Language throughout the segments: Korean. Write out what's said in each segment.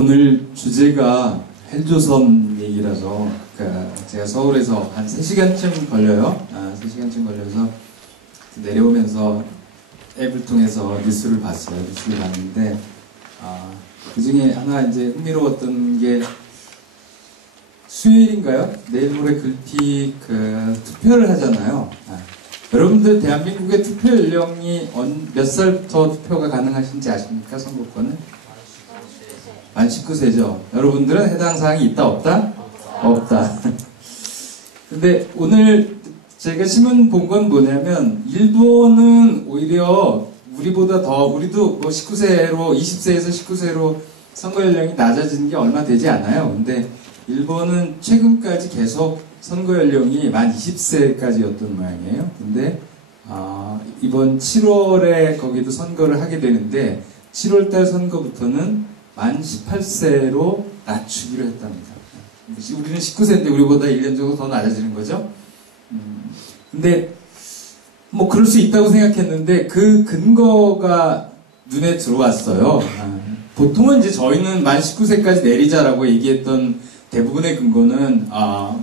오늘 주제가 헬조선 얘기라서 제가 서울에서 한 3시간쯤 걸려요. 3시간쯤 걸려서 내려오면서 앱을 통해서 뉴스를 봤어요. 뉴스를 봤는데 그 중에 하나 이제 흥미로웠던 게 수요일인가요? 내일 모레 글피 투표를 하잖아요. 여러분들 대한민국의 투표 연령이 몇 살부터 투표가 가능하신지 아십니까? 선거권은? 만 19세죠. 여러분들은 해당 사항이 있다 없다? 없다. 근데 오늘 제가 신문 본 건 뭐냐면 일본은 오히려 우리보다 더 우리도 뭐 19세로 20세에서 19세로 선거 연령이 낮아지는 게 얼마 되지 않아요. 근데 일본은 최근까지 계속 선거 연령이 만 20세까지였던 모양이에요. 근데 이번 7월에 거기도 선거를 하게 되는데 7월달 선거부터는 만 18세로 낮추기로 했답니다. 우리는 19세인데 우리보다 1년 정도 더 낮아지는 거죠. 근데 뭐 그럴 수 있다고 생각했는데 그 근거가 눈에 들어왔어요. 보통은 이제 저희는 만 19세까지 내리자라고 얘기했던 대부분의 근거는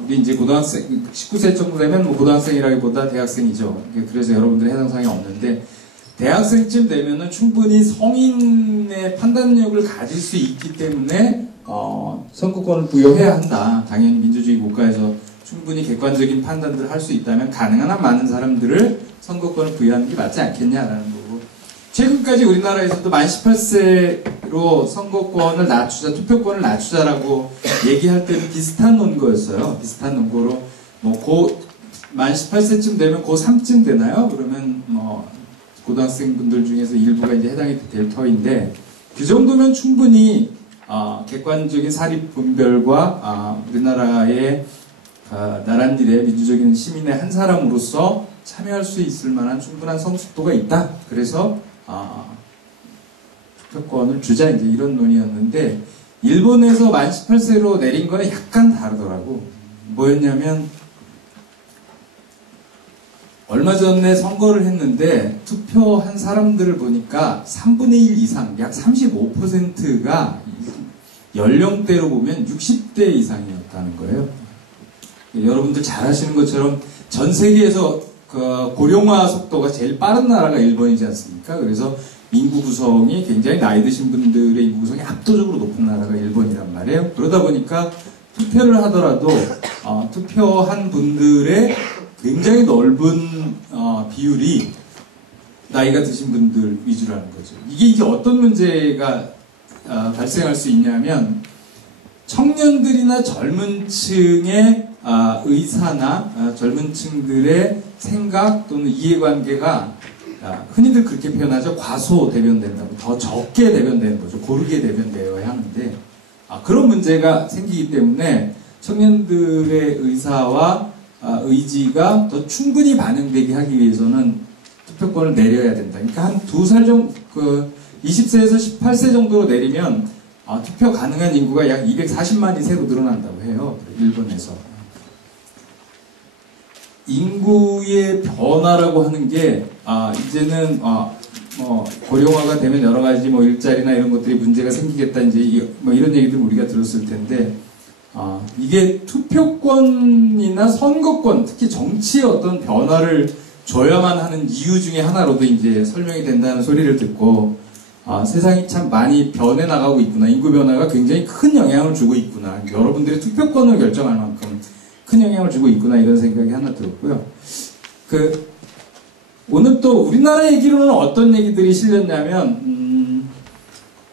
우리 이제 고등학생 19세 정도 되면 뭐 고등학생이라기보다 대학생이죠. 그래서 여러분들 해당 사항이 없는데 대학생쯤 되면은 충분히 성인의 판단력을 가질 수 있기 때문에 선거권을 부여해야 한다. 당연히 민주주의 국가에서 충분히 객관적인 판단들을 할 수 있다면 가능한 한 많은 사람들을 선거권을 부여하는 게 맞지 않겠냐라는 거고, 최근까지 우리나라에서도 만 18세로 선거권을 낮추자, 투표권을 낮추자라고 얘기할 때는 비슷한 논거였어요. 비슷한 논거로 만 18세쯤 되면 고3쯤 되나요? 그러면 고등학생분들 중에서 일부가 이제 해당이 될 터인데, 그 정도면 충분히 객관적인 사립 분별과 우리나라의 나란 일에 민주적인 시민의 한 사람으로서 참여할 수 있을 만한 충분한 성숙도가 있다. 그래서 투표권을 주자, 이제 이런 논의였는데, 일본에서 만 18세로 내린 거는 약간 다르더라고. 뭐였냐면 얼마 전에 선거를 했는데 투표한 사람들을 보니까 3분의 1 이상, 약 35%가 연령대로 보면 60대 이상이었다는 거예요. 여러분들 잘 아시는 것처럼 전 세계에서 고령화 속도가 제일 빠른 나라가 일본이지 않습니까? 그래서 인구 구성이 굉장히 나이 드신 분들의 인구 구성이 압도적으로 높은 나라가 일본이란 말이에요. 그러다 보니까 투표를 하더라도 투표한 분들의 굉장히 넓은 비율이 나이가 드신 분들 위주라는 거죠. 이게 이제 어떤 문제가 발생할 수 있냐면, 청년들이나 젊은 층의 의사나 젊은 층들의 생각 또는 이해관계가 흔히들 그렇게 표현하죠. 과소 대변된다고. 더 적게 대변되는 거죠. 고르게 대변되어야 하는데 그런 문제가 생기기 때문에 청년들의 의사와 의지가 더 충분히 반영되게 하기 위해서는 투표권을 내려야 된다. 그러니까 한 2살 정도, 20세에서 18세 정도로 내리면 투표 가능한 인구가 약 240만이 새로 늘어난다고 해요. 일본에서. 인구의 변화라고 하는 게 이제는 고령화가 되면 여러 가지 일자리나 이런 것들이 문제가 생기겠다, 이제 이런 얘기들 우리가 들었을 텐데, 이게 투표권이나 선거권, 특히 정치의 어떤 변화를 줘야만 하는 이유 중에 하나로도 이제 설명이 된다는 소리를 듣고, 세상이 참 많이 변해나가고 있구나. 인구 변화가 굉장히 큰 영향을 주고 있구나. 여러분들의 투표권을 결정할 만큼 큰 영향을 주고 있구나. 이런 생각이 하나 들었고요. 오늘 또 우리나라 얘기로는 어떤 얘기들이 실렸냐면,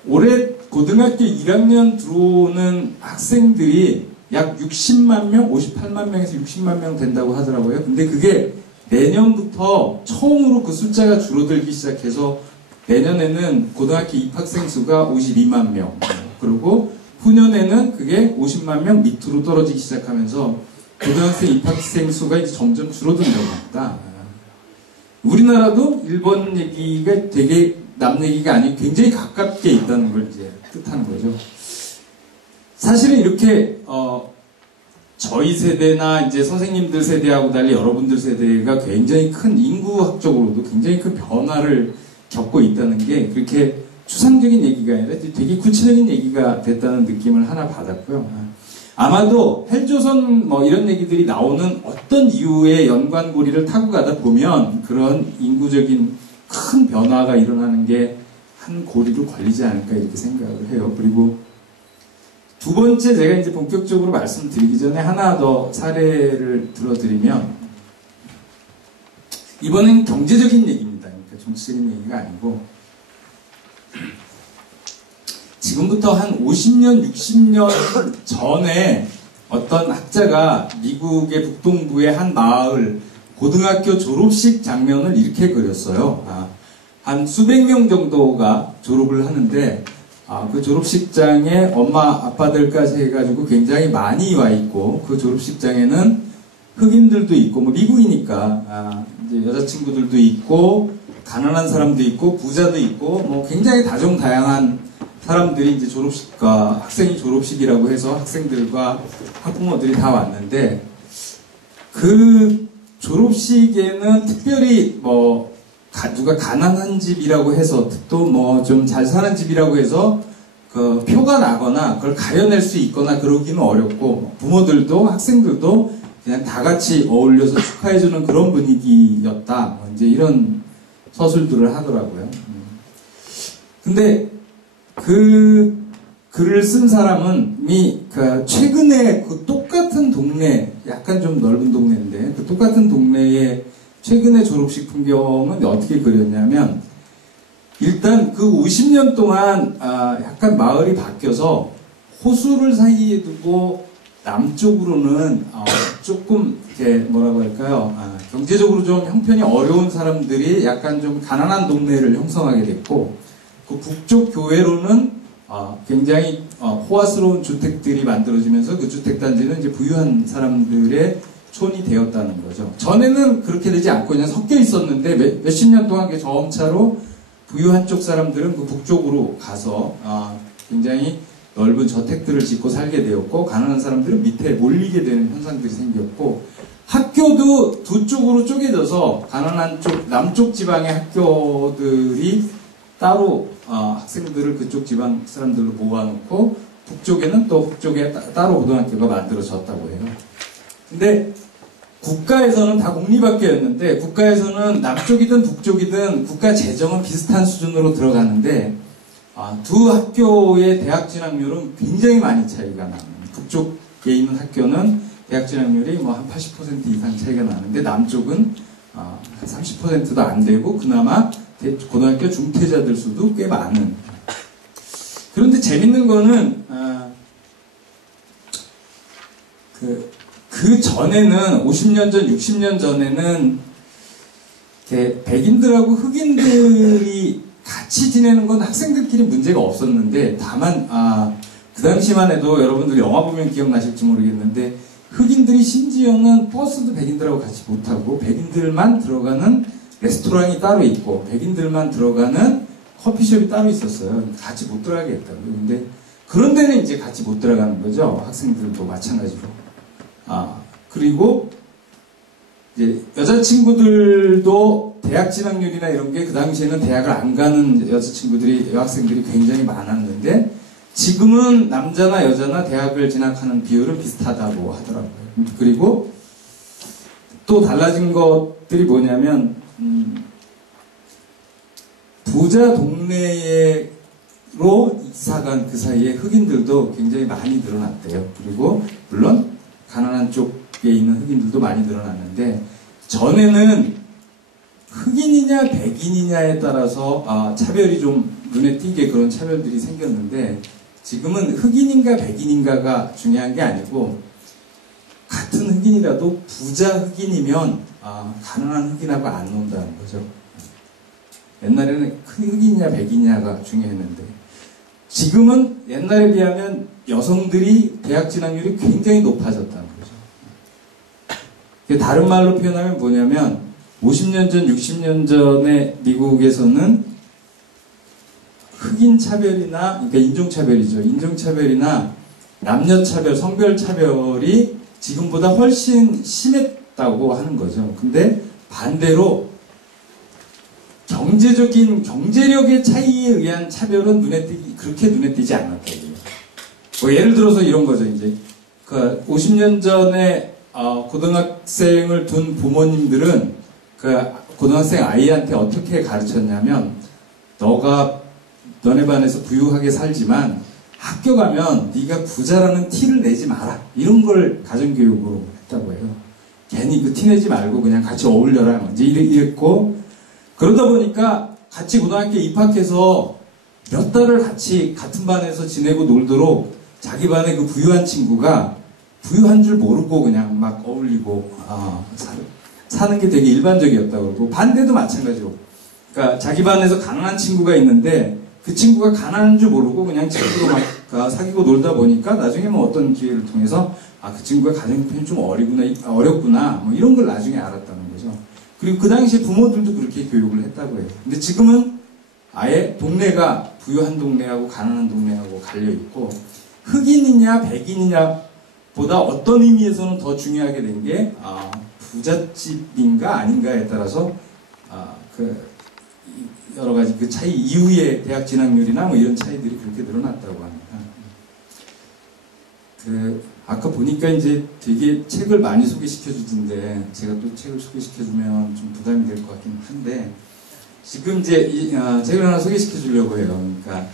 올해 고등학교 1학년 들어오는 학생들이 약 60만 명, 58만 명에서 60만 명 된다고 하더라고요. 근데 그게 내년부터 처음으로 그 숫자가 줄어들기 시작해서 내년에는 고등학교 입학생 수가 52만 명, 그리고 후년에는 그게 50만 명 밑으로 떨어지기 시작하면서 고등학생 입학생 수가 이제 점점 줄어든다고 합니다. 우리나라도 일본 얘기가 되게 남 얘기가 아닌 굉장히 가깝게 있다는 걸 이제 뜻하는 거죠. 사실은 이렇게 저희 세대나 이제 선생님들 세대하고 달리 여러분들 세대가 굉장히 큰 인구학적으로도 굉장히 큰 변화를 겪고 있다는 게 그렇게 추상적인 얘기가 아니라 되게 구체적인 얘기가 됐다는 느낌을 하나 받았고요. 아마도 헬조선 뭐 이런 얘기들이 나오는 어떤 이유의 연관고리를 타고 가다 보면 그런 인구적인 큰 변화가 일어나는 게 한 고리로 걸리지 않을까 이렇게 생각을 해요. 그리고 두 번째 제가 이제 본격적으로 말씀드리기 전에 하나 더 사례를 들어드리면 이번엔 경제적인 얘기입니다. 그러니까 정치적인 얘기가 아니고 지금부터 한 50년, 60년 전에 어떤 학자가 미국의 북동부의 한 마을 고등학교 졸업식 장면을 이렇게 그렸어요. 한 수백 명 정도가 졸업을 하는데 그 졸업식장에 엄마 아빠들까지 해가지고 굉장히 많이 와 있고 그 졸업식장에는 흑인들도 있고 뭐 미국이니까 이제 여자친구들도 있고 가난한 사람도 있고 부자도 있고 뭐 굉장히 다종다양한 사람들이 이제 졸업식과 학생이 졸업식이라고 해서 학생들과 학부모들이 다 왔는데 그 졸업식에는 특별히 뭐 누가 가난한 집이라고 해서 또 뭐 좀 잘 사는 집이라고 해서 그 표가 나거나 그걸 가려낼 수 있거나 그러기는 어렵고 부모들도 학생들도 그냥 다 같이 어울려서 축하해주는 그런 분위기였다. 뭐 이제 이런 서술들을 하더라고요. 근데 그 글을 쓴 사람은 최근에 그 똑같은 동네, 약간 좀 넓은 동네인데 그 똑같은 동네에 최근에 졸업식 풍경은 어떻게 그렸냐면 일단 그 50년 동안 약간 마을이 바뀌어서 호수를 사이에 두고 남쪽으로는 조금 이렇게 뭐라고 할까요? 경제적으로 좀 형편이 어려운 사람들이 약간 좀 가난한 동네를 형성하게 됐고 그 북쪽 교외로는 굉장히 호화스러운 주택들이 만들어지면서 그 주택단지는 이제 부유한 사람들의 촌이 되었다는 거죠. 전에는 그렇게 되지 않고 그냥 섞여 있었는데 몇십 년 동안 그 저음차로 부유한 쪽 사람들은 그 북쪽으로 가서 굉장히 넓은 저택들을 짓고 살게 되었고 가난한 사람들은 밑에 몰리게 되는 현상들이 생겼고 학교도 두 쪽으로 쪼개져서 가난한 쪽 남쪽 지방의 학교들이 따로 학생들을 그쪽 지방 사람들로 모아놓고 북쪽에는 또 북쪽에 따로 고등학교가 만들어졌다고 해요. 근데 국가에서는 다 공립학교였는데 국가에서는 남쪽이든 북쪽이든 국가 재정은 비슷한 수준으로 들어가는데 두 학교의 대학 진학률은 굉장히 많이 차이가 나는 북쪽에 있는 학교는 대학 진학률이 뭐 한 80% 이상 차이가 나는데 남쪽은 한 30%도 안 되고 그나마 고등학교 중퇴자들 수도 꽤 많은. 그런데 재밌는 거는 그 전에는 50년 전, 60년 전에는 백인들하고 흑인들이 같이 지내는 건 학생들끼리 문제가 없었는데 다만 그 당시만 해도 여러분들 영화 보면 기억나실지 모르겠는데 흑인들이 심지어는 버스도 백인들하고 같이 못 타고 백인들만 들어가는 레스토랑이 따로 있고 백인들만 들어가는 커피숍이 따로 있었어요. 같이 못 들어가게 했다고요. 근데 그런 데는 이제 같이 못 들어가는 거죠. 학생들도 마찬가지로. 그리고 이제 여자친구들도 대학 진학률이나 이런 게 그 당시에는 대학을 안 가는 여학생들이 굉장히 많았는데 지금은 남자나 여자나 대학을 진학하는 비율은 비슷하다고 하더라고요. 그리고 또 달라진 것들이 뭐냐면 부자 동네로 이사간 그 사이에 흑인들도 굉장히 많이 늘어났대요. 그리고 물론 가난한 쪽에 있는 흑인들도 많이 늘어났는데 전에는 흑인이냐 백인이냐에 따라서 차별이 좀 눈에 띄게 그런 차별들이 생겼는데 지금은 흑인인가 백인인가가 중요한 게 아니고 같은 흑인이라도 부자 흑인이면 가난한 흑인하고 안 논다는 거죠. 옛날에는 흑인이냐 백인이냐가 중요했는데 지금은 옛날에 비하면 여성들이 대학 진학률이 굉장히 높아졌다는 거죠. 다른 말로 표현하면 뭐냐면 50년 전, 60년 전에 미국에서는 흑인 차별이나 그러니까 인종차별이죠. 인종차별이나 남녀차별, 성별차별이 지금보다 훨씬 심했다고 하는 거죠. 근데 반대로 경제력의 차이에 의한 차별은 그렇게 눈에 띄지 않았다고요. 뭐 예를 들어서 이런 거죠, 이제. 그 50년 전에 고등학생을 둔 부모님들은 그 고등학생 아이한테 어떻게 가르쳤냐면, 너네 반에서 부유하게 살지만 학교 가면 네가 부자라는 티를 내지 마라. 이런 걸 가정교육으로 했다고 해요. 괜히 그 티 내지 말고 그냥 같이 어울려라. 이제 이랬고, 그러다 보니까 같이 고등학교에 입학해서 몇 달을 같이 같은 반에서 지내고 놀도록 자기 반에 그 부유한 친구가 부유한 줄 모르고 그냥 막 어울리고 사는 게 되게 일반적이었다고 그러고, 반대도 마찬가지로, 그러니까 자기 반에서 가난한 친구가 있는데 그 친구가 가난한 줄 모르고 그냥 친구로 막 사귀고 놀다 보니까 나중에 뭐 어떤 기회를 통해서 그 친구가 가정 형편이 좀 어렵구나 뭐 이런 걸 나중에 알았다는 거죠. 그리고 그 당시에 부모들도 그렇게 교육을 했다고 해요. 근데 지금은 아예 동네가 부유한 동네하고 가난한 동네하고 갈려있고, 흑인이냐 백인이냐 보다 어떤 의미에서는 더 중요하게 된 게 부잣집인가 아닌가에 따라서 여러 가지 그 차이 이후에 대학 진학률이나 뭐 이런 차이들이 그렇게 늘어났다고 합니다. 아까 보니까 이제 되게 책을 많이 소개시켜 주던데, 제가 또 책을 소개시켜 주면 좀 부담이 될 것 같긴 한데, 지금 이제 책을 하나 소개시켜 주려고 해요. 그러니까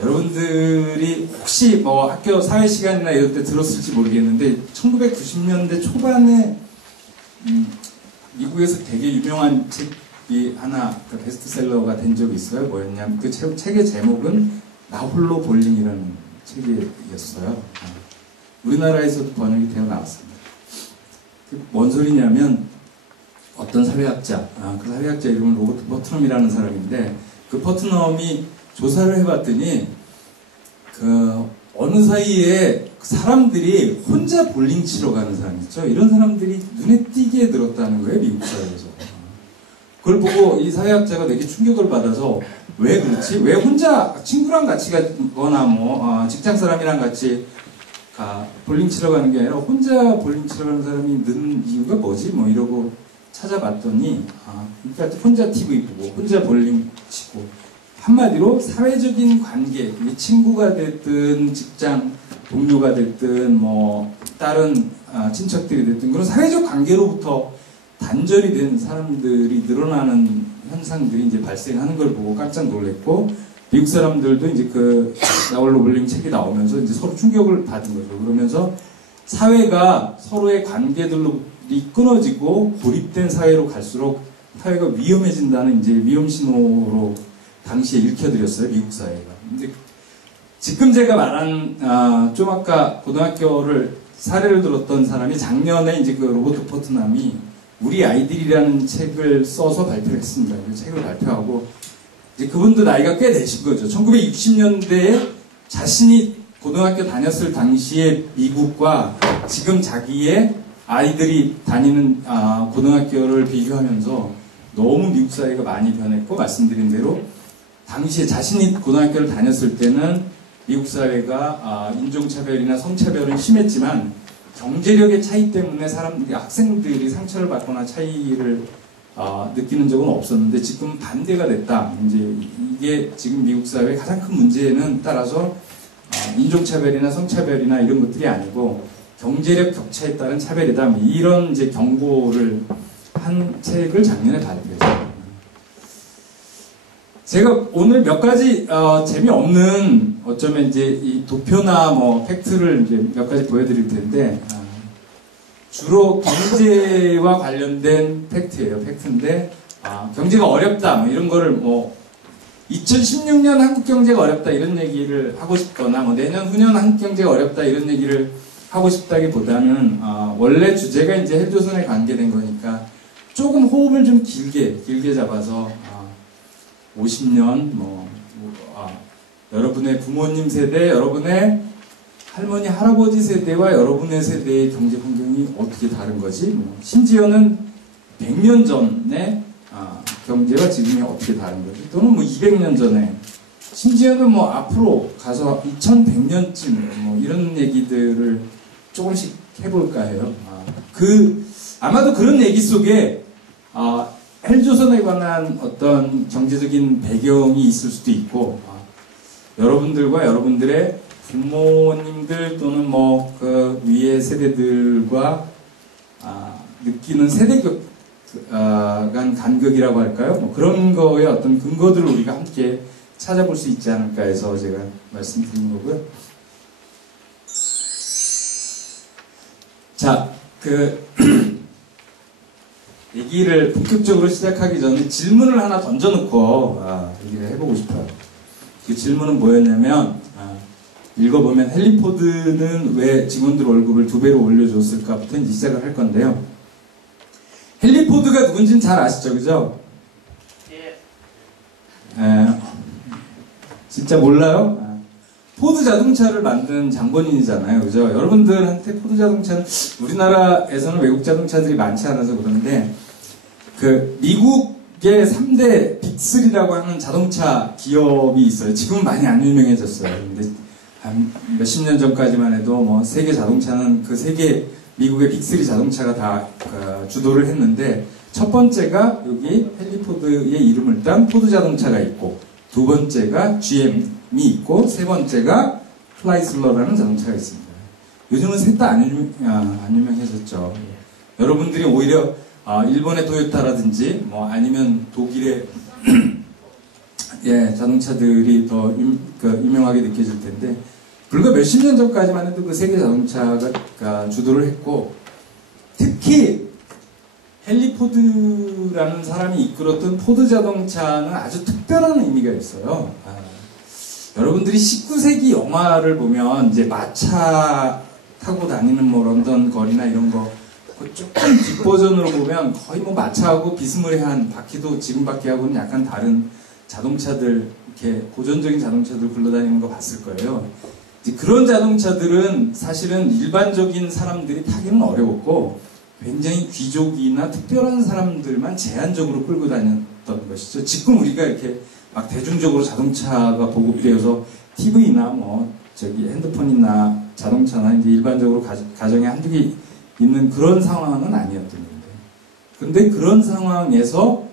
여러분들이 혹시 뭐 학교 사회 시간이나 이럴 때 들었을지 모르겠는데, 1990년대 초반에 미국에서 되게 유명한 책이 하나 베스트셀러가 된 적이 있어요. 뭐였냐면 그 책의 제목은 나 홀로 볼링이라는 책이었어요. 우리나라에서도 번역이 되어 나왔습니다. 뭔 소리냐면, 어떤 사회학자, 그 사회학자 이름은 로버트 퍼트넘이라는 사람인데, 그 퍼트넘이 조사를 해봤더니 어느 사이에 사람들이 혼자 볼링 치러 가는 사람 있죠. 이런 사람들이 눈에 띄게 늘었다는 거예요, 미국 사회에서. 그걸 보고 이 사회학자가 되게 충격을 받아서, 왜 그렇지? 왜 혼자 친구랑 같이 가거나 뭐 직장 사람이랑 같이 볼링 치러 가는 게 아니라 혼자 볼링 치러 가는 사람이 는 이유가 뭐지? 뭐 이러고 찾아봤더니, 그러니까 혼자 TV 보고 혼자 볼링 치고, 한마디로 사회적인 관계, 친구가 됐든 직장 동료가 됐든 뭐 다른 친척들이 됐든 그런 사회적 관계로부터 단절이 된 사람들이 늘어나는 현상들이 이제 발생하는 걸 보고 깜짝 놀랐고, 미국 사람들도 이제 나 홀로 볼링 책이 나오면서 이제 서로 충격을 받은 거죠. 그러면서 사회가 서로의 관계들로 끊어지고 고립된 사회로 갈수록 사회가 위험해진다는 이제 위험 신호로 당시에 읽혀드렸어요, 미국 사회가. 근데 지금 제가 말한 좀 아까 고등학교를 사례를 들었던 사람이 작년에 이제 그 로버트 퍼트넘이 우리 아이들이라는 책을 써서 발표를 했습니다. 그 책을 발표하고 이제 그분도 나이가 꽤 되신 거죠. 1960년대에 자신이 고등학교 다녔을 당시의 미국과 지금 자기의 아이들이 다니는 고등학교를 비교하면서 너무 미국 사회가 많이 변했고, 말씀드린 대로 당시에 자신이 고등학교를 다녔을 때는 미국 사회가 인종차별이나 성차별은 심했지만 경제력의 차이 때문에 학생들이 상처를 받거나 차이를 느끼는 적은 없었는데, 지금 반대가 됐다. 이제 이게 지금 미국 사회의 가장 큰 문제는 따라서 인종차별이나 성차별이나 이런 것들이 아니고 경제력 격차에 따른 차별이다. 이런 이제 경고를 한 책을 작년에 발표했어요. 제가 오늘 몇 가지 재미없는 어쩌면 이제 이 도표나 뭐 팩트를 이제 몇 가지 보여드릴 텐데, 주로 경제와 관련된 팩트예요. 팩트인데 경제가 어렵다 뭐 이런 거를 뭐 2016년 한국 경제가 어렵다 이런 얘기를 하고 싶거나 뭐 내년 후년 한국 경제가 어렵다 이런 얘기를 하고 싶다기보다는 원래 주제가 이제 헬조선에 관계된 거니까 조금 호흡을 좀 길게 잡아서 50년 여러분의 부모님 세대, 여러분의 할머니, 할아버지 세대와 여러분의 세대의 경제 환경이 어떻게 다른 거지? 심지어는 100년 전에 경제와 지금이 어떻게 다른 거지? 또는 뭐 200년 전에, 심지어는 뭐 앞으로 가서 2100년쯤 뭐 이런 얘기들을 조금씩 해볼까 해요. 아마도 그런 얘기 속에 헬조선에 관한 어떤 정치적인 배경이 있을 수도 있고, 여러분들과 여러분들의 부모님들 또는 뭐 그 위의 세대들과 느끼는 세대간 간극이라고 할까요? 뭐 그런 거에 어떤 근거들을 우리가 함께 찾아볼 수 있지 않을까 해서 제가 말씀드린 거고요. 자, 얘기를 본격적으로 시작하기 전에 질문을 하나 던져놓고 얘기를 해보고 싶어요. 그 질문은 뭐였냐면, 읽어보면 헨리 포드는 왜 직원들 월급을 2배로 올려줬을까부터 이제 시작을 할 건데요. 헨리 포드가 누군지는 잘 아시죠, 그죠? 예. 진짜 몰라요? 포드 자동차를 만든 장본인이잖아요, 그죠? 여러분들한테 포드 자동차는 우리나라에서는 외국 자동차들이 많지 않아서 그런데 미국의 3대 빅3라고 하는 자동차 기업이 있어요. 지금은 많이 안 유명해졌어요. 근데 한 몇십 년 전까지만 해도 뭐 세계 자동차는 그 세계 미국의 빅3 자동차가 다 주도를 했는데, 첫 번째가 여기 헨리 포드의 이름을 딴 포드 자동차가 있고, 두 번째가 GM이 있고, 세 번째가 클라이슬러라는 자동차가 있습니다. 요즘은 셋 다 안 유명해졌죠. 여러분들이 오히려 일본의 토요타라든지 뭐 아니면 독일의 자동차들이 더 유명하게 느껴질 텐데, 불과 몇십 년 전까지만 해도 그 세계 자동차가 주도를 했고, 특히 헨리 포드라는 사람이 이끌었던 포드 자동차는 아주 특별한 의미가 있어요. 여러분들이 19세기 영화를 보면 이제 마차 타고 다니는 뭐 런던 거리나 이런 거 조금 뒷버전으로 보면 거의 뭐 마차하고 비스무리한, 바퀴도 지금 바퀴하고는 약간 다른 자동차들, 이렇게 고전적인 자동차들 굴러다니는 거 봤을 거예요. 이제 그런 자동차들은 사실은 일반적인 사람들이 타기는 어려웠고, 굉장히 귀족이나 특별한 사람들만 제한적으로 끌고 다녔던 것이죠. 지금 우리가 이렇게 막 대중적으로 자동차가 보급되어서 TV나 뭐 핸드폰이나 자동차나 이제 일반적으로 가정에 한두 개 있는 그런 상황은 아니었던 건데, 근데 그런 상황에서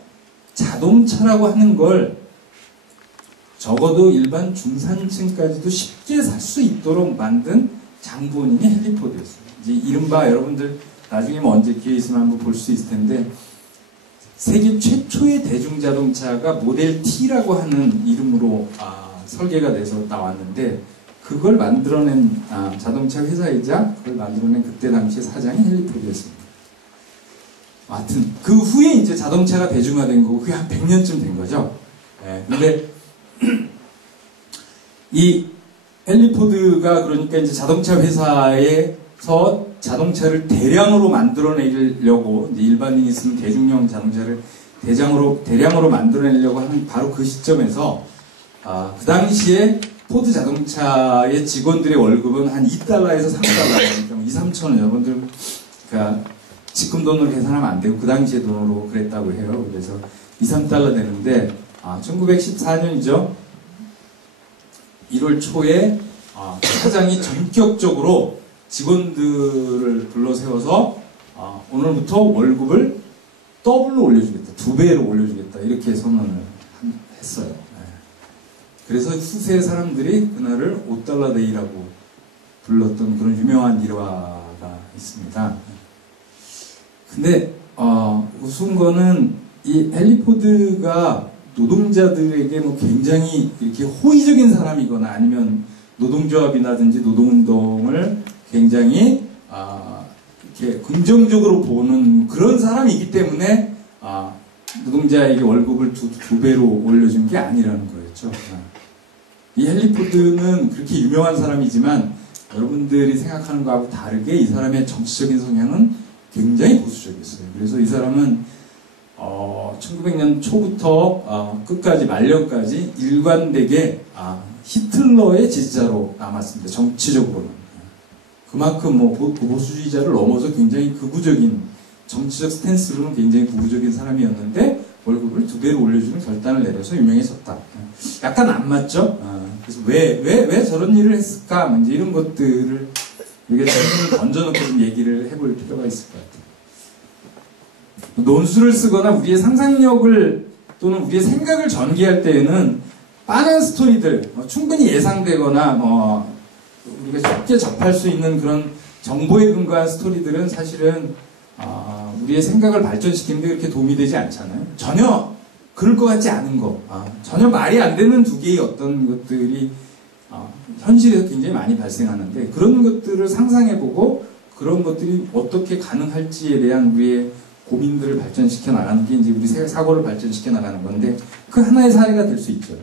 자동차라고 하는 걸 적어도 일반 중산층까지도 쉽게 살 수 있도록 만든 장본인이 헨리 포드였어요. 이제 이른바 여러분들 나중에 뭐 언제 기회 있으면 한번 볼 수 있을 텐데, 세계 최초의 대중자동차가 모델 T라고 하는 이름으로 설계가 돼서 나왔는데, 그걸 만들어낸 자동차 회사이자 그걸 만들어낸 그때 당시 사장이 헨리 포드였습니다. 하여튼 그 후에 이제 자동차가 대중화된 거고, 그게 한 100년쯤 된 거죠. 근데 이 헨리 포드가 그러니까 이제 자동차 회사에서 자동차를 대량으로 만들어내려고, 이제 일반인이 쓰는 대중용 자동차를 대량으로 만들어내려고 하는 바로 그 시점에서 그 당시에 포드 자동차의 직원들의 월급은 한 2달러에서 3달러, 그러니까 2, 3천 원, 여러분들 그러니까 지금 돈으로 계산하면 안 되고 그 당시의 돈으로 그랬다고 해요. 그래서 2, 3달러 되는데 1914년이죠. 1월 초에 사장이 전격적으로 직원들을 불러세워서 오늘부터 월급을 더블로 올려주겠다, 2배로 올려주겠다, 이렇게 선언을 했어요. 그래서 후세 사람들이 그날을 5달러 데이라고 불렀던 그런 유명한 일화가 있습니다. 근데 우스운 거는 이 헨리 포드가 노동자들에게 뭐 굉장히 이렇게 호의적인 사람이거나 아니면 노동조합이라든지 노동운동을 굉장히 이렇게 긍정적으로 보는 그런 사람이기 때문에 노동자에게 월급을 2배로 올려준 게 아니라는 거였죠. 이 헨리 포드는 그렇게 유명한 사람이지만 여러분들이 생각하는 것하고 다르게 이 사람의 정치적인 성향은 굉장히 보수적이었어요. 그래서 이 사람은 1900년 초부터 끝까지, 말년까지 일관되게 히틀러의 지지자로 남았습니다. 정치적으로는. 그만큼 뭐 보수주의자를 넘어서 굉장히 극우적인, 정치적 스탠스로는 굉장히 극우적인 사람이었는데 월급을 2배로 올려주는 결단을 내려서 유명해졌다. 약간 안 맞죠? 그래서 왜 저런 일을 했을까? 이제 이런 것들을 우리가 질문을 던져놓고 좀 얘기를 해볼 필요가 있을 것 같아요. 논술을 쓰거나 우리의 상상력을 또는 우리의 생각을 전개할 때에는 빠른 스토리들, 충분히 예상되거나 우리가 쉽게 접할 수 있는 그런 정보에 근거한 스토리들은 사실은 우리의 생각을 발전시키는 데 그렇게 도움이 되지 않잖아요. 전혀 그럴 것 같지 않은 거, 전혀 말이 안 되는 두 개의 어떤 것들이 현실에서 굉장히 많이 발생하는데, 그런 것들을 상상해보고 그런 것들이 어떻게 가능할지에 대한 우리의 고민들을 발전시켜 나가는 게 이제 우리 사고를 발전시켜 나가는 건데, 그 하나의 사례가 될 수 있죠.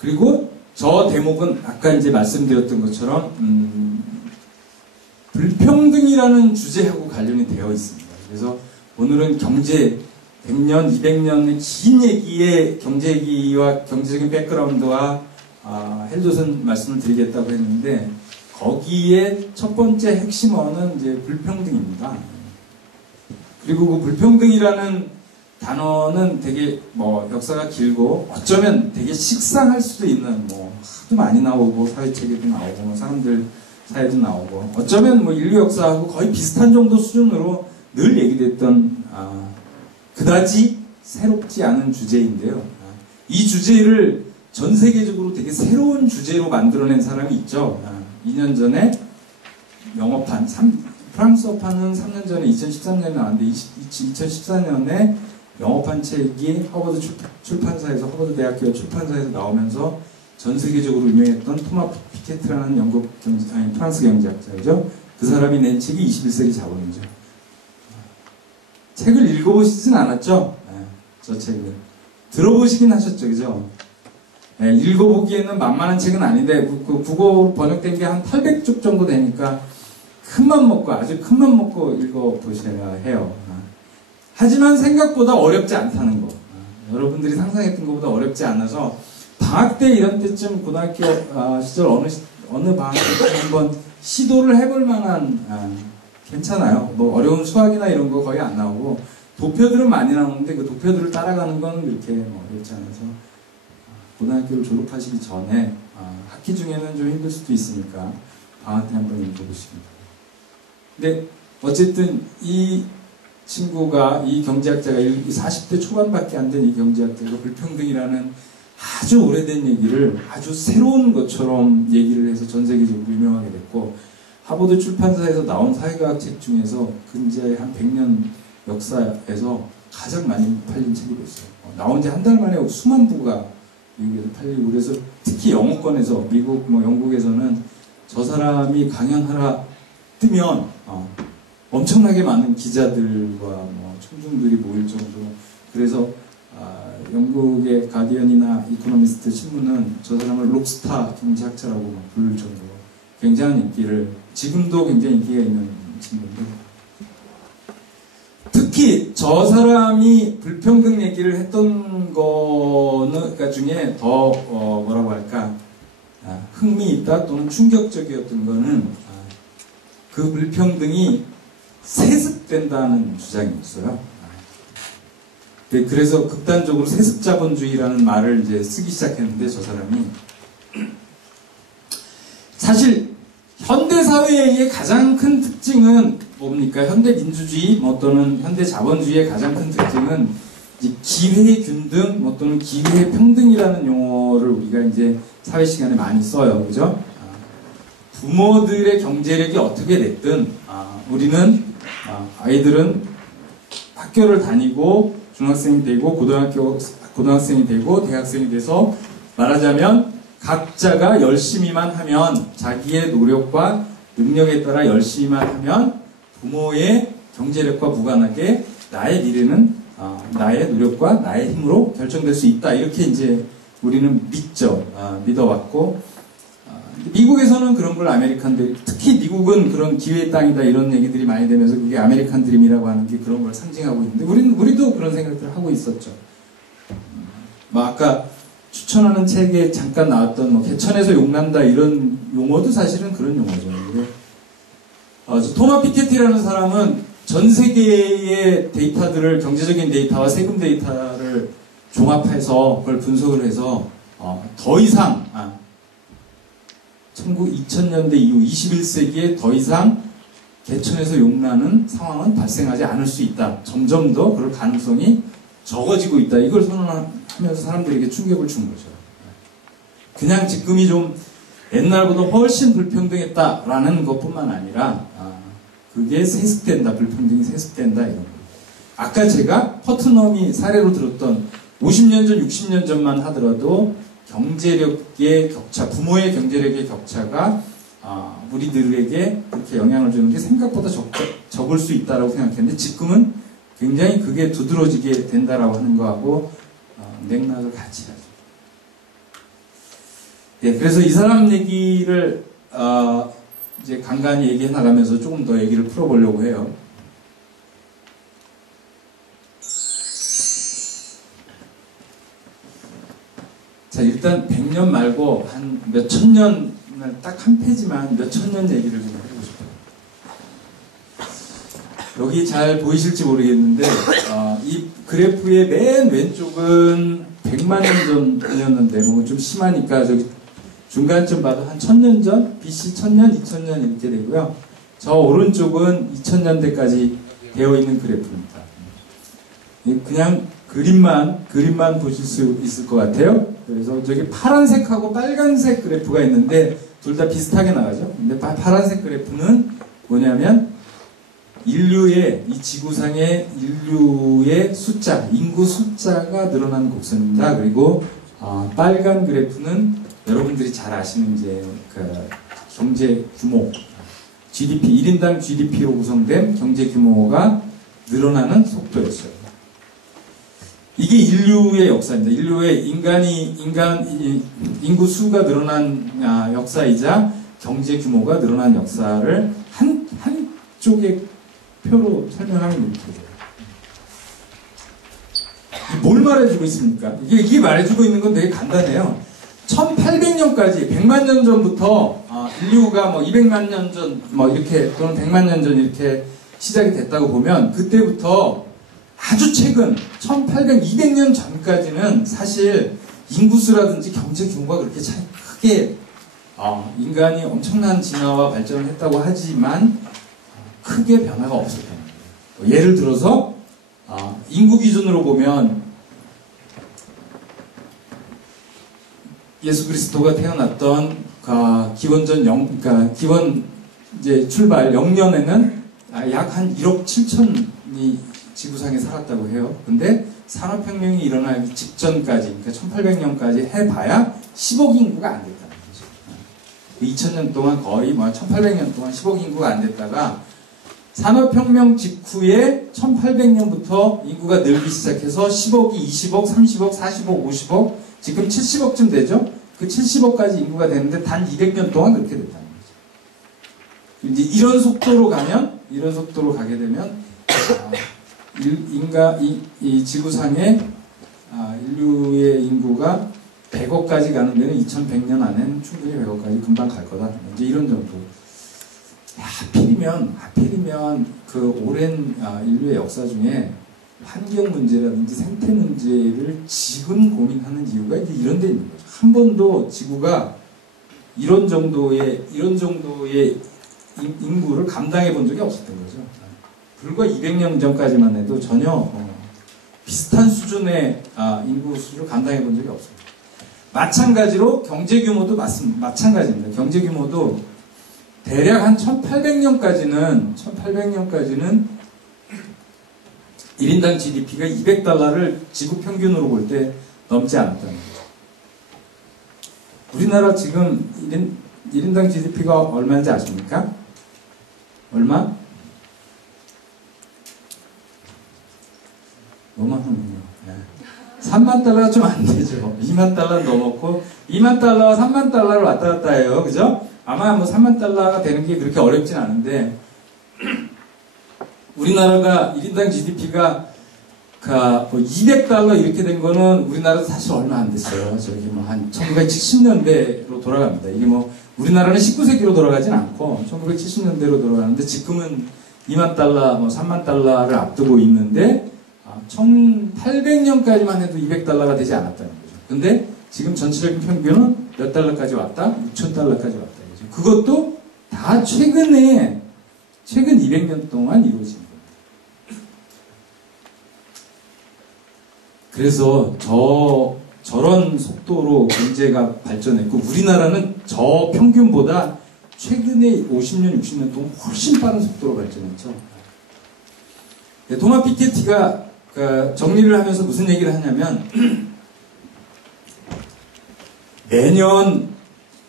그리고 저 대목은 아까 이제 말씀드렸던 것처럼 불평등이라는 주제하고 관련이 되어 있습니다. 그래서 오늘은 경제 100년, 200년의 긴 얘기의 경제 얘기와 경제적인 백그라운드와 헬조선 말씀을 드리겠다고 했는데, 거기에 첫 번째 핵심어는 이제 불평등입니다. 그리고 그 불평등이라는 단어는 되게 역사가 길고 어쩌면 되게 식상할 수도 있는, 하도 많이 나오고 사회책에도 나오고 사람들 사회도 나오고, 어쩌면 인류 역사하고 거의 비슷한 정도 수준으로 늘 얘기됐던 그다지 새롭지 않은 주제인데요. 이 주제를 전 세계적으로 되게 새로운 주제로 만들어낸 사람이 있죠. 2년 전에 영어판, 프랑스어판은 3년 전에 2013년에 나왔는데 2014년에 영어판 책이 허버드 출판사에서, 허버드 대학교 출판사에서 나오면서 전 세계적으로 유명했던 토마 피케트라는 프랑스 경제학자이죠. 그 사람이 낸 책이 21세기 자본이죠. 책을 읽어보시진 않았죠? 저 책을. 들어보시긴 하셨죠, 그죠? 읽어보기에는 만만한 책은 아닌데, 국어로 번역된 게 한 800쪽 정도 되니까 큰맘 먹고, 아주 큰맘 먹고 읽어보셔야 해요. 하지만 생각보다 어렵지 않다는 거. 여러분들이 상상했던 것보다 어렵지 않아서, 방학 때 이런 때쯤 고등학교 시절 어느 방학 때 한번 시도를 해볼 만한, 괜찮아요. 어려운 수학이나 이런 거 거의 안 나오고, 도표들은 많이 나오는데 그 도표들을 따라가는 건 그렇게 어렵지 않아서, 고등학교를 졸업하시기 전에 학기 중에는 좀 힘들 수도 있으니까 방학 때 한번 읽어보시기 바랍니다. 근데 어쨌든 이 친구가, 이 경제학자가 40대 초반밖에 안 된 이 경제학자가 불평등이라는 아주 오래된 얘기를 아주 새로운 것처럼 얘기를 해서 전 세계적으로 유명하게 됐고, 하버드 출판사에서 나온 사회과학 책 중에서 근자의 한 100년 역사에서 가장 많이 팔린 책이 됐어요. 나온 지 한 달 만에 수만 부가 미국에서 팔리고, 그래서 특히 영어권에서, 미국 영국에서는 저 사람이 강연하라 뜨면 엄청나게 많은 기자들과 청중들이 모일 정도로, 그래서 영국의 가디언이나 이코노미스트 신문은 저 사람을 록스타 경제학자라고 부를 정도로 굉장한 인기를, 지금도 굉장히 인기가 있는 친구인데, 특히 저 사람이 불평등 얘기를 했던 거는 중에 더 뭐라고 할까, 흥미있다 또는 충격적이었던 거는 그 불평등이 세습된다는 주장이었어요. 그래서 극단적으로 세습자본주의라는 말을 이제 쓰기 시작했는데, 저 사람이 사실 현대사회의 가장 큰 특징은 뭡니까? 현대민주주의 또는 현대자본주의의 가장 큰 특징은 이제 기회균등 또는 기회평등이라는 용어를 우리가 이제 사회 시간에 많이 써요. 그죠? 부모들의 경제력이 어떻게 됐든 우리는 아이들은 학교를 다니고 중학생이 되고 고등학생이 되고 대학생이 돼서, 말하자면 각자가 열심히만 하면, 자기의 노력과 능력에 따라 열심히만 하면 부모의 경제력과 무관하게 나의 미래는 나의 노력과 나의 힘으로 결정될 수 있다. 이렇게 이제 우리는 믿어왔고, 미국에서는 그런 걸 아메리칸 드림, 특히 미국은 그런 기회의 땅이다 이런 얘기들이 많이 되면서 그게 아메리칸 드림이라고 하는 게 그런 걸 상징하고 있는데, 우리도 그런 생각들을 하고 있었죠. 아까 추천하는 책에 잠깐 나왔던 개천에서 용난다 이런 용어도 사실은 그런 용어죠. 근데 토마 피케티라는 사람은 전 세계의 데이터들을, 경제적인 데이터와 세금 데이터를 종합해서 그걸 분석을 해서 더 이상 2000년대 이후 21세기에 더 이상 개천에서 용나는 상황은 발생하지 않을 수 있다. 점점 더 그럴 가능성이 적어지고 있다. 이걸 선언하면서 사람들에게 충격을 준 거죠. 그냥 지금이 좀 옛날보다 훨씬 불평등했다라는 것뿐만 아니라 그게 세습된다. 불평등이 세습된다. 이런 거. 아까 제가 퍼트넘이 사례로 들었던 50년 전, 60년 전만 하더라도 경제력의 격차, 부모의 경제력의 격차가 우리들에게 그렇게 영향을 주는 게 생각보다 적을 수 있다고 생각했는데 지금은 굉장히 그게 두드러지게 된다라고 하는 거하고 맥락을 같이 하죠. 예, 그래서 이 사람 얘기를 이제 간간히 얘기해 나가면서 조금 더 얘기를 풀어보려고 해요. 자, 일단 100년 말고 한 몇천 년, 딱 한 페이지만 몇천 년 얘기를 좀 해보고 싶어요. 여기 잘 보이실지 모르겠는데 이 그래프의 맨 왼쪽은 100만 년 전이었는데 뭐 좀 심하니까 저기 중간쯤 봐도 한 1000년 전, BC 1000년, 2000년 이렇게 되고요. 저 오른쪽은 2000년대까지 되어 있는 그래프입니다. 그냥 그림만 보실 수 있을 것 같아요. 그래서 저기 파란색하고 빨간색 그래프가 있는데 둘 다 비슷하게 나가죠. 근데 파란색 그래프는 뭐냐면 인류의, 이 지구상의 인류의 숫자, 인구 숫자가 늘어나는 곡선입니다. 그리고 빨간 그래프는 여러분들이 잘 아시는 이제 그 경제 규모, GDP, 1인당 GDP로 구성된 경제 규모가 늘어나는 속도였어요. 이게 인류의 역사입니다. 인류의 인구 수가 늘어난 역사이자 경제 규모가 늘어난 역사를 한쪽의 표로 설명하면 이렇게 돼요. 뭘 말해주고 있습니까? 이게 말해주고 있는 건 되게 간단해요. 1800년까지 100만 년 전부터 인류가 뭐 200만 년 전 뭐 이렇게 또는 100만 년 전 이렇게 시작이 됐다고 보면 그때부터 아주 최근 1800, 200년 전까지는 사실 인구수라든지 경제 규모가 그렇게 크게 인간이 엄청난 진화와 발전을 했다고 하지만 크게 변화가 없었다는 거예요. 예를 들어서 인구 기준으로 보면 예수 그리스도가 태어났던 그러니까 기원 이제 출발 0년에는 약 한 1억 7천이 지구상에 살았다고 해요. 근데 산업혁명이 일어나기 직전까지, 그러니까 1800년까지 해봐야 10억 인구가 안 됐다는 거죠. 2000년 동안 거의 1800년 동안 10억 인구가 안 됐다가 산업혁명 직후에 1800년부터 인구가 늘기 시작해서 10억이 20억, 30억, 40억, 50억, 지금 70억쯤 되죠? 그 70억까지 인구가 되는데 단 200년 동안 그렇게 됐다는 거죠. 이제 이런 속도로 가게 되면 이 지구상의 인류의 인구가 100억까지 가는 데는 2100년 안에는 충분히 100억까지 금방 갈 거다. 이제 이런 정도. 하필이면 그 오랜 인류의 역사 중에 환경 문제라든지 생태 문제를 지금 고민하는 이유가 이제 이런 데 있는 거죠. 한 번도 지구가 이런 정도의 인구를 감당해 본 적이 없었던 거죠. 불과 200년 전까지만 해도 전혀 비슷한 수준의 인구 수를 감당해 본 적이 없습니다. 마찬가지로 경제 규모도 마찬가지입니다. 경제 규모도 대략 한 1800년까지는 1인당 GDP가 200달러를 지구 평균으로 볼 때 넘지 않았다는 거죠. 우리나라 지금 1인당 GDP가 얼마인지 아십니까? 얼마? 너무 많군요. 3만 달러가 좀 안 되죠. 2만 달러 넘었고 2만 달러와 3만 달러를 왔다 갔다 해요. 그죠? 아마 뭐 3만 달러가 되는 게 그렇게 어렵진 않은데 우리나라가 1인당 GDP가 뭐 200달러 이렇게 된 거는 우리나라도 사실 얼마 안 됐어요. 저기 뭐 한 1970년대로 돌아갑니다. 이게 뭐 우리나라는 19세기로 돌아가진 않고 1970년대로 돌아가는데 지금은 2만 달러, 뭐 3만 달러를 앞두고 있는데 1800년까지만 해도 200달러가 되지 않았다는 거죠. 근데 지금 전체적인 평균은 몇 달러까지 왔다? 6,000달러까지 왔다. 그것도 다 최근 200년 동안 이루어진 겁니다. 그래서 저런 속도로 경제가 발전했고, 우리나라는 저 평균보다 최근에 50년, 60년 동안 훨씬 빠른 속도로 발전했죠. 도마 피케티가 정리를 하면서 무슨 얘기를 하냐면, 매년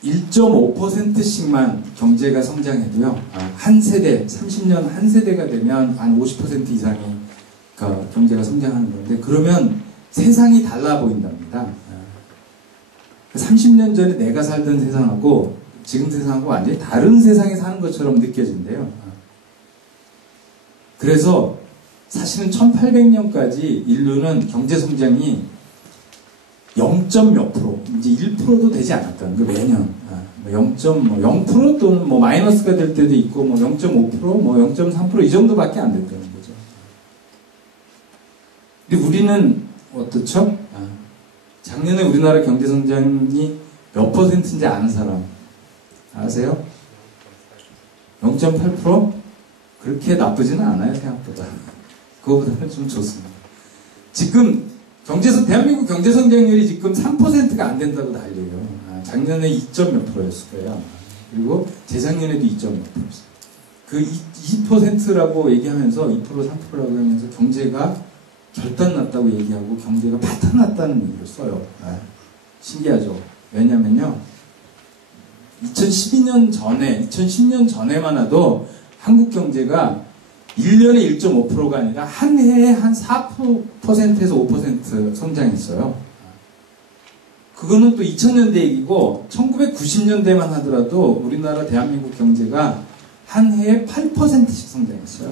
1.5%씩만 경제가 성장해도요, 한 세대, 30년 한 세대가 되면 한 50% 이상이 경제가 성장하는 건데, 그러면 세상이 달라 보인답니다. 30년 전에 내가 살던 세상하고 지금 세상하고 완전히 다른 세상에 사는 것처럼 느껴진대요. 그래서 사실은 1800년까지 인류는 경제 성장이 0.몇 프로, 이제 1%도 되지 않았다는 거, 매년. 0.0% 또는 뭐 마이너스가 될 때도 있고, 뭐 0.5%, 뭐 0.3% 이 정도밖에 안 됐다는 거죠. 근데 우리는 어떻죠? 작년에 우리나라 경제 성장이 몇 퍼센트인지 아는 사람 아세요? 0.8%? 그렇게 나쁘지는 않아요, 생각보다. 그거보다는 좀 좋습니다. 지금 대한민국 경제 성장률이 지금 3%가 안 된다고 난리예요. 작년에 2몇 %였을 거예요. 그리고 재작년에도 2몇 %였어요. 그 2%라고 얘기하면서 2%, 3%라고 하면서 경제가 결단 났다고 얘기하고 경제가 파탄 났다는 얘기를 써요. 신기하죠. 왜냐면요, 2010년 전에만 해도 한국 경제가 1년에 1.5%가 아니라 한 해에 한 4%에서 5% 성장했어요. 그거는 또 2000년대 얘기고, 1990년대만 하더라도 우리나라 대한민국 경제가 한 해에 8%씩 성장했어요.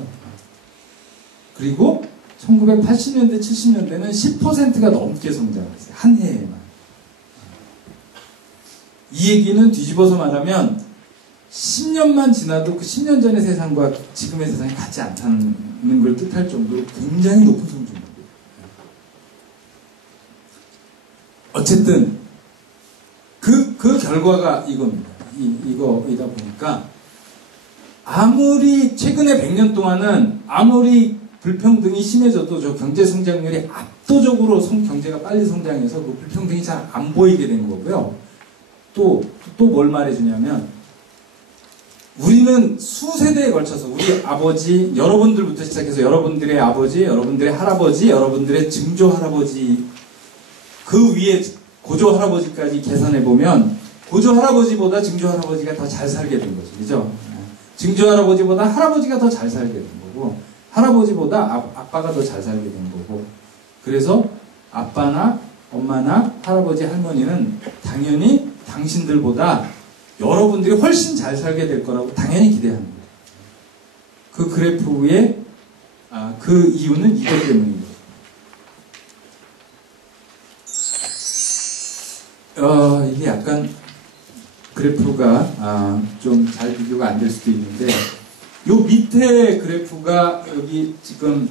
그리고 1980년대, 70년대는 10%가 넘게 성장했어요. 한 해에만. 이 얘기는 뒤집어서 말하면 10년만 지나도 그 10년 전의 세상과 지금의 세상이 같지 않다는 걸 뜻할 정도로 굉장히 높은 성장입니다. 어쨌든 그 결과가 이겁니다. 이거이다 보니까 아무리 최근에 100년 동안은 아무리 불평등이 심해져도 저 경제 성장률이 압도적으로 경제가 빨리 성장해서 그 불평등이 잘 안 보이게 된 거고요. 또 뭘 말해주냐면, 우리는 수세대에 걸쳐서 우리 아버지, 여러분들부터 시작해서 여러분들의 아버지, 여러분들의 할아버지, 여러분들의 증조 할아버지, 그 위에 고조 할아버지까지 계산해보면 고조 할아버지보다 증조 할아버지가 더 잘 살게 된 거죠. 그죠? 증조 할아버지보다 할아버지가 더 잘 살게 된 거고, 할아버지보다 아빠가 더 잘 살게 된 거고, 그래서 아빠나 엄마나 할아버지, 할머니는 당연히 당신들보다 여러분들이 훨씬 잘 살게 될 거라고 당연히 기대합니다. 그 그래프의 그 이유는 이것 때문입니다. 이게 약간 그래프가 좀 잘 비교가 안 될 수도 있는데, 요 밑에 그래프가 여기 지금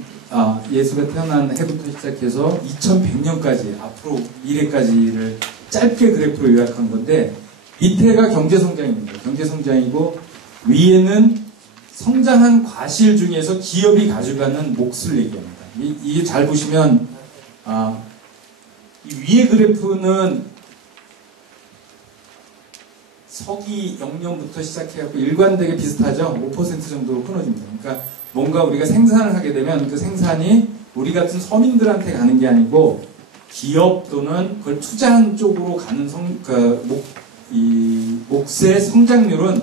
예수가 태어난 해부터 시작해서 2100년까지 앞으로 미래까지를 짧게 그래프로 요약한 건데, 밑에가 경제성장입니다. 경제성장이고, 위에는 성장한 과실 중에서 기업이 가져가는 몫을 얘기합니다. 이게 잘 보시면 이 위에 그래프는 서기 0년부터 시작해갖고 일관되게 비슷하죠. 5% 정도로 끊어집니다. 그러니까 뭔가 우리가 생산을 하게 되면 그 생산이 우리 같은 서민들한테 가는 게 아니고 기업 또는 그걸 투자한 쪽으로 가는 이 몫의 성장률은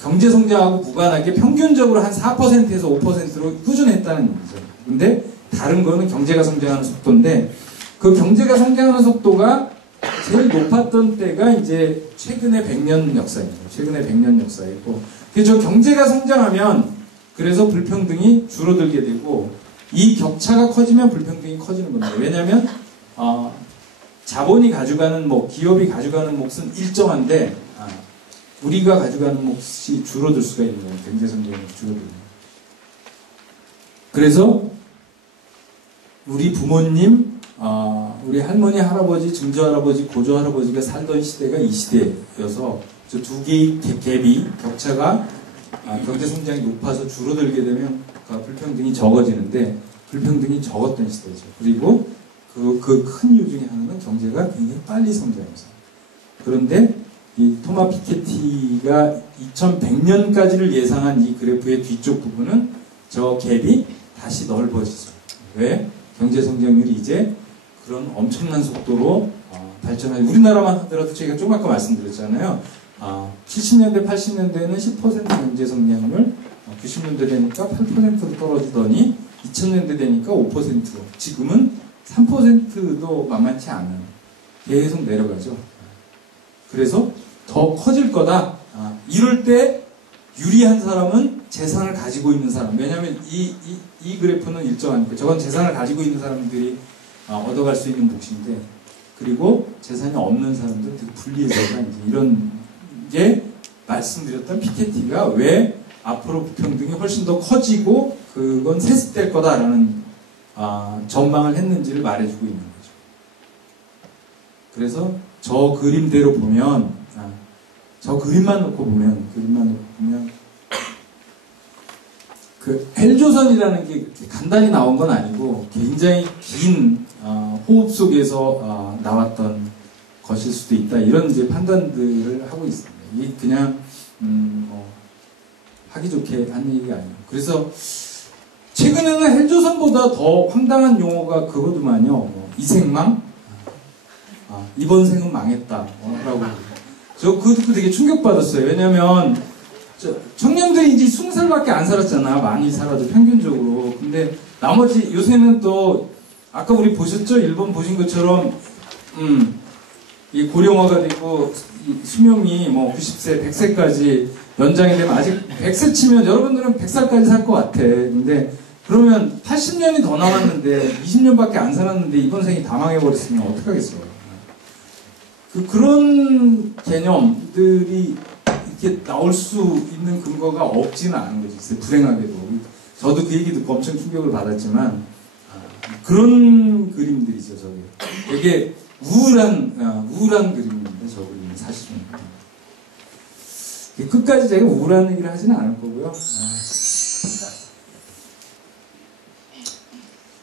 경제 성장하고 무관하게 평균적으로 한 4%에서 5%로 꾸준했다는 얘기죠. 근데 다른 거는 경제가 성장하는 속도인데, 그 경제가 성장하는 속도가 제일 높았던 때가 이제 최근의 100년 역사입니다. 최근의 100년 역사이고, 그래서 경제가 성장하면 그래서 불평등이 줄어들게 되고, 이 격차가 커지면 불평등이 커지는 겁니다. 왜냐하면 자본이 가져가는 기업이 가져가는 몫은 일정한데 우리가 가져가는 몫이 줄어들 수가 있는 거예요. 경제 성장이 줄어들면. 그래서 우리 부모님, 우리 할머니, 할아버지, 증조할아버지, 고조할아버지가 살던 시대가 이 시대여서 저 두 개의 갭이, 격차가 경제 성장이 높아서 줄어들게 되면 불평등이 적어지는데 불평등이 적었던 시대죠. 그리고 그 큰 이유 중에 하나는 경제가 굉장히 빨리 성장해서. 그런데 이 토마 피케티가 2100년까지를 예상한 이 그래프의 뒤쪽 부분은 저 갭이 다시 넓어지죠. 왜? 경제 성장률이 이제 그런 엄청난 속도로 발전하지. 우리나라만 하더라도 제가 조금 아까 말씀드렸잖아요. 70년대, 80년대에는 10% 경제 성장률, 90년대 되니까 8%로 떨어지더니 2000년대 되니까 5%, 지금은 3%도 만만치 않은, 계속 내려가죠. 그래서 더 커질 거다. 이럴 때 유리한 사람은 재산을 가지고 있는 사람. 왜냐하면 이 그래프는 일정하니까 저건 재산을 가지고 있는 사람들이 얻어갈 수 있는 몫인데, 그리고 재산이 없는 사람들, 불리해서가 이제 이런 게 말씀드렸던 피케티가 왜 앞으로 불평등이 훨씬 더 커지고 그건 세습될 거다라는 전망을 했는지를 말해주고 있는 거죠. 그래서 저 그림대로 보면, 저 그림만 놓고 보면 그 헬조선이라는 게 이렇게 간단히 나온 건 아니고 굉장히 긴 호흡 속에서 나왔던 것일 수도 있다, 이런 이제 판단들을 하고 있습니다. 이게 그냥 하기 좋게 한 얘기가 아니에요. 그래서 최근에는 헬조선보다 더 황당한 용어가 그거더만요. 이생망? 이번 생은 망했다 라고. 저 그거 듣고 되게 충격받았어요. 왜냐면 청년들이 이제 20살밖에 안 살았잖아. 많이 살아도 평균적으로. 근데 나머지 요새는 또 아까 우리 보셨죠? 일본 보신 것처럼 이 고령화가 되고 수명이 뭐 90세, 100세까지 연장이 되면, 아직 100세 치면 여러분들은 100살까지 살 것 같아. 근데 그러면 80년이 더 남았는데 20년밖에 안 살았는데 이번 생이 다 망해버렸으면 어떡하겠어요. 그런 개념들이 이렇게 나올 수 있는 근거가 없지는 않은 거지. 불행하게도. 저도 그 얘기 듣고 엄청 충격을 받았지만, 그런 그림들이죠, 저게. 되게 우울한 그림인데, 저 그림은 사실은. 끝까지 제가 우울한 얘기를 하지는 않을 거고요.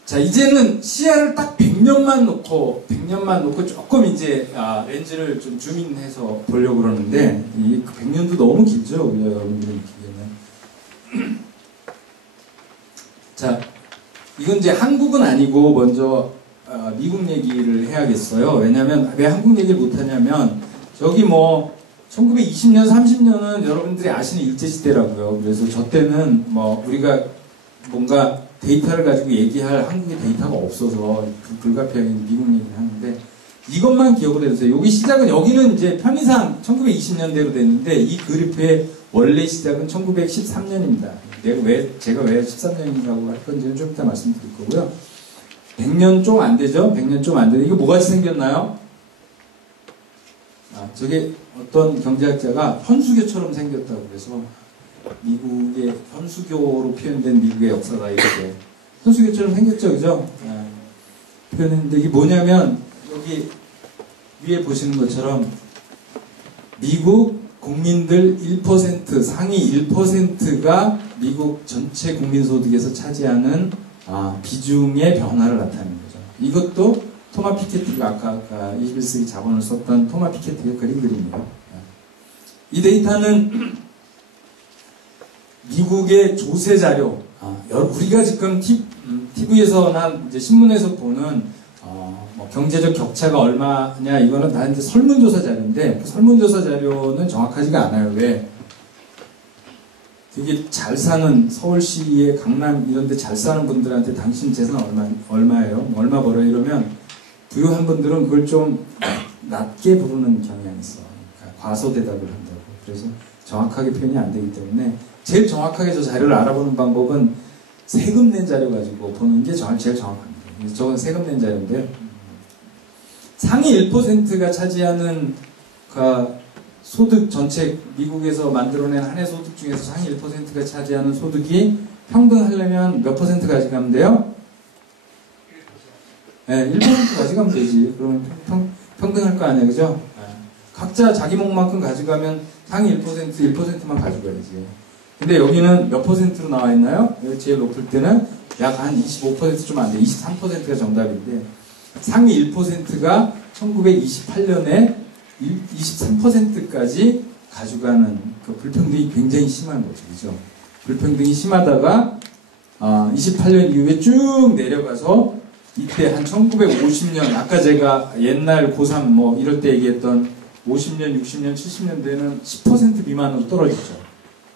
자, 이제는 시야를 딱 100년만 놓고 조금 이제 렌즈를 좀 줌인해서 보려고 그러는데, 이 100년도 너무 길죠, 여러분들이 보기에는. 자, 이건 이제 한국은 아니고 먼저 미국 얘기를 해야겠어요. 왜냐면 왜 한국 얘기를 못하냐면, 저기 뭐 1920년, 30년은 여러분들이 아시는 일제시대라고요. 그래서 저 때는 뭐 우리가 뭔가 데이터를 가지고 얘기할 한국의 데이터가 없어서 불가피하게 미국 얘기를 하는데, 이것만 기억을 해주세요. 여기 시작은, 여기는 이제 편의상 1920년대로 됐는데, 이 그래프의 원래 시작은 1913년입니다. 제가 왜 13년이라고 할 건지는 좀 이따 말씀드릴 거고요. 100년 좀 안 되죠? 100년 좀 안 되죠? 이거 뭐같이 생겼나요? 저게 어떤 경제학자가 현수교처럼 생겼다고 그래서, 미국의 현수교로 표현된 미국의 역사가 이렇게 현수교처럼 생겼죠, 그죠? 표현했는데, 이게 뭐냐면 여기 위에 보시는 것처럼 미국 국민들 1%, 상위 1%가 미국 전체 국민소득에서 차지하는 비중의 변화를 나타내는 거죠. 이것도 토마 피케티가 아까 21세기 자본을 썼던 토마 피케티가 그린 그림이에요. 이 데이터는 미국의 조세 자료, 우리가 지금 TV에서나 이제 신문에서 보는 뭐 경제적 격차가 얼마냐, 이거는 다 이제 설문조사 자료인데, 그 설문조사 자료는 정확하지가 않아요. 왜? 되게 잘 사는 서울시의 강남 이런 데 잘 사는 분들한테 당신 재산 얼마예요? 얼마 벌어요? 이러면 부유한 분들은 그걸 좀 낮게 부르는 경향이 있어. 그러니까 과소대답을 한다고. 그래서 정확하게 표현이 안 되기 때문에 제일 정확하게 저 자료를 알아보는 방법은 세금 낸 자료 가지고 보는 게 제일 정확합니다. 그래서 저건 세금 낸 자료인데요. 상위 1%가 차지하는 소득 전체, 미국에서 만들어낸 한 해 소득 중에서 상위 1%가 차지하는 소득이 평등하려면 몇 퍼센트 가져가면 돼요? 네, 1% 가져가면 되지. 그러면 평등할 거 아니야, 그죠? 네. 각자 자기 몫만큼 가져가면 상위 1%만 가져가야지. 근데 여기는 몇 %로 나와 있나요? 제일 높을 때는 약 한 25% 좀 안 돼. 23%가 정답인데 상위 1%가 1928년에 23%까지 가져가는 그 불평등이 굉장히 심한 거죠. 그죠? 불평등이 심하다가 28년 이후에 쭉 내려가서 이때 한 1950년 아까 제가 옛날 고3 뭐 이럴 때 얘기했던 50년, 60년, 70년대는 10% 미만으로 떨어졌죠.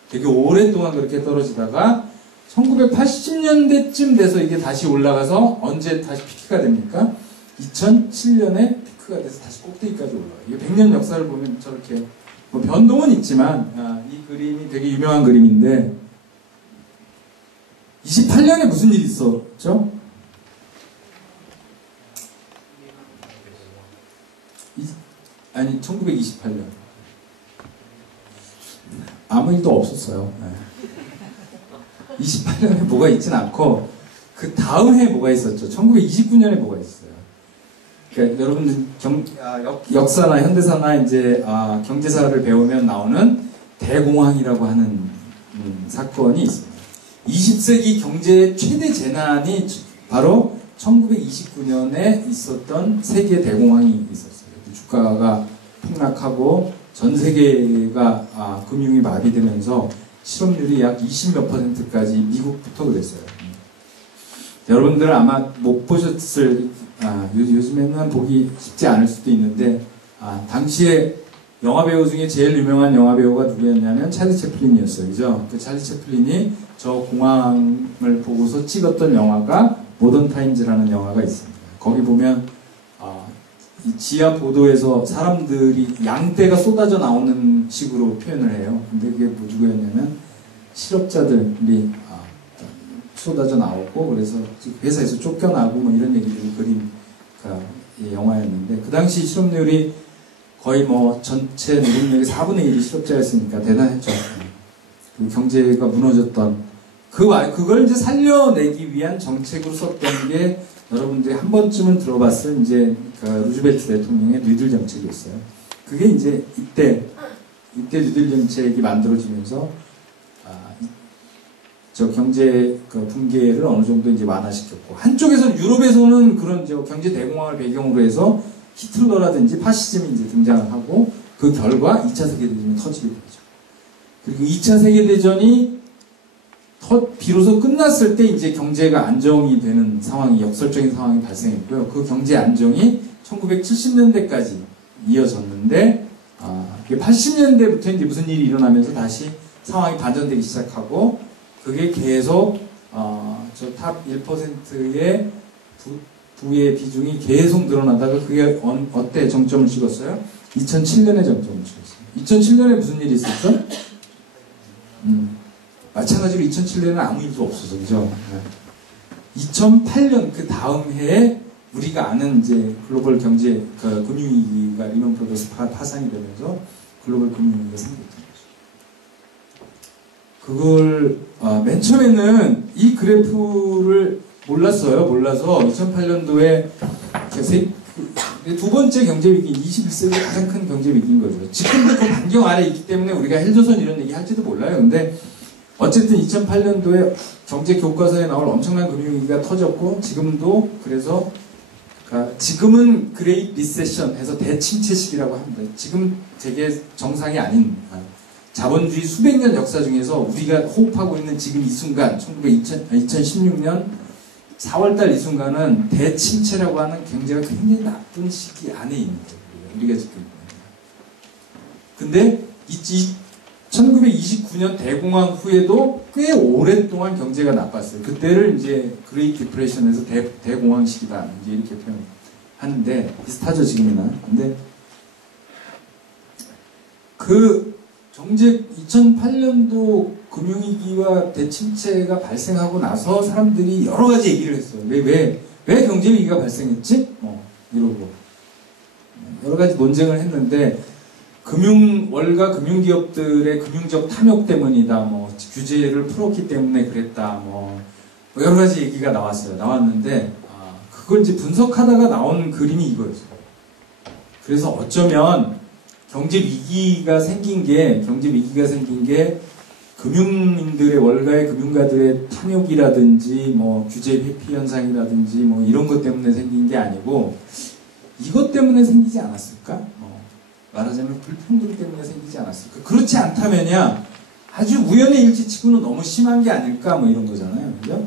되게 오랫동안 그렇게 떨어지다가 1980년대쯤 돼서 이게 다시 올라가서 언제 다시 피크가 됩니까? 2007년에 피크가 돼서 다시 꼭대기까지 올라가요. 이게 100년 역사를 보면 저렇게 뭐 변동은 있지만 이 그림이 되게 유명한 그림인데 28년에 무슨 일이 있었죠? 아니 1928년 아무 일도 없었어요. 28년에 뭐가 있진 않고 그 다음 해에 뭐가 있었죠? 1929년에 뭐가 있어요? 그러니까 여러분들 역사나 현대사나 이제 경제사를 배우면 나오는 대공황이라고 하는 사건이 있습니다. 20세기 경제의 최대 재난이 바로 1929년에 있었던 세계 대공황이 있었어요. 주가가 폭락하고 전 세계가 금융이 마비되면서 실업률이 약 20몇 %까지 미국부터 그랬어요. 여러분들은 아마 못 보셨을 요즘에는 보기 쉽지 않을 수도 있는데 당시에 영화배우 중에 제일 유명한 영화배우가 누구였냐면 찰리 채플린이었어요. 그죠? 그 찰리 채플린이 저 공항을 보고서 찍었던 영화가 모던 타임즈라는 영화가 있습니다. 거기 보면 이 지하 보도에서 사람들이 양떼가 쏟아져 나오는 식으로 표현을 해요. 근데 그게 누구였냐면 실업자들이 쏟아져 나오고 그래서 회사에서 쫓겨나고 뭐 이런 얘기들을 그린 영화였는데 그 당시 실업률이 거의 뭐 전체 노동력의 4분의 1이 실업자였으니까 대단했죠. 그 경제가 무너졌던 그걸 이제 살려내기 위한 정책으로 썼던 게 여러분들이 한 번쯤은 들어봤을 이제 그 루즈벨트 대통령의 뉴딜 정책이었어요. 그게 이제 이때 뉴딜 정책이 만들어지면서 저 경제 그 붕괴를 어느 정도 이제 완화시켰고 한쪽에서는 유럽에서는 그런 경제 대공황을 배경으로 해서 히틀러라든지 파시즘이 이제 등장을 하고 그 결과 2차 세계대전이 터지게 되죠. 그리고 2차 세계대전이 비로소 끝났을 때 이제 경제가 안정이 되는 상황이 역설적인 상황이 발생했고요. 그 경제 안정이 1970년대까지 이어졌는데 80년대부터 이제 무슨 일이 일어나면서 다시 상황이 반전되기 시작하고 그게 계속 저 탑 1%의 부의 비중이 계속 늘어나다가 그게 어때 정점을 찍었어요? 2007년에 정점을 찍었어요. 2007년에 무슨 일이 있었죠? 마찬가지로 2007년에는 아무 일도 없어서 그죠? 2008년 그 다음 해에 우리가 아는 이제 글로벌 경제 그 금융위기가 리먼 브라더스 파산이 되면서 글로벌 금융위기가 생겼던 거죠. 그걸 맨 처음에는 이 그래프를 몰라서 2008년도에 두 번째 경제위기, 21세기 가장 큰 경제위기인 거죠. 지금도 그 반경 아래 있기 때문에 우리가 헬조선 이런 얘기 할지도 몰라요. 근데 어쨌든 2008년도에 경제 교과서에 나올 엄청난 금융위기가 터졌고 지금도 그래서 지금은 그레이트 리세션 해서 대침체 시기라고 합니다. 지금 되게 정상이 아닌 자본주의 수백 년 역사 중에서 우리가 호흡하고 있는 지금 이 순간 2016년 4월달 이 순간은 대침체라고 하는 경제가 굉장히 나쁜 시기 안에 있는 거예요. 우리가 지금. 근데 1929년 대공황 후에도 꽤 오랫동안 경제가 나빴어요. 그때를 이제 그레이트 디프레션에서 대공황 시기다 이제 이렇게 표현하는데 비슷하죠 지금이나. 근데 그 경제 2008년도 금융위기와 대침체가 발생하고 나서 사람들이 여러 가지 얘기를 했어요. 왜 경제위기가 발생했지? 이러고 여러 가지 논쟁을 했는데 월가 금융기업들의 금융적 탐욕 때문이다. 규제를 풀었기 때문에 그랬다. 여러 가지 얘기가 나왔는데 그걸 이제 분석하다가 나온 그림이 이거였어요. 그래서 어쩌면 경제 위기가 생긴 게 금융인들의 월가의 금융가들의 탐욕이라든지 뭐 규제 회피 현상이라든지 뭐 이런 것 때문에 생긴 게 아니고 이것 때문에 생기지 않았을까? 말하자면 불평등 때문에 생기지 않았을까? 그렇지 않다면야 아주 우연의 일치치고는 너무 심한 게 아닐까? 뭐 이런 거잖아요. 그죠?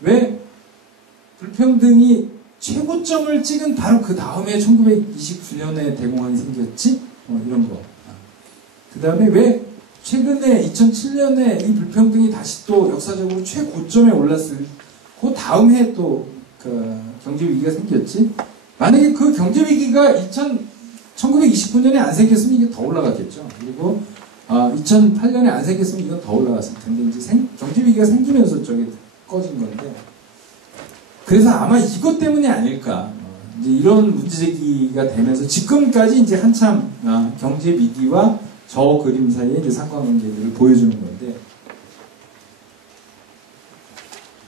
왜 불평등이 최고점을 찍은 바로 그 다음에 1929년에 대공황이 생겼지? 이런 거. 그 다음에 왜 최근에 2007년에 이 불평등이 다시 또 역사적으로 최고점에 올랐을 그 다음 해에 또 그 경제위기가 생겼지? 만약에 그 경제위기가 1929년에 안 생겼으면 이게 더 올라갔겠죠. 그리고 2008년에 안 생겼으면 이건 더 올라갔을 텐데 이제 경제위기가 생기면서 저게 꺼진 건데 그래서 아마 이것 때문이 아닐까. 이제 이런 문제제기가 되면서 지금까지 이제 한참 경제 위기와 저 그림 사이에 이제 상관관계들을 보여주는 건데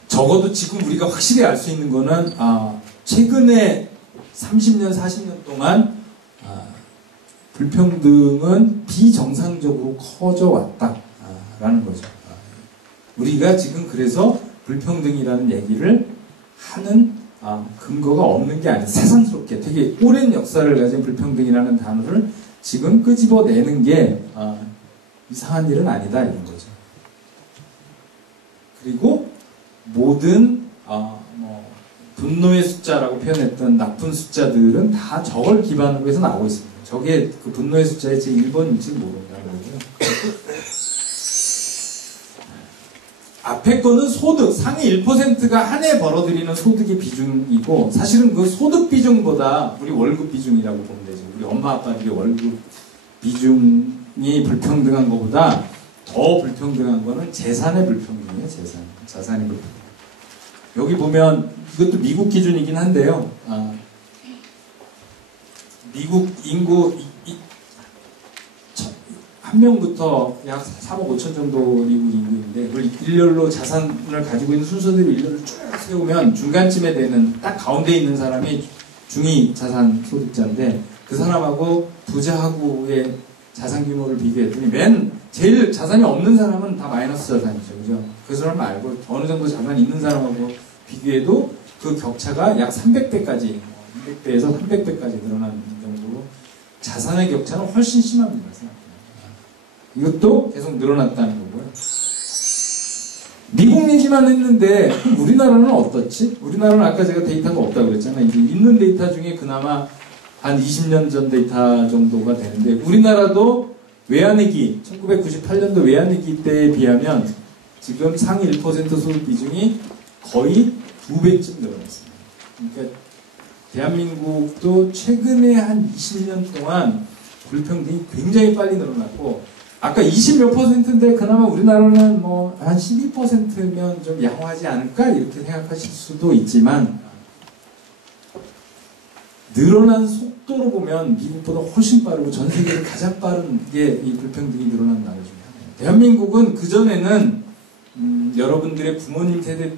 적어도 지금 우리가 확실히 알 수 있는 거는 최근에 30년, 40년 동안 불평등은 비정상적으로 커져왔다라는 거죠. 우리가 지금 그래서 불평등이라는 얘기를 하는 근거가 없는 게 아니라 새삼스럽게 되게 오랜 역사를 가진 불평등이라는 단어를 지금 끄집어내는 게 이상한 일은 아니다 이런 거죠. 그리고 모든 분노의 숫자라고 표현했던 나쁜 숫자들은 다 저걸 기반으로 해서 나오고 있습니다. 저게 그 분노의 숫자의 제 1번일지 모른다는 거고요. 앞에 거는 소득, 상위 1%가 한 해 벌어들이는 소득의 비중이고 사실은 그 소득 비중보다 우리 월급 비중이라고 보면 되죠. 우리 엄마 아빠들의 월급 비중이 불평등한 것보다 더 불평등한 거는 재산의 불평등이에요. 자산의 불평등. 여기 보면 이것도 미국 기준이긴 한데요. 미국 인구 한 명부터 약 3억 5천 정도 미국 인구인데 그걸 일렬로 자산을 가지고 있는 순서대로 일렬로 쭉 세우면 중간쯤에 되는 딱 가운데 있는 사람이 중위 자산 소득자인데 그 사람하고 부자하고의 자산 규모를 비교했더니 맨 제일 자산이 없는 사람은 다 마이너스 자산이죠. 그죠? 그 사람 말고 어느 정도 자산이 있는 사람하고 비교해도 그 격차가 약 300배까지 200배에서 300배까지 늘어나는 정도로 자산의 격차는 훨씬 심합니다. 이것도 계속 늘어났다는 거고요. 미국 얘기만 했는데 우리나라는 어떻지? 우리나라는 아까 제가 데이터가 없다고 그랬잖아요. 이제 있는 데이터 중에 그나마 한 20년 전 데이터 정도가 되는데 우리나라도 외환위기 1998년도 외환위기 때에 비하면 지금 상위 1% 소득 비중이 거의 2배쯤 늘어났습니다. 그러니까 대한민국도 최근에 한 20년 동안 불평등이 굉장히 빨리 늘어났고 아까 20몇 %인데 그나마 우리나라는 뭐 한 12%면 좀 양호하지 않을까 이렇게 생각하실 수도 있지만 늘어난 속도로 보면 미국보다 훨씬 빠르고 전 세계에서 가장 빠른 게 이 불평등이 늘어난 나라 중에 하나예요. 대한민국은 그전에는 여러분들의 부모님 세대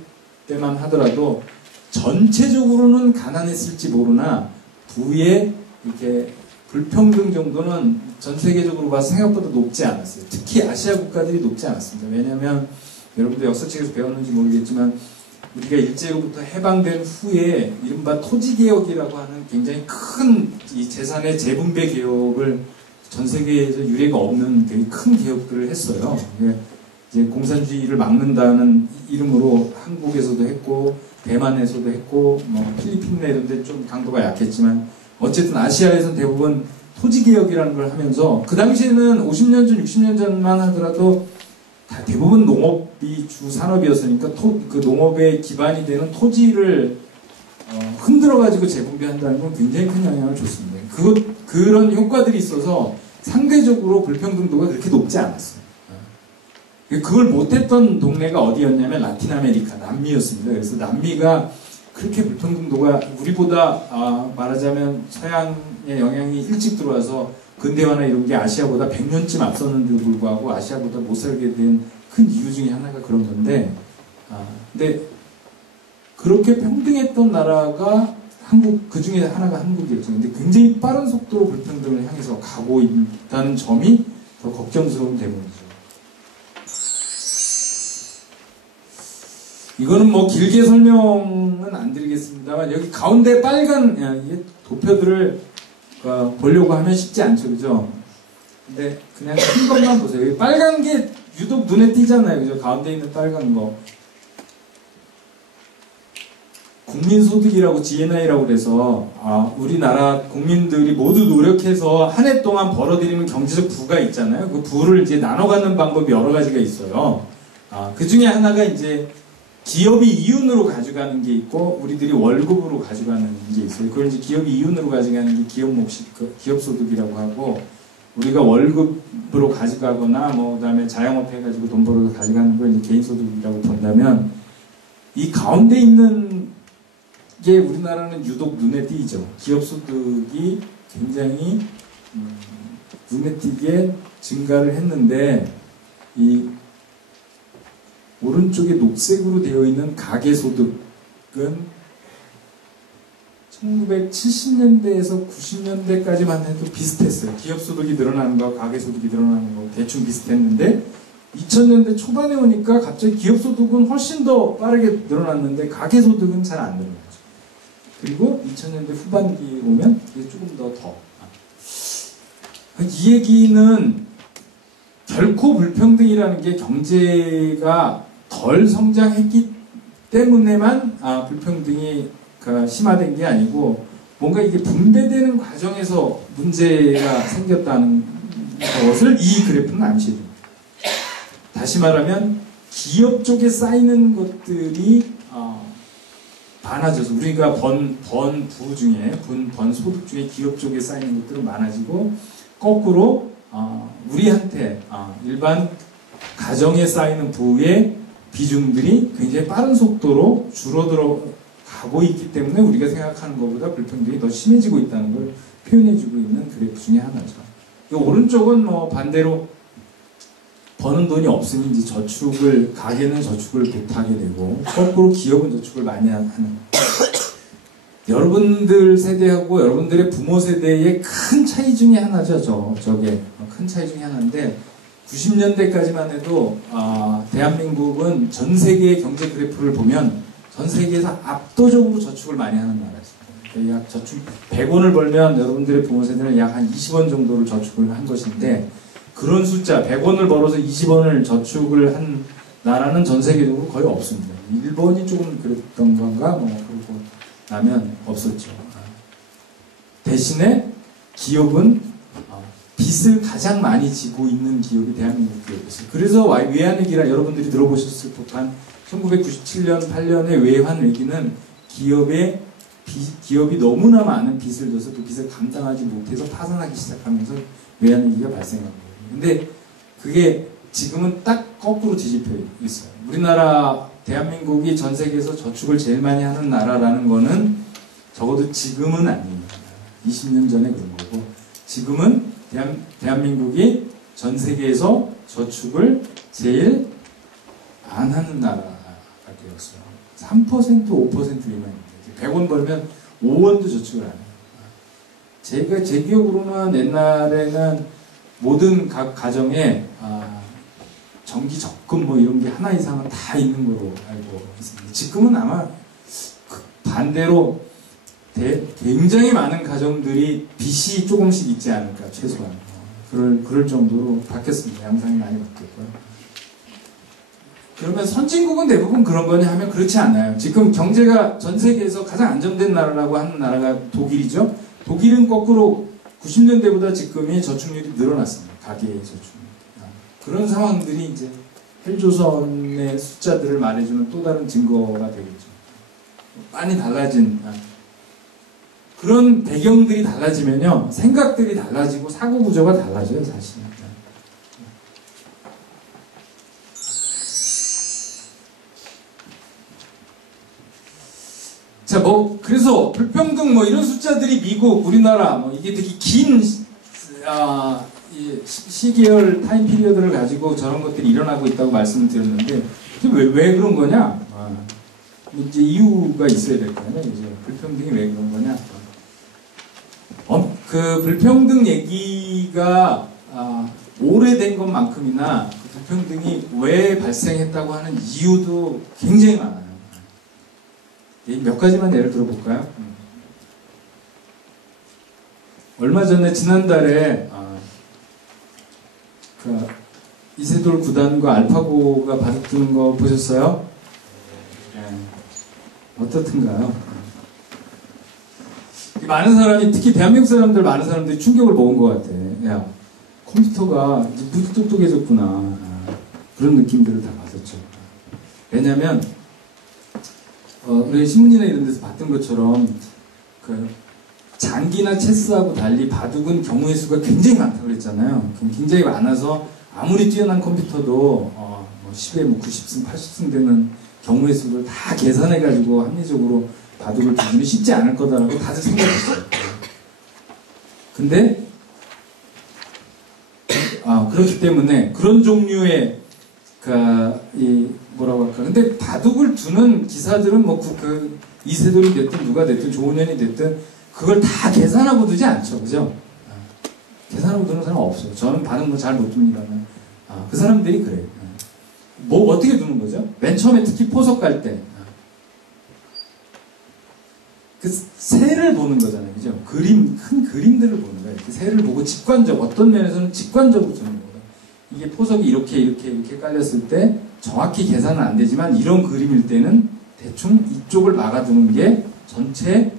때만 하더라도 전체적으로는 가난했을지 모르나 부의 이렇게 불평등 정도는 전 세계적으로 봐서 생각보다 높지 않았어요. 특히 아시아 국가들이 높지 않았습니다. 왜냐하면 여러분들 역사책에서 배웠는지 모르겠지만 우리가 일제로부터 해방된 후에 이른바 토지개혁이라고 하는 굉장히 큰 이 재산의 재분배 개혁을 전 세계에서 유례가 없는 되게 큰 개혁들을 했어요. 이제 공산주의를 막는다는 이름으로 한국에서도 했고 대만에서도 했고 뭐 필리핀 이런 데 좀 강도가 약했지만 어쨌든 아시아에서는 대부분 토지개혁이라는 걸 하면서 그 당시에는 50년 전, 60년 전만 하더라도 다 대부분 농업이 주 산업이었으니까 그 농업의 기반이 되는 토지를 흔들어가지고 재분배한다는 건 굉장히 큰 영향을 줬습니다. 그런 효과들이 있어서 상대적으로 불평등도가 그렇게 높지 않았어요. 그걸 못했던 동네가 어디였냐면 라틴 아메리카, 남미였습니다. 그래서 남미가 그렇게 불평등도가 우리보다 말하자면 서양의 영향이 일찍 들어와서 근대화나 이런 게 아시아보다 100년쯤 앞섰는데도 불구하고 아시아보다 못 살게 된 큰 이유 중에 하나가 그런 건데 근데 그렇게 평등했던 나라가 한국, 그 중에 하나가 한국이었죠. 근데 굉장히 빠른 속도로 불평등을 향해서 가고 있다는 점이 더 걱정스러운 대목이죠. 이거는 뭐 길게 설명은 안 드리겠습니다만, 여기 가운데 빨간, 이게 도표들을 보려고 하면 쉽지 않죠. 그죠? 근데 그냥 큰 것만 보세요. 여기 빨간 게 유독 눈에 띄잖아요. 그죠? 가운데 있는 빨간 거. 국민소득이라고 GNI라고 그래서 우리나라 국민들이 모두 노력해서 한 해 동안 벌어들이는 경제적 부가 있잖아요. 그 부를 이제 나눠 갖는 방법이 여러 가지가 있어요. 그 중에 하나가 이제 기업이 이윤으로 가져가는 게 있고 우리들이 월급으로 가져가는 게 있어요. 그걸 이제 기업이 이윤으로 가져가는 게 기업소득이라고 하고, 우리가 월급으로 가져가거나 뭐 그다음에 자영업 해가지고 돈 벌어서 가져가는 걸 이제 개인소득이라고 본다면, 이 가운데 있는 게 우리나라는 유독 눈에 띄죠. 기업소득이 굉장히 눈에 띄게 증가를 했는데, 이 오른쪽에 녹색으로 되어 있는 가계소득은 1970년대에서 90년대까지만 해도 비슷했어요. 기업소득이 늘어나는 거, 가계소득이 늘어나는 거 대충 비슷했는데, 2000년대 초반에 오니까 갑자기 기업소득은 훨씬 더 빠르게 늘어났는데 가계소득은 잘 안 늘어나죠. 그리고 2000년대 후반기에 오면 이게 조금 더. 이 얘기는 결코 불평등이라는 게 경제가 덜 성장했기 때문에만 불평등이 심화된 게 아니고, 뭔가 이게 분배되는 과정에서 문제가 생겼다는 것을 이 그래프는 암시해줍니다. 다시 말하면 기업 쪽에 쌓이는 것들이 많아져서, 우리가 번 부 중에 번 소득 중에 기업 쪽에 쌓이는 것들은 많아지고, 거꾸로 우리한테 일반 가정에 쌓이는 부의 비중들이 굉장히 빠른 속도로 줄어들어 가고 있기 때문에 우리가 생각하는 것보다 불평등이 더 심해지고 있다는 걸 표현해주고 있는 그래프 중에 하나죠. 이 오른쪽은 뭐 반대로 버는 돈이 없으니 이제 저축을, 가게는 저축을 못하게 되고, 거꾸로 기업은 저축을 많이 하는. 여러분들 세대하고 여러분들의 부모 세대의 큰 차이 중에 하나죠. 저게 큰 차이 중에 하나인데, 90년대까지만 해도 대한민국은 전 세계의 경제 그래프를 보면 전 세계에서 압도적으로 저축을 많이 하는 나라였습니다. 약 저축 100원을 벌면 여러분들의 부모 세대는 약 한 20원 정도를 저축을 한 것인데, 그런 숫자 100원을 벌어서 20원을 저축을 한 나라는 전 세계적으로 거의 없습니다. 일본이 조금 그랬던 건가 뭐 그러고 나면 없었죠. 대신에 기업은 빚을 가장 많이 지고 있는 기업이 대한민국 기업이었어요. 그래서 외환위기라 여러분들이 들어보셨을 법한 1997년 8년의 외환위기는 기업이 너무나 많은 빚을 져서 그 빚을 감당하지 못해서 파산하기 시작하면서 외환위기가 발생한 거예요. 근데 그게 지금은 딱 거꾸로 뒤집혀 있어요. 우리나라, 대한민국이 전 세계에서 저축을 제일 많이 하는 나라라는 거는 적어도 지금은 아닙니다. 20년 전에 그런 거고, 지금은 대한민국이 전 세계에서 저축을 제일 안 하는 나라가 되었어요. 3%, 5% 미만입니다. 100원 벌면 5원도 저축을 안 해요. 제 기억으로는 옛날에는 모든 각 가정에 전기 적금 뭐 이런 게 하나 이상은 다 있는 걸로 알고 있습니다. 지금은 아마 반대로 굉장히 많은 가정들이 빚이 조금씩 있지 않을까, 최소한. 그럴 정도로 바뀌었습니다. 양상이 많이 바뀌었고요. 그러면 선진국은 대부분 그런 거냐 하면 그렇지 않아요. 지금 경제가 전 세계에서 가장 안정된 나라라고 하는 나라가 독일이죠. 독일은 거꾸로 90년대보다 지금이 저축률이 늘어났습니다. 가계의 저축률. 그런 상황들이 이제 헬조선의 숫자들을 말해주는 또 다른 증거가 되겠죠. 많이 달라진, 그런 배경들이 달라지면요, 생각들이 달라지고 사고 구조가 달라져요, 사실. 자, 그래서 불평등 이런 숫자들이 미국, 우리나라, 이게 되게 긴 시계열 타임 피리어드를 가지고 저런 것들이 일어나고 있다고 말씀을 드렸는데, 왜 그런 거냐? 이제 이유가 있어야 될 거잖아요. 이제 불평등이 왜 그런 거냐? 그 불평등 얘기가 오래된 것만큼이나 그 불평등이 왜 발생했다고 하는 이유도 굉장히 많아요. 몇 가지만 예를 들어볼까요? 얼마 전에 지난달에 그 이세돌 구단과 알파고가 바둑두는 거 보셨어요? 네. 어떻든가요? 많은 사람이, 특히 대한민국 사람들, 많은 사람들이 충격을 먹은 것 같아. 야, 컴퓨터가 이제 무지 똑똑해졌구나. 그런 느낌들을 다 받았죠. 왜냐면, 우리 신문이나 이런 데서 봤던 것처럼, 그, 장기나 체스하고 달리 바둑은 경우의 수가 굉장히 많다고 그랬잖아요. 굉장히 많아서 아무리 뛰어난 컴퓨터도 10에 뭐 90승, 80승 되는 경우의 수를 다 계산해가지고 합리적으로 바둑을 두기는 쉽지 않을 거다라고 다들 생각했어요. 근데 그렇기 때문에 그런 종류의 뭐라고 할까? 근데 바둑을 두는 기사들은 뭐 그 이세돌이 됐든 누가 됐든 조은현이 됐든 그걸 다 계산하고 두지 않죠, 그죠? 계산하고 두는 사람 없어요. 저는 바둑 뭐 잘 못 둡니다만 그 사람들이 그래요. 뭐 어떻게 두는 거죠? 맨 처음에 특히 포석 갈 때. 그 새를 보는 거잖아요, 그죠? 큰 그림들을 보는 거예요. 그 새를 보고 어떤 면에서는 직관적으로 두는 거예요. 이게 포석이 이렇게 깔렸을 때 정확히 계산은 안 되지만 이런 그림일 때는 대충 이쪽을 막아두는 게 전체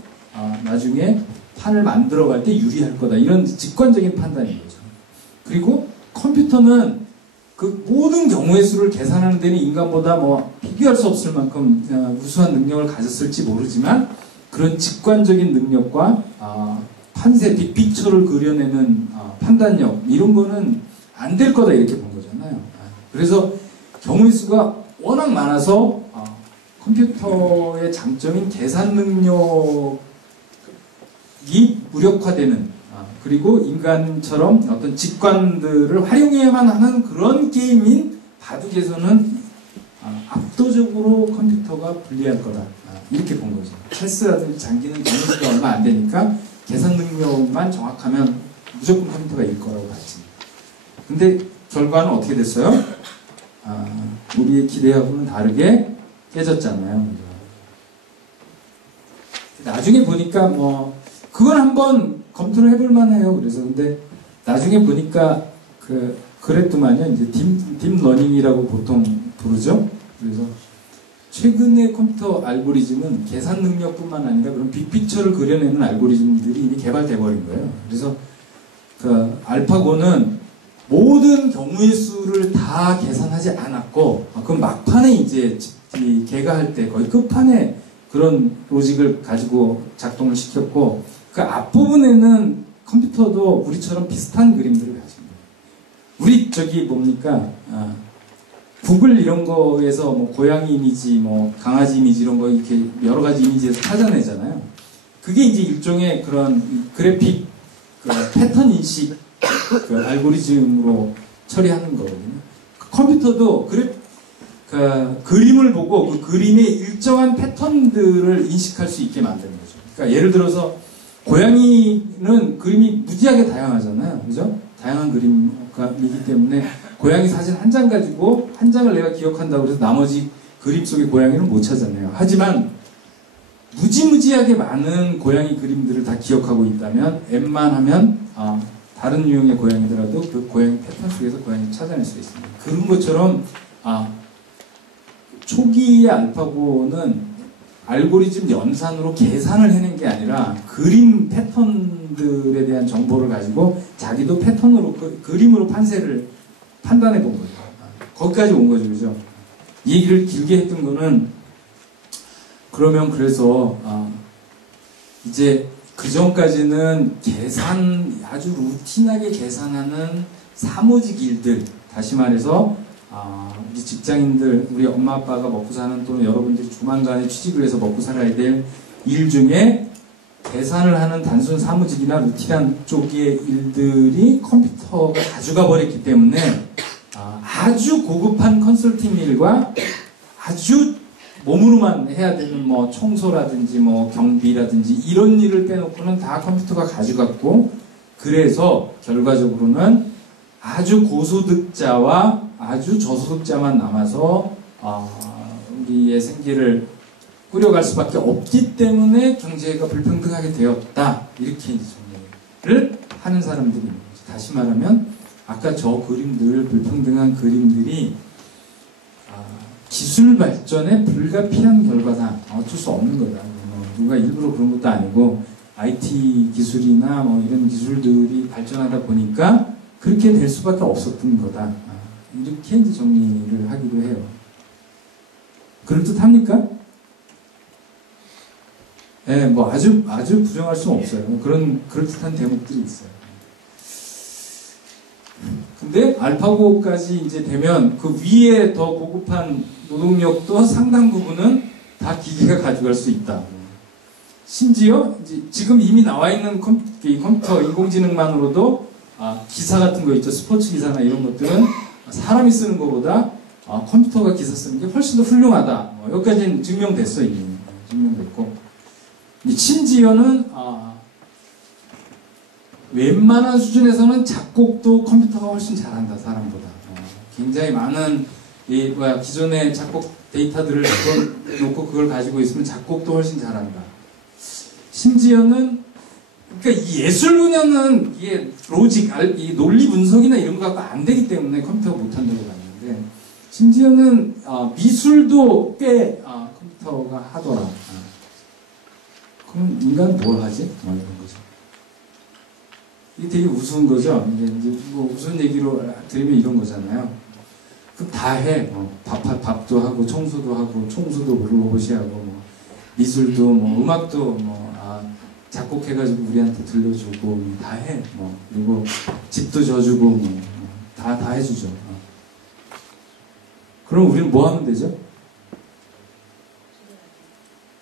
나중에 판을 만들어갈 때 유리할 거다. 이런 직관적인 판단인 거죠. 그리고 컴퓨터는 그 모든 경우의 수를 계산하는 데는 인간보다 뭐 비교할 수 없을 만큼 우수한 능력을 가졌을지 모르지만 그런 직관적인 능력과 판세, 빅픽처를 그려내는 판단력 이런 거는 안 될 거다 이렇게 본 거잖아요. 그래서 경우의 수가 워낙 많아서 컴퓨터의 장점인 계산 능력이 무력화되는 그리고 인간처럼 어떤 직관들을 활용해야만 하는 그런 게임인 바둑에서는 압도적으로 컴퓨터가 불리할 거다. 이렇게 본 거죠. 체스라든지 장기는 경우의 수가 얼마 안 되니까 계산 능력만 정확하면 무조건 컴퓨터가 이길 거라고 봤지. 근데 결과는 어떻게 됐어요? 우리의 기대하고는 다르게 깨졌잖아요. 나중에 보니까 뭐 그걸 한번 검토를 해볼 만해요. 그래서 근데 나중에 보니까 그랬더만요. 이제 딥러닝이라고 보통 부르죠. 그래서 최근의 컴퓨터 알고리즘은 계산 능력뿐만 아니라 그런 빅픽처를 그려내는 알고리즘들이 이미 개발돼 버린 거예요. 그래서 그 알파고는 모든 경우의 수를 다 계산하지 않았고, 그 막판에 이제 걔가 할 때 거의 끝판에 그런 로직을 가지고 작동을 시켰고, 그 앞부분에는 컴퓨터도 우리처럼 비슷한 그림들을 가집니다. 우리 뭡니까? 구글 이런 거에서 뭐 고양이 이미지, 뭐 강아지 이미지 이런 거 이렇게 여러 가지 이미지에서 찾아내잖아요. 그게 이제 일종의 그런 그래픽 패턴 인식 알고리즘으로 처리하는 거거든요. 컴퓨터도 그림을 보고 그 그림의 일정한 패턴들을 인식할 수 있게 만드는 거죠. 그러니까 예를 들어서 고양이는 그림이 무지하게 다양하잖아요. 그죠? 다양한 그림이기 때문에 고양이 사진 한 장 가지고 한 장을 내가 기억한다고 해서 나머지 그림 속의 고양이는 못 찾아내요. 하지만 무지무지하게 많은 고양이 그림들을 다 기억하고 있다면 웬만하면 다른 유형의 고양이더라도 그 고양이 패턴 속에서 고양이를 찾아낼 수 있습니다. 그런 것처럼 초기의 알파고는 알고리즘 연산으로 계산을 해낸 게 아니라 그림 패턴들에 대한 정보를 가지고 자기도 패턴으로 그림으로 판단해 본 거죠. 거기까지 온 거죠, 그죠? 이 얘기를 길게 했던 거는 그러면 그래서 이제 그 전까지는 아주 루틴하게 계산하는 사무직 일들, 다시 말해서 우리 직장인들, 우리 엄마 아빠가 먹고 사는 또는 여러분들이 조만간에 취직을 해서 먹고 살아야 될 일 중에 계산을 하는 단순 사무직이나 루틴한 쪽의 일들이 컴퓨터가 가져가 버렸기 때문에 아주 고급한 컨설팅 일과 아주 몸으로만 해야 되는 뭐 청소라든지 뭐 경비라든지 이런 일을 빼놓고는 다 컴퓨터가 가져갔고, 그래서 결과적으로는 아주 고소득자와 아주 저소득자만 남아서 우리의 생계를 꾸려갈 수밖에 없기 때문에 경제가 불평등하게 되었다. 이렇게 이제 정리를 하는 사람들이 있는 거죠. 다시 말하면 아까 저 그림들, 불평등한 그림들이 기술 발전에 불가피한 결과다. 어쩔 수 없는 거다. 누가 일부러 그런 것도 아니고 IT 기술이나 뭐 이런 기술들이 발전하다 보니까 그렇게 될 수밖에 없었던 거다. 이렇게 이제 정리를 하기도 해요. 그럴듯합니까? 예, 뭐 아주 부정할 수는 없어요. 그럴듯한 대목들이 있어요. 근데 알파고까지 이제 되면 그 위에 더 고급한 노동력도 상당 부분은 다 기계가 가져갈 수 있다. 심지어 이제 지금 이미 나와 있는 컴퓨터 인공지능만으로도 기사 같은 거 있죠. 스포츠 기사나 이런 것들은 사람이 쓰는 것보다 컴퓨터가 기사 쓰는 게 훨씬 더 훌륭하다. 여기까지는 증명됐어요. 이미 증명됐고, 심지어는 웬만한 수준에서는 작곡도 컴퓨터가 훨씬 잘한다. 사람보다. 굉장히 많은 기존의 작곡 데이터들을 놓고 그걸 가지고 있으면 작곡도 훨씬 잘한다. 심지어는 그러니까 이 예술 분야는 이게 로직, 이 논리 분석이나 이런 거 갖고 안 되기 때문에 컴퓨터가 못한다고 봤는데, 심지어는 미술도 꽤 컴퓨터가 하더라. 그럼 인간은 뭘 하지? 이런 거죠. 이게 되게 우스운 거죠. 이제 뭐 우스운 얘기로 드리면 이런 거잖아요. 그럼 다 해. 밥도 하고 청소도 하고 청소도 로봇이 하고 뭐 미술도 뭐 음악도 뭐 작곡해가지고 우리한테 들려주고 다 해. 그리고 집도 져주고 다 해주죠. 그럼 우리는 뭐 하면 되죠?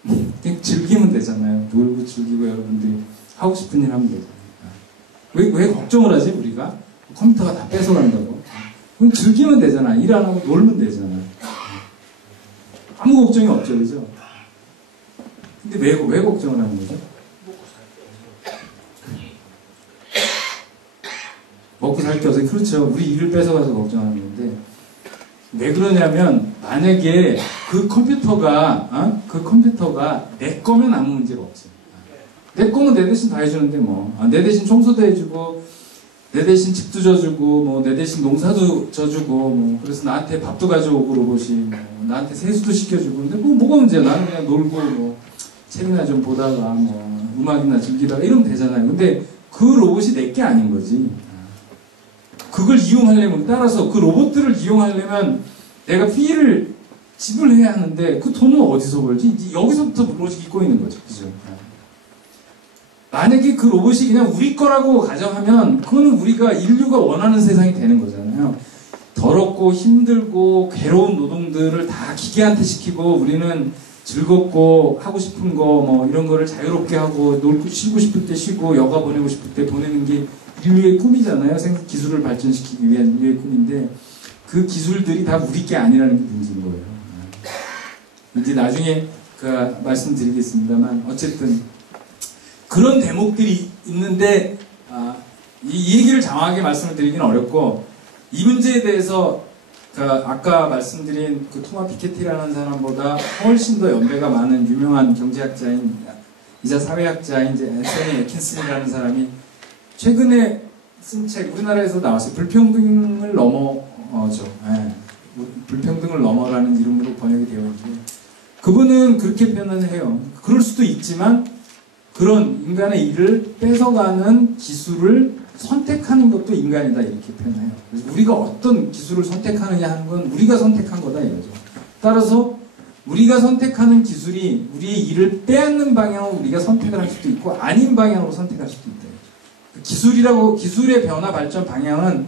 그냥 즐기면 되잖아요. 놀고 즐기고 여러분들이 하고 싶은 일 하면 되잖아요. 왜 걱정을 하지 우리가? 컴퓨터가 다 뺏어간다고. 그럼 즐기면 되잖아. 일 안 하고 놀면 되잖아. 아무 걱정이 없죠. 그죠? 근데 왜 걱정을 하는 거죠? 먹고 살 게 없어요. 그렇죠. 우리 일을 뺏어가서 걱정하는 건데, 왜 그러냐면 만약에 그 컴퓨터가 내 거면 아무 문제가 없어요. 내 거면 내 대신 다 해주는데 내 대신 청소도 해주고 내 대신 집도 져주고 내 대신 농사도 져주고 그래서 나한테 밥도 가져오고 로봇이 나한테 세수도 시켜주고. 근데 뭐가 문제야? 나는 그냥 놀고 책이나 좀 보다가 음악이나 즐기다가 이러면 되잖아요. 근데 그 로봇이 내 게 아닌 거지. 그걸 이용하려면, 따라서 그 로봇들을 이용하려면 내가 피해를 지불해야 하는데 그 돈은 어디서 벌지? 여기서부터 로직이 꼬이는 거죠. 그죠? 만약에 그 로봇이 그냥 우리 거라고 가정하면 그거는 우리가 인류가 원하는 세상이 되는 거잖아요. 더럽고 힘들고 괴로운 노동들을 다 기계한테 시키고 우리는 즐겁고 하고 싶은 거 이런 거를 자유롭게 하고 놀고 쉬고 싶을 때 쉬고 여가 보내고 싶을 때 보내는 게 인류의 꿈이잖아요. 기술을 발전시키기 위한 인류의 꿈인데 그 기술들이 다 우리 게 아니라는 게 문제인 거예요. 이제 나중에 말씀드리겠습니다만 어쨌든 그런 대목들이 있는데 이 얘기를 장황하게 말씀을 드리기는 어렵고, 이 문제에 대해서 아까 말씀드린 그 토마 피케티라는 사람보다 훨씬 더 연배가 많은 유명한 경제학자인 이자 사회학자인 이제 앤서니 애킨슨이라는 사람이 최근에 쓴 책, 우리나라에서 나왔어요. 불평등을 넘어죠. 불평등을 넘어라는 이름으로 번역이 되어 있는데, 그분은 그렇게 표현을 해요. 그럴 수도 있지만 그런 인간의 일을 뺏어가는 기술을 선택하는 것도 인간이다, 이렇게 표현해요. 그래서 우리가 어떤 기술을 선택하느냐 하는 건 우리가 선택한 거다 이거죠. 따라서 우리가 선택하는 기술이 우리의 일을 빼앗는 방향으로 우리가 선택을 할 수도 있고 아닌 방향으로 선택할 수도 있다. 기술의 변화 발전 방향은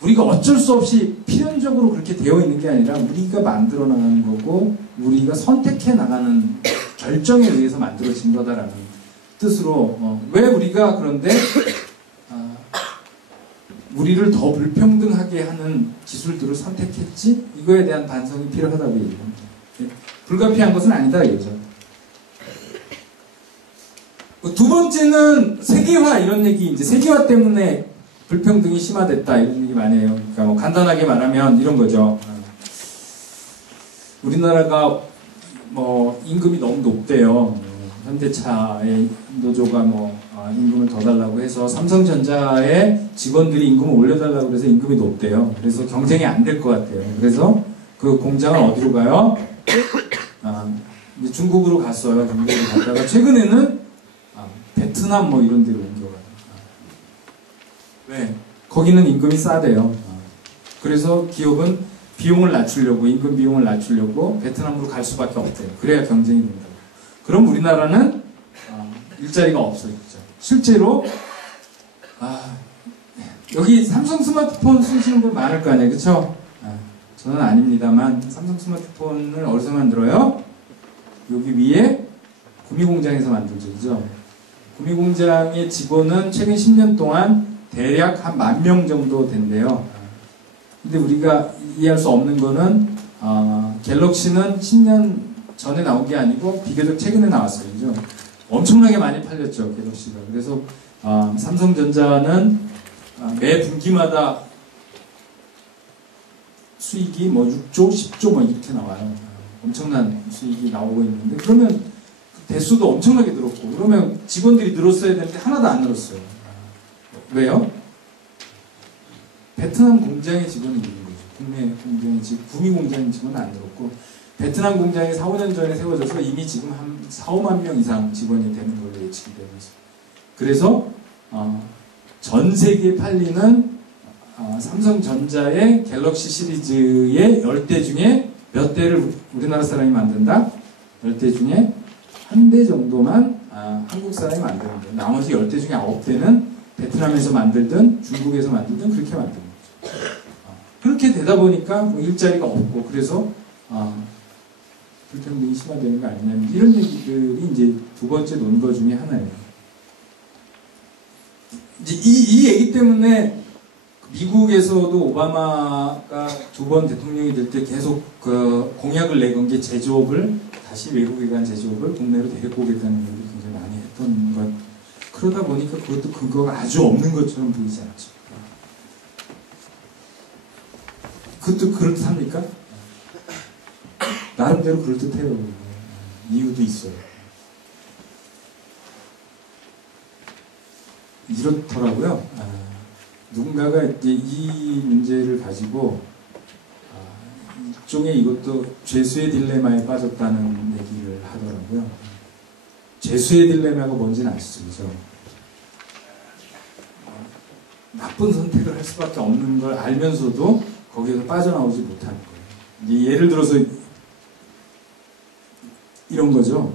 우리가 어쩔 수 없이 필연적으로 그렇게 되어 있는 게 아니라 우리가 만들어 나가는 거고 우리가 선택해 나가는 결정에 의해서 만들어진 거다라는 뜻으로 왜 우리가 그런데 우리를 더 불평등하게 하는 기술들을 선택했지? 이거에 대한 반성이 필요하다고 얘기합니다. 불가피한 것은 아니다 이거죠. 두 번째는 세계화 이런 얘기, 이제 세계화 때문에 불평등이 심화됐다 이런 얘기 많이 해요. 그러니까 뭐 간단하게 말하면 이런 거죠. 우리나라가 뭐 임금이 너무 높대요. 현대차의 노조가 뭐 임금을 더 달라고 해서 삼성전자의 직원들이 임금을 올려달라고 해서 임금이 높대요. 그래서 경쟁이 안 될 것 같아요. 그래서 그 공장을 어디로 가요? 이제 중국으로 갔어요. 중국으로 갔다가 최근에는 베트남 뭐 이런 데로 옮겨가요. 왜? 거기는 임금이 싸대요. 그래서 기업은 비용을 낮추려고, 임금 비용을 낮추려고 베트남으로 갈 수밖에 없대요. 그래야 경쟁이 된다고. 그럼 우리나라는 일자리가 없어요. 실제로 여기 삼성 스마트폰 쓰시는 분 많을 거 아니에요. 그쵸? 저는 아닙니다만 삼성 스마트폰을 어디서 만들어요? 여기 위에 구미공장에서 만들죠. 그죠? 구미공장의 직원은 최근 10년 동안 대략 한 10,000명 정도 된대요. 근데 우리가 이해할 수 없는 거는 갤럭시는 10년 전에 나온 게 아니고 비교적 최근에 나왔어요. 그죠? 엄청나게 많이 팔렸죠. 갤럭시가. 그래서 삼성전자는 매 분기마다 수익이 뭐 6조, 10조 뭐 이렇게 나와요. 엄청난 수익이 나오고 있는데 그러면 대수도 엄청나게 늘었고 그러면 직원들이 늘었어야 되는데 하나도 안 늘었어요. 왜요? 베트남 공장의 직원이 있는 거죠. 국내 공장의 구미 공장의 직원은 안 늘었고 베트남 공장이 4, 5년 전에 세워져서 이미 지금 한 4, 5만 명 이상 직원이 되는 걸로 예측이 되고 있어요. 그래서 전 세계에 팔리는 삼성전자의 갤럭시 시리즈의 10대 중에 몇 대를 우리나라 사람이 만든다? 10대 중에 한 대 정도만 한국 사람이 만드는 거예요. 나머지 10대 중에 9대는 베트남에서 만들든 중국에서 만들든 그렇게 만드는 거죠. 그렇게 되다 보니까 뭐 일자리가 없고 그래서 불평등이 심화되는 거 아니냐 이런 얘기들이 이제 두 번째 논거 중에 하나예요. 이제 이 얘기 때문에 미국에서도 오바마가 2번 대통령이 될 때 계속 그 공약을 내건 게 제조업을 다시 외국에 간 제조업을 국내로 데리고 오겠다는 얘기를 굉장히 많이 했던 것. 그러다 보니까 그것도 근거가 아주 없는 것처럼 보이지 않죠. 그것도 그렇답니까? 나름대로 그럴듯해요. 이유도 있어요. 이렇더라고요. 누군가가 이제 이 문제를 가지고 일종의 이것도 죄수의 딜레마에 빠졌다는 얘기를 하더라고요. 죄수의 딜레마가 뭔지는 아시죠? 그죠? 나쁜 선택을 할 수밖에 없는 걸 알면서도 거기에서 빠져나오지 못하는 거예요. 예를 들어서 이런 거죠.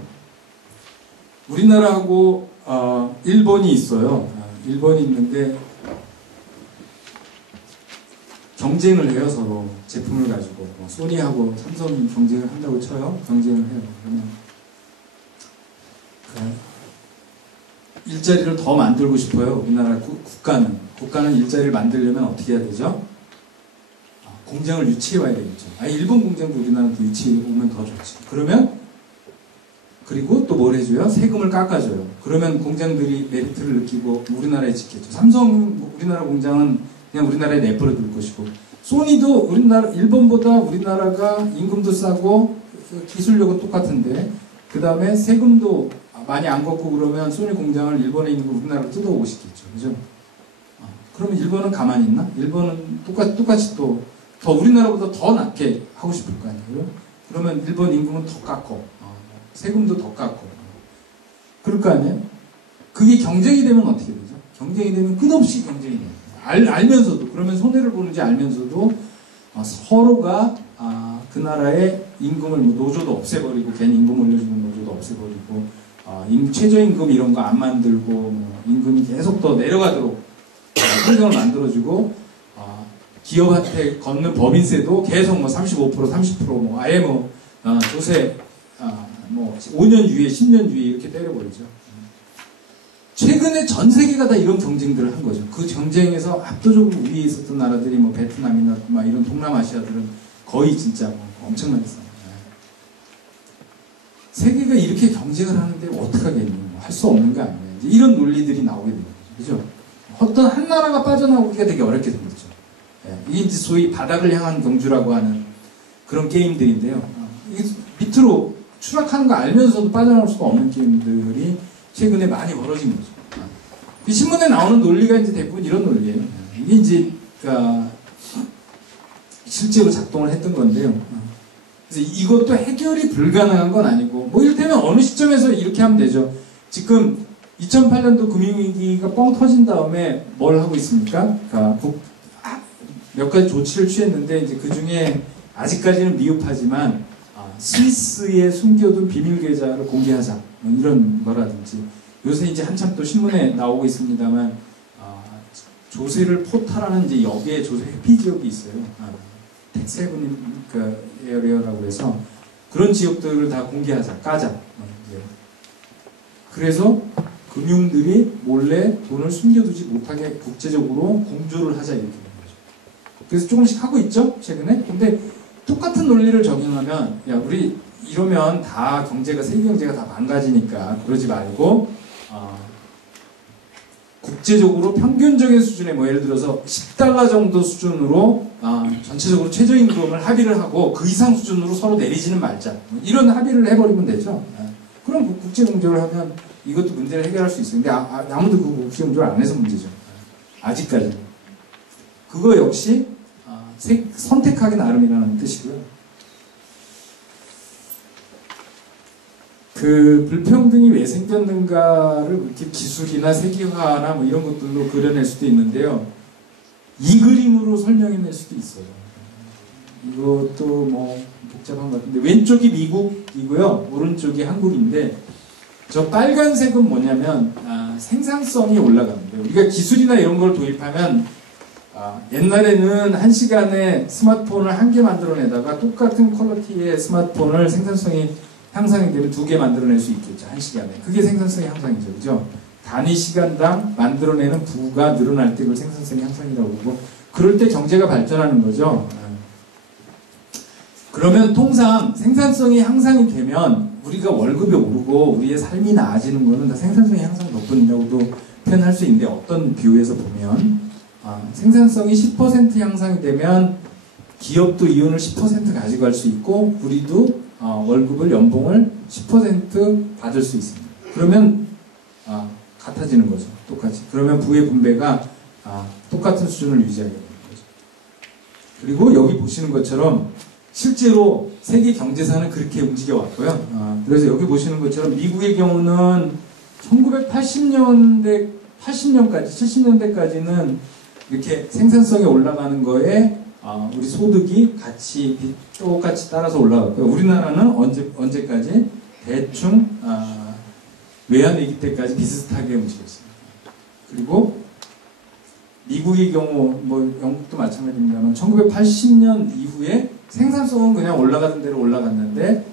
우리나라하고 일본이 있어요. 일본이 있는데 경쟁을 해요. 서로 제품을 가지고 소니하고 삼성이 경쟁을 한다고 쳐요. 경쟁을 해요. 그러면 일자리를 더 만들고 싶어요. 우리나라 국가는 일자리를 만들려면 어떻게 해야 되죠? 공장을 유치해 와야 되겠죠. 일본 공장도 우리나라도 유치해 오면 더 좋지. 그리고 또 뭘 해줘요? 세금을 깎아줘요. 그러면 공장들이 메리트를 느끼고 우리나라에 짓겠죠. 삼성 우리나라 공장은 그냥 우리나라에 내버려둘 것이고, 소니도 일본보다 우리나라가 임금도 싸고 기술력은 똑같은데 그 다음에 세금도 많이 안 걷고 그러면 소니 공장을 일본에 있는 거 우리나라로 뜯어오고 싶겠죠. 그죠? 그러면 일본은 가만히 있나? 일본은 똑같이 또 더 우리나라보다 더 낮게 하고 싶을 거 아니에요? 그러면 일본 임금은 더 깎고 세금도 더 깎고 그럴 거 아니에요? 그게 경쟁이 되면 어떻게 되죠? 경쟁이 되면 끝없이 경쟁이 돼요. 알면서도, 그러면 손해를 보는지 알면서도 서로가 그 나라의 임금을 노조도 없애버리고 괜히 임금 올려주는 노조도 없애버리고 최저임금 이런 거 안 만들고 임금이 계속 더 내려가도록 환경을 만들어주고 기업한테 걷는 법인세도 계속 35% 30% 아예 조세 5년 유예 10년 유예 이렇게 때려버리죠. 최근에 전 세계가 다 이런 경쟁들을 한 거죠. 그 경쟁에서 압도적으로 위에 있었던 나라들이 베트남이나 이런 동남아시아들은 거의 진짜 엄청나게 싸요. 세계가 이렇게 경쟁을 하는데 어떡하겠니? 할 수 없는 거 아니야. 이제 이런 논리들이 나오게 되는 거죠. 그죠? 어떤 한 나라가 빠져나오기가 되게 어렵게 생겼죠. 예, 이게 이제 소위 바닥을 향한 경주라고 하는 그런 게임들인데요. 이게 밑으로 추락하는 거 알면서도 빠져나올 수가 없는 게임들이 최근에 많이 벌어진 거죠. 이 신문에 나오는 논리가 이제 대부분 이런 논리예요. 이게 이제 그러니까 실제로 작동을 했던 건데요. 그래서 이것도 해결이 불가능한 건 아니고, 뭐 이를테면 어느 시점에서 이렇게 하면 되죠. 지금 2008년도 금융위기가 뻥 터진 다음에 뭘 하고 있습니까? 그러니까 몇 가지 조치를 취했는데, 이제 그 중에 아직까지는 미흡하지만, 스위스에 숨겨둔 비밀 계좌를 공개하자. 뭐 이런 거라든지, 요새 이제 한참 또 신문에 나오고 있습니다만, 조세를 포탈하는 이제 역의 조세 회피 지역이 있어요. 텍세븐 그 에어리어라고 해서 그런 지역들을 다 공개하자, 까자. 그래서 금융들이 몰래 돈을 숨겨두지 못하게 국제적으로 공조를 하자 이렇게 되는 거죠. 그래서 조금씩 하고 있죠, 최근에. 근데 똑같은 논리를 적용하면, 야, 우리 이러면 다 경제가, 세계 경제가 다 망가지니까 그러지 말고, 국제적으로 평균적인 수준의, 뭐 예를 들어서 $10 정도 수준으로 전체적으로 최저임금을 합의를 하고 그 이상 수준으로 서로 내리지는 말자. 이런 합의를 해버리면 되죠. 그럼 국제공조를 하면 이것도 문제를 해결할 수 있어요. 근데 아무도 그 국제공조를 안 해서 문제죠. 아직까지. 그거 역시 선택하기 나름이라는 뜻이고요. 그 불평등이 왜 생겼는가를 이렇게 기술이나 세계화나 뭐 이런 것들로 그려낼 수도 있는데요. 이 그림으로 설명해낼 수도 있어요. 이것도 뭐 복잡한 것 같은데, 왼쪽이 미국이고요, 오른쪽이 한국인데, 저 빨간색은 뭐냐면 생산성이 올라가는 거예요. 우리가 기술이나 이런 걸 도입하면 옛날에는 1시간에 스마트폰을 1개 만들어내다가 똑같은 퀄리티의 스마트폰을 생산성이 향상이 되면 2개 만들어낼 수 있겠죠. 1시간에. 그게 생산성의 향상이죠. 그죠? 단위 시간당 만들어내는 부가 늘어날 때 그걸 생산성의 향상이라고 그러고, 그럴 때 경제가 발전하는 거죠. 그러면 통상 생산성이 향상이 되면 우리가 월급이 오르고 우리의 삶이 나아지는 거는 다 생산성의 향상 덕분이라고도 표현할 수 있는데, 어떤 비유에서 보면 생산성이 10% 향상이 되면 기업도 이윤을 10% 가져갈 수 있고 우리도 월급을, 연봉을 10% 받을 수 있습니다. 그러면 같아지는 거죠. 똑같이. 그러면 부의 분배가 똑같은 수준을 유지하게 되는 거죠. 그리고 여기 보시는 것처럼 실제로 세계 경제사는 그렇게 움직여 왔고요. 그래서 여기 보시는 것처럼 미국의 경우는 1980년대, 80년까지, 70년대까지는 이렇게 생산성이 올라가는 거에 우리 소득이 같이 똑같이 따라서 올라갔고요. 우리나라는 언제까지 대충 외환위기 때까지 비슷하게 움직였습니다. 그리고 미국의 경우, 뭐 영국도 마찬가지입니다만 1980년 이후에 생산성은 그냥 올라가던 대로 올라갔는데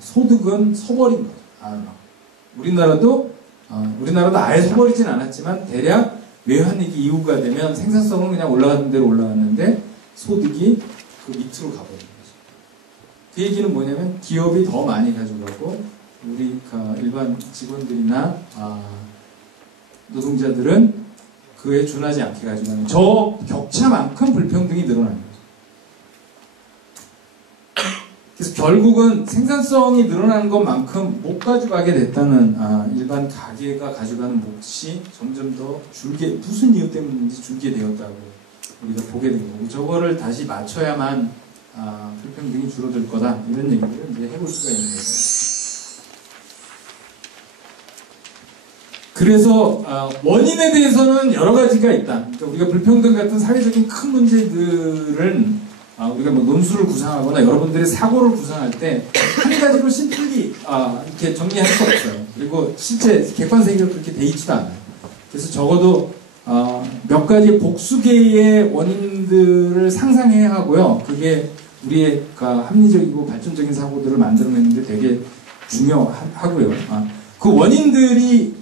소득은 서버린 거죠. 우리나라도 아예 서버리진 않았지만 대략 외환위기 이후가 되면 생산성은 그냥 올라가던 대로 올라갔는데 소득이 그 밑으로 가버린 거죠. 그 얘기는 뭐냐면 기업이 더 많이 가져가고 우리 일반 직원들이나 노동자들은 그에 준하지 않게 가져가는, 저 격차만큼 불평등이 늘어나는 거죠. 그래서 결국은 생산성이 늘어나는 것만큼 못 가져가게 됐다는 일반 가게가 가져가는 몫이 점점 더 줄게, 무슨 이유 때문인지 줄게 되었다고 우리가 보게 된 거고, 저거를 다시 맞춰야만 불평등이 줄어들 거다, 이런 얘기를 이제 해볼 수가 있는 거죠. 그래서 원인에 대해서는 여러 가지가 있다. 그러니까 우리가 불평등 같은 사회적인 큰 문제들은 우리가 뭐 논술을 구상하거나 여러분들의 사고를 구상할 때 한 가지로 심플리 이렇게 정리할 수 없어요. 그리고 실제 객관세계로 그렇게 돼 있지도 않아요. 그래서 적어도 몇 가지 복수계의 원인들을 상상해야 하고요. 그게 우리의 합리적이고 발전적인 사고들을 만들어내는데 되게 중요하고요. 그 원인들이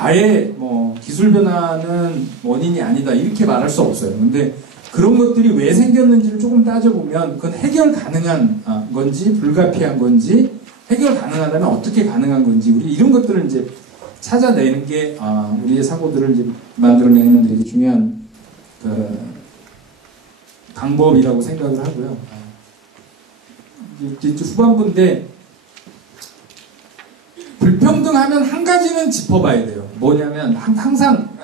아예 뭐 기술 변화는 원인이 아니다 이렇게 말할 수 없어요. 근데 그런 것들이 왜 생겼는지를 조금 따져보면 그건 해결 가능한 건지 불가피한 건지 해결 가능하다면 어떻게 가능한 건지 우리 이런 것들을 이제 찾아내는 게 우리의 사고들을 이제 만들어내는 되게 중요한 그 방법이라고 생각을 하고요. 이제 후반부인데 불평등하면 한 가지는 짚어봐야 돼요. 뭐냐면 항상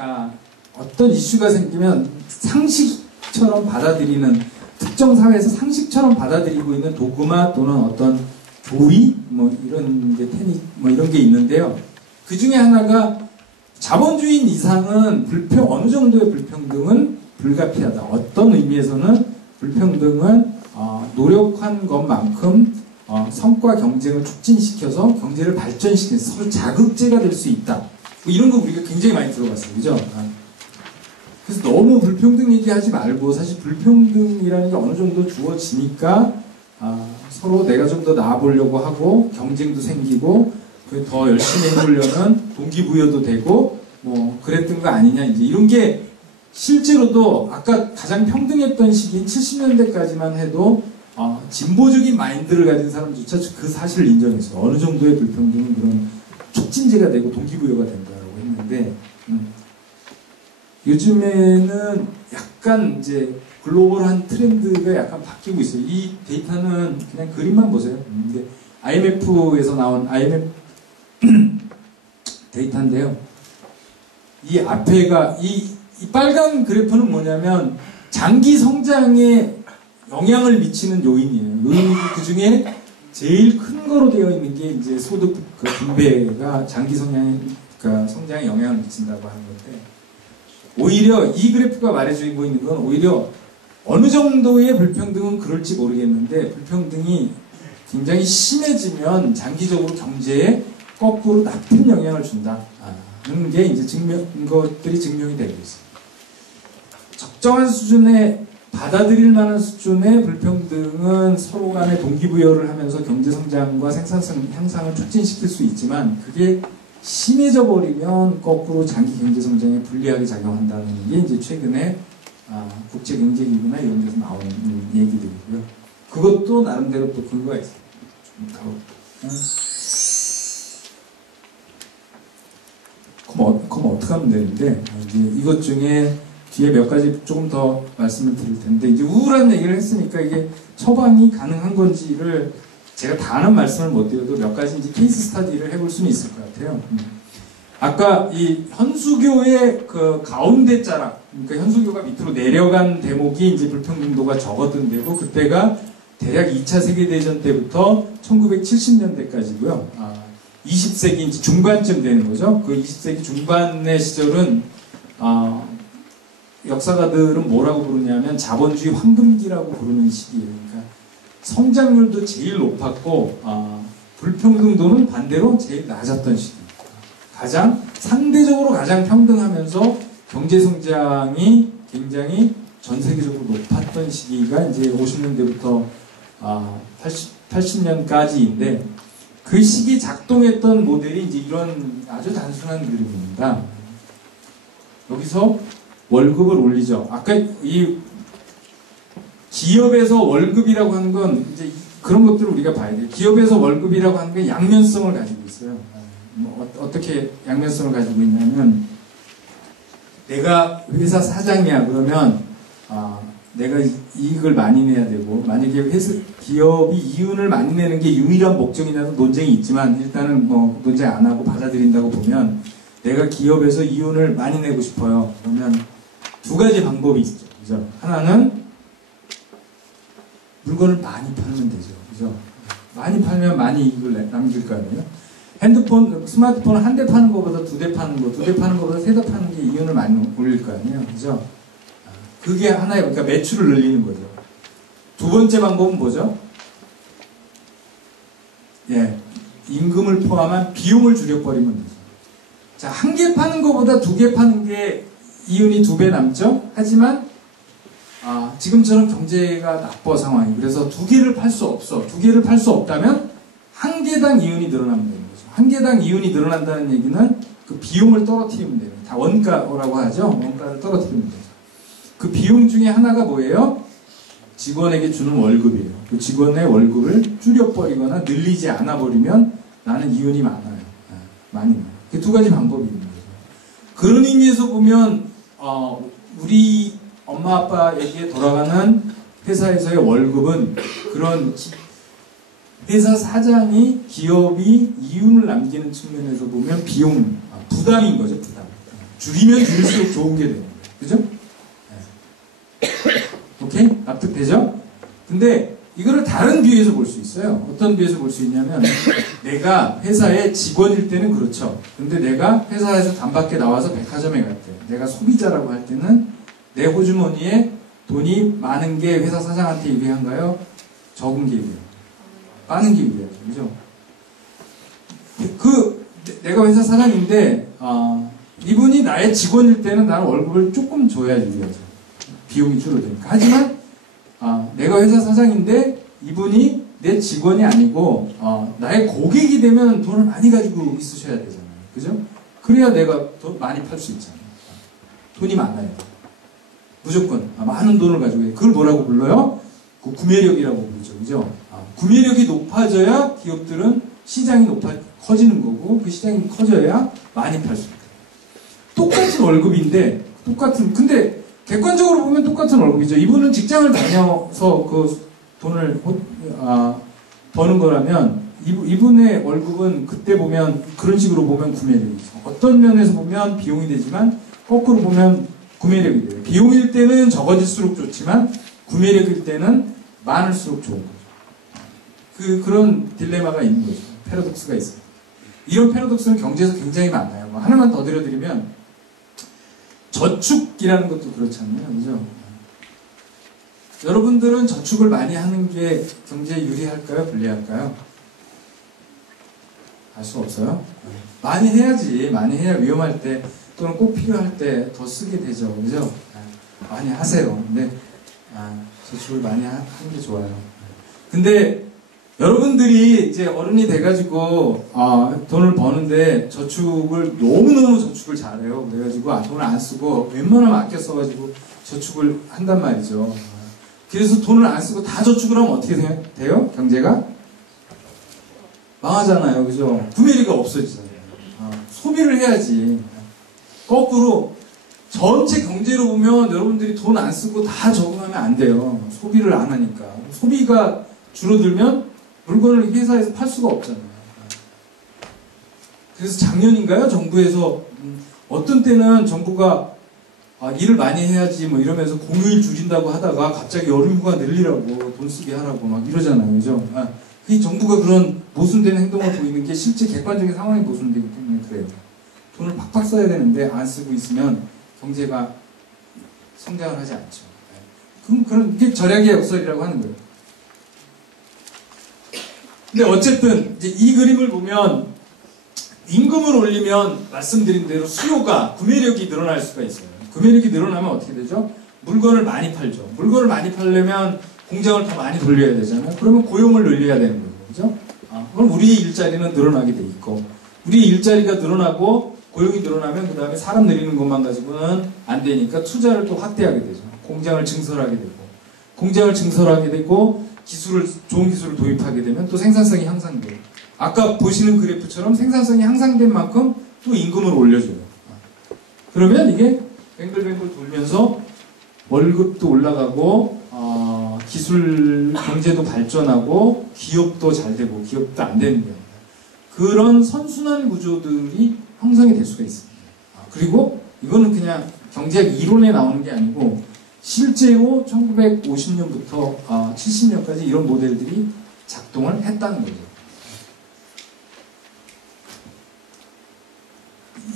어떤 이슈가 생기면 상식처럼 받아들이는 특정 사회에서 상식처럼 받아들이고 있는 도그마 또는 어떤 교의 뭐 이런 게 테니 뭐 이런 게 있는데요. 그 중에 하나가 자본주의 이상은 어느 정도의 불평등은 불가피하다. 어떤 의미에서는 불평등은 노력한 것만큼 성과 경쟁을 촉진시켜서 경제를 발전시키는 서로 자극제가 될 수 있다. 뭐 이런 거 우리가 굉장히 많이 들어봤어요. 그죠? 그래서 너무 불평등 얘기하지 말고 사실 불평등이라는 게 어느 정도 주어지니까 서로 내가 좀 더 나아보려고 하고 경쟁도 생기고 더 열심히 해보려는 동기부여도 되고 뭐 그랬던 거 아니냐 이제 이런 게 실제로도 아까 가장 평등했던 시기인 70년대까지만 해도 진보적인 마인드를 가진 사람조차 그 사실을 인정했어요. 어느 정도의 불평등은 그런 촉진제가 되고 동기부여가 된다고 했는데 요즘에는 약간 이제 글로벌한 트렌드가 약간 바뀌고 있어요. 이 데이터는 그냥 그림만 보세요. 근데 IMF에서 나온 IMF 데이터인데요. 이 앞에가 이 빨간 그래프는 뭐냐면 장기 성장에 영향을 미치는 요인이에요. 요인이 그 중에 제일 큰 거로 되어 있는 게 이제 소득 분배가 장기 성장에 영향을 미친다고 하는 건데 오히려 이 그래프가 말해주고 있는 건 오히려 어느 정도의 불평등은 그럴지 모르겠는데 불평등이 굉장히 심해지면 장기적으로 경제에 거꾸로 나쁜 영향을 준다는 게 이제 것들이 증명이 되고 있습니다. 적정한 수준의 받아들일 만한 수준의 불평등은 서로 간에 동기부여를 하면서 경제성장과 생산성 향상을 촉진시킬 수 있지만 그게 심해져 버리면 거꾸로 장기 경제성장에 불리하게 작용한다는 게 이제 최근에 국제경제기구나 이런 데서 나오는 얘기들이고요. 그것도 나름대로 또 근거가 있어요. 좀 그럼 어떻게 하면 되는데 이제 이것 중에 뒤에 몇 가지 조금 더 말씀을 드릴 텐데 이제 우울한 얘기를 했으니까 이게 처방이 가능한 건지를 제가 다 아는 말씀을 못 드려도 몇 가지 이제 케이스 스터디를 해볼 수는 있을 것 같아요. 아까 이 현수교의 그 가운데 자락, 그러니까 현수교가 밑으로 내려간 대목이 이제 불평등도가 적었던 데고 그때가 대략 2차 세계대전 때부터 1970년대까지고요. 20세기 이제 중반쯤 되는 거죠. 그 20세기 중반의 시절은 역사가들은 뭐라고 부르냐면 자본주의 황금기라고 부르는 시기예요. 그러니까 성장률도 제일 높았고 불평등도는 반대로 제일 낮았던 시기. 상대적으로 가장 평등하면서 경제성장이 굉장히 전 세계적으로 높았던 시기가 이제 50년대부터 80년까지인데 그 시기 작동했던 모델이 이제 이런 아주 단순한 그림입니다. 여기서 월급을 올리죠. 아까 이 기업에서 월급이라고 하는 건 이제 그런 것들을 우리가 봐야 돼요. 기업에서 월급이라고 하는 게 양면성을 가지고 있어요. 어떻게 양면성을 가지고 있냐면 내가 회사 사장이야 그러면 내가 이익을 많이 내야 되고 만약에 기업이 이윤을 많이 내는 게 유일한 목적이냐도 논쟁이 있지만 일단은 뭐 논쟁 안 하고 받아들인다고 보면 내가 기업에서 이윤을 많이 내고 싶어요. 그러면 두 가지 방법이 있죠. 그죠? 하나는 물건을 많이 팔면 되죠. 그죠? 많이 팔면 많이 이익을 남길 거 아니에요? 스마트폰 한 대 파는 것보다 두 대 파는 거, 두 대 파는 것보다 세 대 파는 게 이윤을 많이 올릴 거 아니에요? 그죠? 그게 하나예요. 그러니까 매출을 늘리는 거죠. 두 번째 방법은 뭐죠? 예. 임금을 포함한 비용을 줄여버리면 되죠. 자, 한 개 파는 것보다 두 개 파는 게 이윤이 2배 남죠? 하지만, 지금처럼 경제가 나빠 상황이. 그래서 두 개를 팔 수 없어. 두 개를 팔 수 없다면, 한 개당 이윤이 늘어나면 되는 거죠. 한 개당 이윤이 늘어난다는 얘기는 그 비용을 떨어뜨리면 돼요. 다 원가라고 하죠. 원가를 떨어뜨리면 되죠. 그 비용 중에 하나가 뭐예요? 직원에게 주는 월급이에요. 그 직원의 월급을 줄여버리거나 늘리지 않아버리면 나는 이윤이 많아요. 많이 나요. 그 두 가지 방법이 있는 거죠. 그런 의미에서 보면 우리 엄마 아빠에게 돌아가는 회사에서의 월급은 그런 회사 사장이 기업이 이윤을 남기는 측면에서 보면 비용, 부담인 거죠. 부담. 줄이면 줄일수록 좋은 게 되는 거예요. 그죠? 네. 오케이? 납득되죠? 근데 이거를 다른 비유에서 볼 수 있어요. 어떤 비유에서 볼 수 있냐면 내가 회사의 직원일 때는 그렇죠. 근데 내가 회사에서 단밖에 나와서 백화점에 갈 때, 내가 소비자라고 할 때는 내 호주머니에 돈이 많은 게 회사 사장한테 유리한가요? 적은 게 유리해요. 많은 게 유리하죠. 그죠? 내가 회사 사장인데 이분이 나의 직원일 때는 나는 월급을 조금 줘야 유리하죠. 비용이 줄어드니까. 하지만 내가 회사 사장인데 이분이 내 직원이 아니고 나의 고객이 되면 돈을 많이 가지고 있으셔야 되잖아요. 그죠? 그래야 내가 돈 많이 팔 수 있잖아요. 돈이 많아요. 무조건 많은 돈을 가지고 있어요. 그걸 뭐라고 불러요? 그 구매력이라고 부르죠. 그죠? 구매력이 높아져야 기업들은 시장이 커지는 거고 그 시장이 커져야 많이 팔 수 있다. 똑같은 월급인데 근데 객관적으로 보면 똑같은 월급이죠. 이분은 직장을 다녀서 그 돈을 버는 거라면 이분의 월급은 그때 보면 그런 식으로 보면 구매력이죠. 어떤 면에서 보면 비용이 되지만 거꾸로 보면 구매력이 돼요. 비용일 때는 적어질수록 좋지만 구매력일 때는 많을수록 좋은 거죠. 그런 딜레마가 있는 거죠. 패러독스가 있어요. 이런 패러독스는 경제에서 굉장히 많아요. 하나만 더 드려드리면 저축이라는 것도 그렇잖아요. 그죠? 여러분들은 저축을 많이 하는 게 경제에 유리할까요? 불리할까요? 알 수 없어요? 많이 해야지. 많이 해야 위험할 때 또는 꼭 필요할 때 더 쓰게 되죠. 그죠? 많이 하세요. 근데 저축을 많이 하는 게 좋아요. 근데 여러분들이 이제 어른이 돼가지고 돈을 버는데 너무너무 저축을 잘해요. 그래가지고 돈을 안 쓰고 웬만하면 아껴 써가지고 저축을 한단 말이죠. 그래서 돈을 안 쓰고 다 저축을 하면 어떻게 돼요? 경제가? 망하잖아요. 그죠? 구매력이 없어지잖아요. 소비를 해야지. 거꾸로 전체 경제로 보면 여러분들이 돈 안 쓰고 다 적응하면 안 돼요. 소비를 안 하니까. 소비가 줄어들면 물건을 회사에서 팔 수가 없잖아요. 그래서 작년인가요? 정부에서 어떤 때는 정부가 일을 많이 해야지 뭐 이러면서 공휴일 줄인다고 하다가 갑자기 여름휴가 늘리라고 돈 쓰게 하라고 막 이러잖아요. 그죠? 이 정부가 그런 모순되는 행동을 보이는 게 실제 객관적인 상황이 모순되기 때문에 그래요. 돈을 팍팍 써야 되는데 안 쓰고 있으면 경제가 성장을 하지 않죠. 그럼 이게 절약의 역설이라고 하는 거예요. 근데 어쨌든 이제 이 그림을 보면 임금을 올리면 말씀드린 대로 수요가 구매력이 늘어날 수가 있어요. 구매력이 늘어나면 어떻게 되죠? 물건을 많이 팔죠. 물건을 많이 팔려면 공장을 더 많이 돌려야 되잖아요. 그러면 고용을 늘려야 되는 거죠. 그죠? 그럼 우리의 일자리는 늘어나게 돼 있고 우리의 일자리가 늘어나고 고용이 늘어나면 그 다음에 사람 늘리는 것만 가지고는 안 되니까 투자를 또 확대하게 되죠. 공장을 증설하게 되고 좋은 기술을 도입하게 되면 또 생산성이 향상돼요. 아까 보시는 그래프처럼 생산성이 향상된 만큼 또 임금을 올려줘요. 그러면 이게 뱅글뱅글 돌면서 월급도 올라가고 기술 경제도 발전하고 기업도 잘 되고 기업도 안 되는 거예요. 그런 선순환 구조들이 형성이 될 수가 있습니다. 그리고 이거는 그냥 경제학 이론에 나오는 게 아니고 실제로 1950년부터 70년까지 이런 모델들이 작동을 했다는 거죠.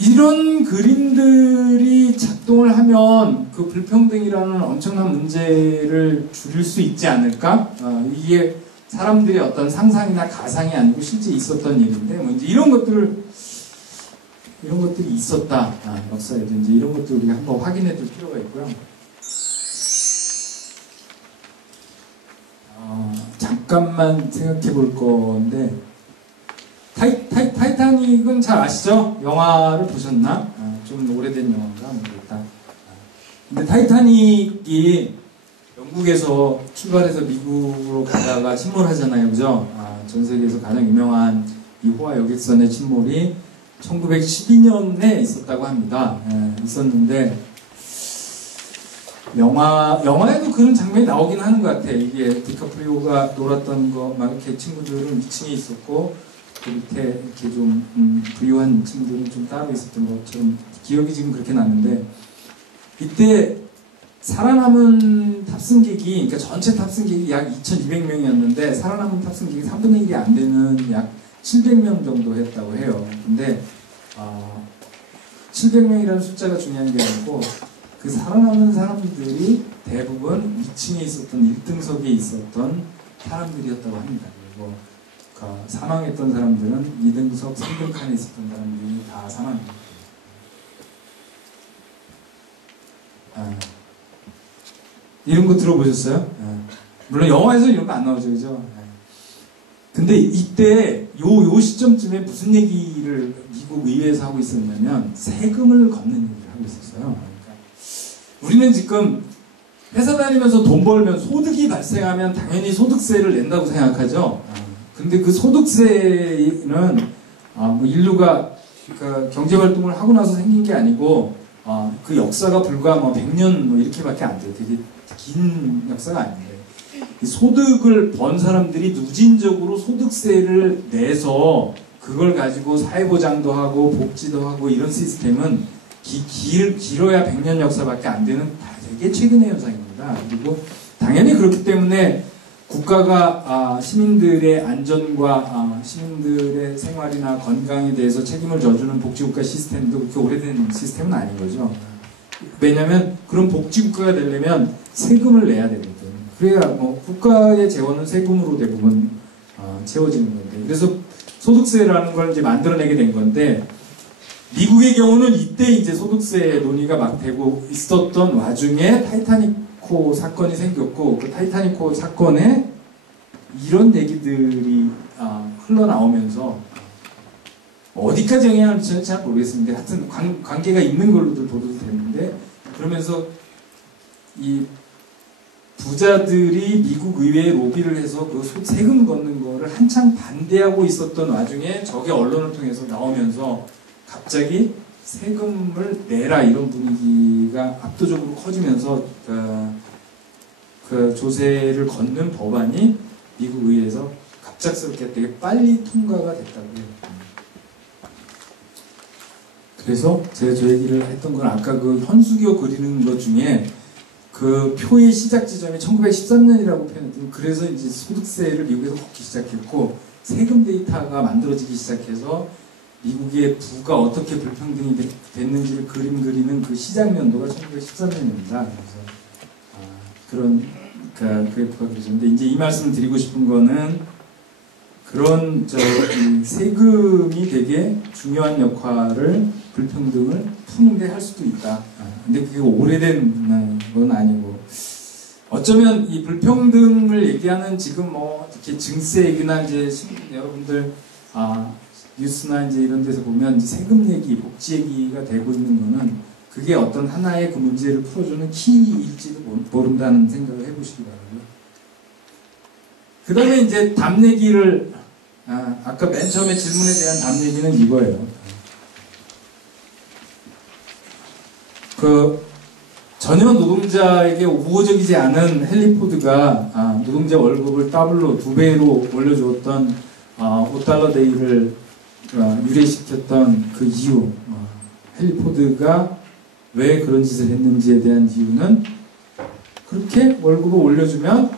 이런 그림들이 작동을 하면 그 불평등이라는 엄청난 문제를 줄일 수 있지 않을까? 이게 사람들의 어떤 상상이나 가상이 아니고 실제 있었던 일인데, 뭐 이제 이런 것들이 있었다. 역사에도 이제 이런 것들 우리가 한번 확인해 둘 필요가 있고요. 잠깐만 생각해 볼 건데, 타이타닉은 잘 아시죠? 영화를 보셨나? 좀 오래된 영화인가 모르겠다. 근데 타이타닉이 영국에서 출발해서 미국으로 가다가 침몰하잖아요, 그죠? 전 세계에서 가장 유명한 이 호화 여객선의 침몰이 1912년에 있었다고 합니다. 있었는데 영화에도 그런 장면이 나오긴 하는 것 같아. 이게 디카프리오가 놀았던 거, 막 이렇게 친구들은 2층에 있었고, 그 밑에 이렇게 좀 부유한 친구들은 좀 따로 있었던 것처럼 기억이 지금 그렇게 나는데, 이때 살아남은 탑승객이, 그러니까 전체 탑승객이 약 2,200명이었는데, 살아남은 탑승객이 3분의 1이 안 되는 약 700명 정도 했다고 해요. 근데, 700명이라는 숫자가 중요한 게 아니고, 그 살아남은 사람들이 대부분 2층에 있었던 1등석에 있었던 사람들이었다고 합니다. 그리고 사망했던 사람들은 2등석, 3등칸에 있었던 사람들이 다 사망했다. 이런 거 들어보셨어요? 물론 영화에서 이런 거 안 나오죠, 그죠? 근데 이때 요 시점쯤에 무슨 얘기를 미국 의회에서 하고 있었냐면 세금을 걷는 얘기를 하고 있었어요. 우리는 지금 회사 다니면서 돈 벌면 소득이 발생하면 당연히 소득세를 낸다고 생각하죠. 근데 그 소득세는 뭐 인류가 그 경제활동을 하고 나서 생긴 게 아니고 그 역사가 불과 뭐 100년 뭐 이렇게밖에 안 돼요. 되게 긴 역사가 아닌데 이 소득을 번 사람들이 누진적으로 소득세를 내서 그걸 가지고 사회보장도 하고 복지도 하고 이런 시스템은 길어야 100년 역사밖에 안 되는 되게 최근의 현상입니다. 그리고 당연히 그렇기 때문에 국가가 시민들의 안전과 시민들의 생활이나 건강에 대해서 책임을 져주는 복지국가 시스템도 그렇게 오래된 시스템은 아닌 거죠. 왜냐하면 그런 복지국가가 되려면 세금을 내야 되거든. 그래야 뭐 국가의 재원은 세금으로 대부분 채워지는 건데, 그래서 소득세라는 걸 이제 만들어내게 된 건데, 미국의 경우는 이때 이제 소득세 논의가 막 되고 있었던 와중에 타이타닉호 사건이 생겼고, 그 타이타닉호 사건에 이런 얘기들이 흘러나오면서 어디까지 영향을 미쳤는지 잘 모르겠습니다. 하여튼 관계가 있는 걸로도 보도도 되는데, 그러면서 이 부자들이 미국 의회에 로비를 해서 그 세금 걷는 거를 한창 반대하고 있었던 와중에 저게 언론을 통해서 나오면서 갑자기 세금을 내라 이런 분위기가 압도적으로 커지면서 그 조세를 걷는 법안이 미국 의회에서 갑작스럽게 되게 빨리 통과가 됐다고 해요. 그래서 제가 저 얘기를 했던 건 아까 그 현수교 그리는 것 중에 그 표의 시작 지점이 1913년이라고 표현했더니, 그래서 이제 소득세를 미국에서 걷기 시작했고 세금 데이터가 만들어지기 시작해서 미국의 부가 어떻게 불평등이 됐는지를 그리는 그 시작 연도가 1913년입니다. 그래서 그런 그래프가 그려졌는데, 이제 이 말씀을 드리고 싶은 거는 그런 세금이 되게 중요한 역할을 불평등을 푸는데 할 수도 있다. 근데 그게 오래된 건 아니고, 어쩌면 이 불평등을 얘기하는 지금 뭐 이렇게 증세 얘기나 이제 여러분들 뉴스나 이제 이런 데서 보면 이제 세금 얘기, 복지 얘기가 되고 있는 거는 그게 어떤 하나의 그 문제를 풀어주는 키일지도 모른다는 생각을 해보시기 바라고요. 그 다음에 이제 답 얘기를, 아까 맨 처음에 질문에 대한 답 얘기는 이거예요. 전혀 노동자에게 우호적이지 않은 헨리 포드가 노동자 월급을 더블로 2배로 올려주었던 $5 데이를 유래시켰던 그 이유, 헨리 포드가 왜 그런 짓을 했는지에 대한 이유는, 그렇게 월급을 올려주면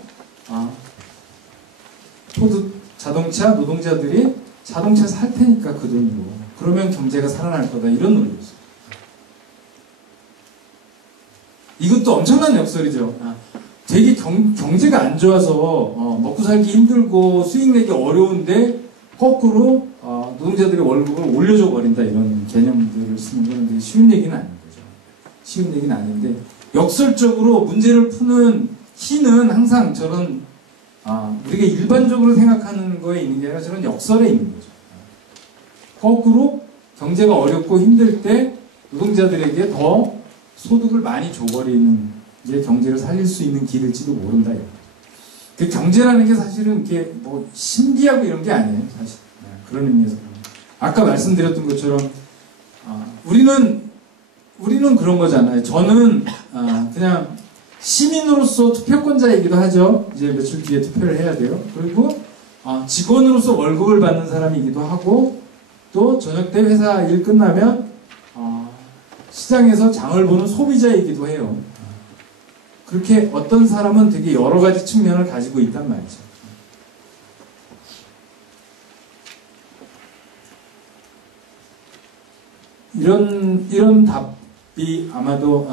포드 자동차 노동자들이 자동차 살 테니까 그 돈으로, 그러면 경제가 살아날 거다, 이런 논리였어요. 이것도 엄청난 역설이죠. 되게 경제가 안 좋아서 먹고 살기 힘들고 수익 내기 어려운데 거꾸로 노동자들의 월급을 올려줘 버린다, 이런 개념들을 쓰는 건 되게 쉬운 얘기는 아닌 거죠. 쉬운 얘기는 아닌데, 역설적으로 문제를 푸는 키는 항상 저런 우리가 일반적으로 생각하는 거에 있는 게 아니라 저런 역설에 있는 거죠. 거꾸로 경제가 어렵고 힘들 때 노동자들에게 더 소득을 많이 줘버리는 이제 경제를 살릴 수 있는 길일지도 모른다. 그 경제라는 게 사실은 이게 뭐 신비하고 이런 게 아니에요, 사실. 그런 의미에서. 아까 말씀드렸던 것처럼 우리는 그런 거잖아요. 저는 그냥 시민으로서 투표권자이기도 하죠. 이제 며칠 뒤에 투표를 해야 돼요. 그리고 직원으로서 월급을 받는 사람이기도 하고, 또 저녁 때 회사 일 끝나면 시장에서 장을 보는 소비자이기도 해요. 그렇게 어떤 사람은 되게 여러 가지 측면을 가지고 있단 말이죠. 이런 답이 아마도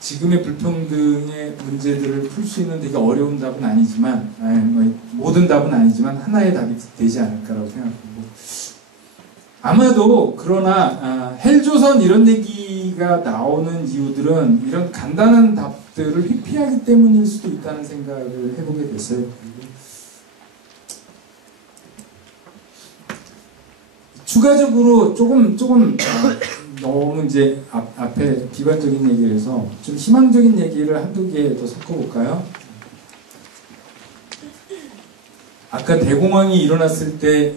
지금의 불평등의 문제들을 풀 수 있는 되게 어려운 답은 아니지만, 모든 답은 아니지만 하나의 답이 되지 않을까라고 생각하고, 아마도 그러나 헬조선 이런 얘기가 나오는 이유들은 이런 간단한 답들을 회피하기 때문일 수도 있다는 생각을 해보게 됐어요. 추가적으로 조금 너무 이제 앞에 비관적인 얘기를 해서 좀 희망적인 얘기를 한두 개 더 섞어볼까요? 아까 대공황이 일어났을 때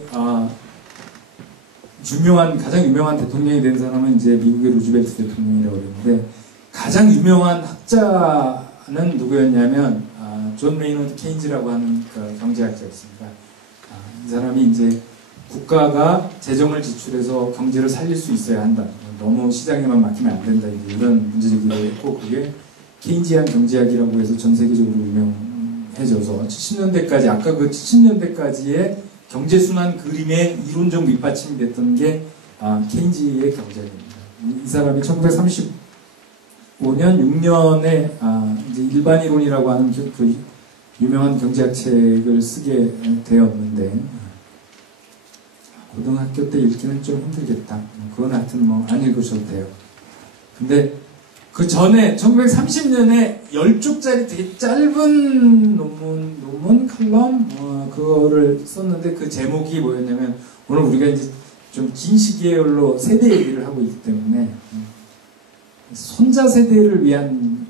가장 유명한 대통령이 된 사람은 이제 미국의 루즈벨트 대통령이라고 그러는데, 가장 유명한 학자는 누구였냐면 존 레이너드 케인즈라고 하는 경제학자였습니다. 이 사람이 이제 국가가 재정을 지출해서 경제를 살릴 수 있어야 한다. 너무 시장에만 맡기면 안 된다. 이런 문제제기를 했고, 그게 케인지안 경제학이라고 해서 전 세계적으로 유명해져서 70년대까지, 아까 그 70년대까지의 경제순환 그림의 이론적 밑받침이 됐던 게 케인지의 경제학입니다. 이 사람이 1935년, 6년에 이제 일반이론이라고 하는 그 유명한 경제학 책을 쓰게 되었는데, 고등학교 때 읽기는 좀 힘들겠다. 그건 하여튼 안 읽으셔도 돼요. 근데 그 전에 1930년에 10쪽짜리 되게 짧은 논문 칼럼 그거를 썼는데, 그 제목이 뭐였냐면, 오늘 우리가 이제 좀 긴 시계열로 세대 얘기를 하고 있기 때문에 손자 세대를 위한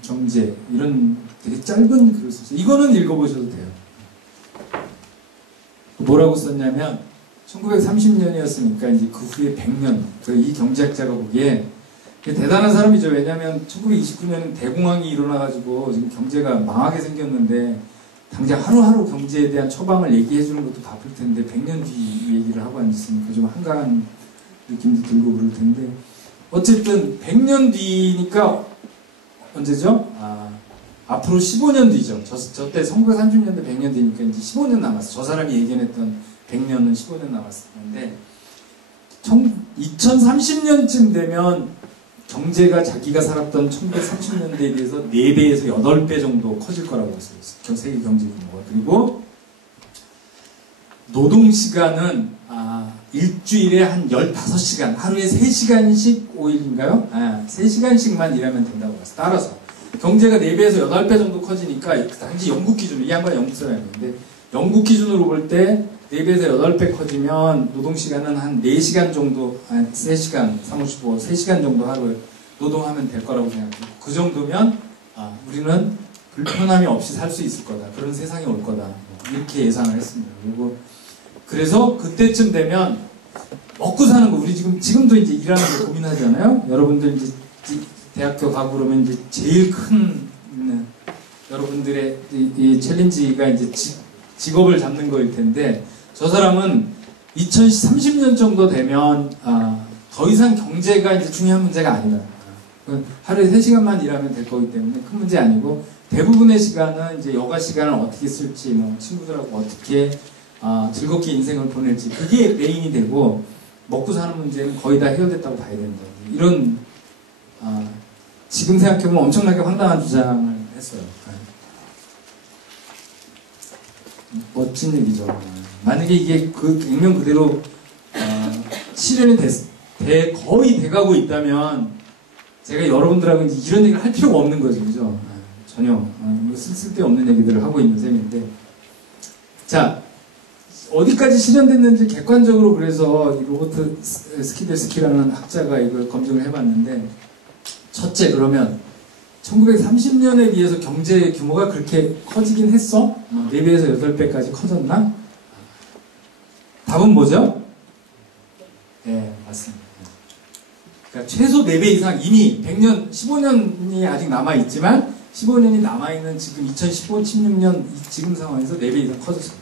경제, 이런 되게 짧은 글을 썼어요. 이거는 읽어보셔도 돼요. 뭐라고 썼냐면, 1930년이었으니까 이제 그 후에 100년, 이 경제학자가 보기에 대단한 사람이죠. 왜냐하면 1929년은 대공황이 일어나가지고 지금 경제가 망하게 생겼는데, 당장 하루하루 경제에 대한 처방을 얘기해주는 것도 바쁠 텐데 100년 뒤 얘기를 하고 앉았으니까 좀 한가한 느낌도 들고 그럴 텐데, 어쨌든 100년 뒤니까 언제죠? 앞으로 15년 뒤죠. 저 때 1930년대 100년 뒤니까 이제 15년 남았어. 저 사람이 예견했던 100년은 15년 남았을 텐데, 2030년쯤 되면 경제가 자기가 살았던 1930년대에 비해서 4배에서 8배 정도 커질 거라고 했어요. 세계 경제 규모가. 그리고 노동시간은 일주일에 한 15시간, 하루에 3시간씩 5일인가요? 3시간씩만 일하면 된다고 했어요. 따라서 경제가 4배에서 8배 정도 커지니까, 당시 영국 기준으로, 이 양반 영국 사람인데, 영국 기준으로 볼 때 4배에서 8배 커지면 노동시간은 한 4시간 정도, 3시간, 355, 3시간 정도 하루에 노동하면 될 거라고 생각해요. 그 정도면 우리는 불편함이 없이 살 수 있을 거다. 그런 세상이 올 거다. 이렇게 예상을 했습니다. 그리고 그래서 그때쯤 되면 먹고 사는 거, 우리 지금도 이제 일하는 거 고민하잖아요. 여러분들 이제 대학교 가고 그러면 이제 제일 큰 여러분들의 이 챌린지가 이제 직업을 잡는 거일 텐데, 저 사람은 2030년 정도 되면 더 이상 경제가 이제 중요한 문제가 아니다. 하루에 3시간만 일하면 될 거기 때문에 큰 문제 아니고, 대부분의 시간은 이제 여가 시간을 어떻게 쓸지, 친구들하고 어떻게 즐겁게 인생을 보낼지, 그게 메인이 되고, 먹고 사는 문제는 거의 다 해결됐다고 봐야 된다. 이런 지금 생각해보면 엄청나게 황당한 주장을 했어요. 멋진 얘기죠. 만약에 이게 그 액면 그대로 실현이 거의 돼가고 있다면, 제가 여러분들하고 이제 이런 얘기를 할 필요가 없는 거죠. 그죠? 전혀 쓸데없는 얘기들을 하고 있는 셈인데, 자, 어디까지 실현됐는지 객관적으로, 그래서 이 로버트 스키델스키라는 학자가 이걸 검증을 해봤는데, 첫째, 그러면 1930년에 비해서 경제 규모가 그렇게 커지긴 했어? 4배에서 8배까지 커졌나? 답은 뭐죠? 네, 맞습니다. 그러니까 최소 4배 이상 이미 100년, 15년이 아직 남아있지만 15년이 남아있는 지금 2015, 16년 지금 상황에서 4배 이상 커졌어요.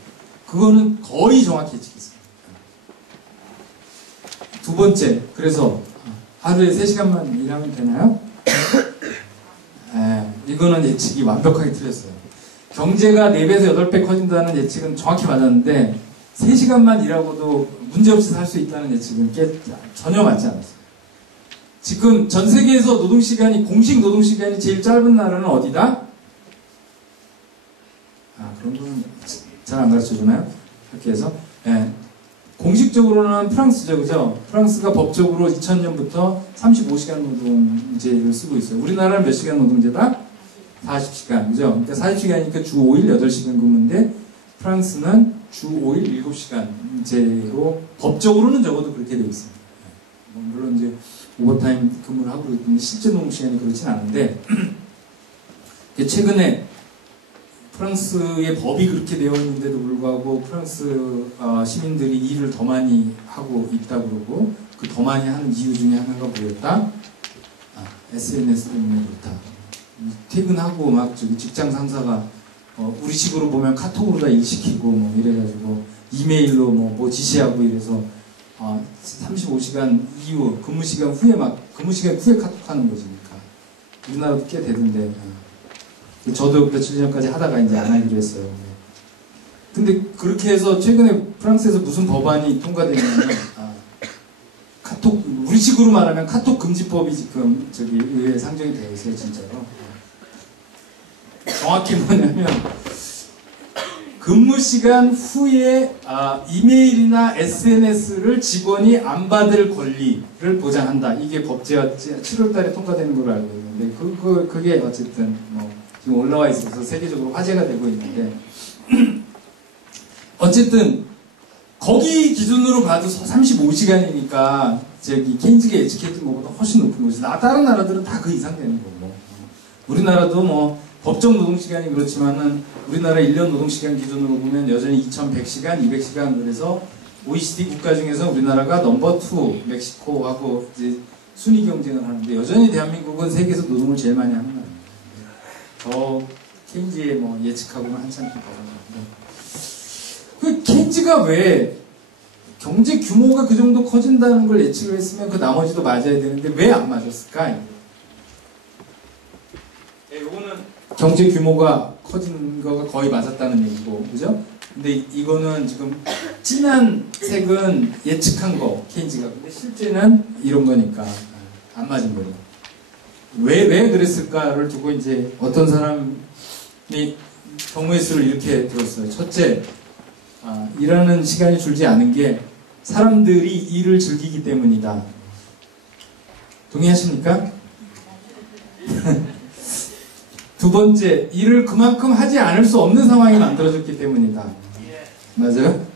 그거는 거의 정확히 예측했습니다. 두 번째, 그래서 하루에 3시간만 일하면 되나요? 이거는 예측이 완벽하게 틀렸어요. 경제가 4배에서 8배 커진다는 예측은 정확히 맞았는데 3시간만 일하고도 문제없이 살 수 있다는 예측은 전혀 맞지 않았어요. 지금 전 세계에서 노동시간이, 공식 노동시간이 제일 짧은 나라는 어디다? 그런 거는 잘 안 가르쳐 주나요? 학교에서? 네. 공식적으로는 프랑스죠, 그죠? 프랑스가 법적으로 2000년부터 35시간 노동제를 쓰고 있어요. 우리나라는 몇 시간 노동제다? 40시간, 그죠? 그러니까 40시간이니까 주 5일 8시간 근무인데, 프랑스는 주 5일 7시간제로 법적으로는 적어도 그렇게 되어 있습니다. 물론 이제 오버타임 근무를 하고 있는데 실제 노동시간이 그렇진 않은데 최근에 프랑스의 법이 그렇게 되어 있는데도 불구하고 프랑스 시민들이 일을 더 많이 하고 있다고 그러고 그 더 많이 하는 이유 중에 하나가 뭐였다? SNS 때문에 그렇다. 퇴근하고 막 저기 직장 상사가 우리식으로 보면 카톡으로 다 일시키고 뭐 이래가지고 이메일로 뭐 지시하고 이래서 35시간 이후 근무시간 후에 근무시간 후에 카톡하는 거지. 그러니까 우리나라도 꽤 되던데 저도 며칠 전까지 하다가 이제 안 하기로 했어요. 근데 그렇게 해서 최근에 프랑스에서 무슨 법안이 통과되냐면 카톡 우리식으로 말하면 카톡 금지법이 지금 저기 의회에 상정이 되어 있어요. 진짜로. 정확히 뭐냐면 근무시간 후에 이메일이나 SNS를 직원이 안 받을 권리를 보장한다. 이게 법제화 7월달에 통과되는 걸로 알고 있는데 그게 어쨌든 지금 올라와 있어서 세계적으로 화제가 되고 있는데 어쨌든 거기 기준으로 봐도 35시간이니까 저기 케인즈가 예측했던 것보다 훨씬 높은 거지. 다른 나라들은 다 그 이상 되는 거고. 우리나라도 법정 노동시간이 그렇지만은 우리나라 1년 노동시간 기준으로 보면 여전히 2100시간, 200시간 그래서 OECD 국가 중에서 우리나라가 넘버 2 멕시코하고 이제 순위 경쟁을 하는데 여전히 대한민국은 세계에서 노동을 제일 많이 하는 나라입니다. 더 케인즈의 예측하고는 한참 벗어나는데 그 케인즈가 왜 경제 규모가 그 정도 커진다는 걸 예측을 했으면 그 나머지도 맞아야 되는데 왜 안 맞았을까? 요거는 경제 규모가 커진 거가 거의 맞았다는 얘기고, 그죠? 근데 이거는 지금 진한 색은 예측한 거, 케인즈가. 근데 실제는 이런 거니까 안 맞은 거예요. 왜 그랬을까를 두고 이제 어떤 사람이 경우의 수를 이렇게 들었어요. 첫째, 일하는 시간이 줄지 않은 게 사람들이 일을 즐기기 때문이다. 동의하십니까? 두 번째, 일을 그만큼 하지 않을 수 없는 상황이 만들어졌기 때문이다. 맞아요?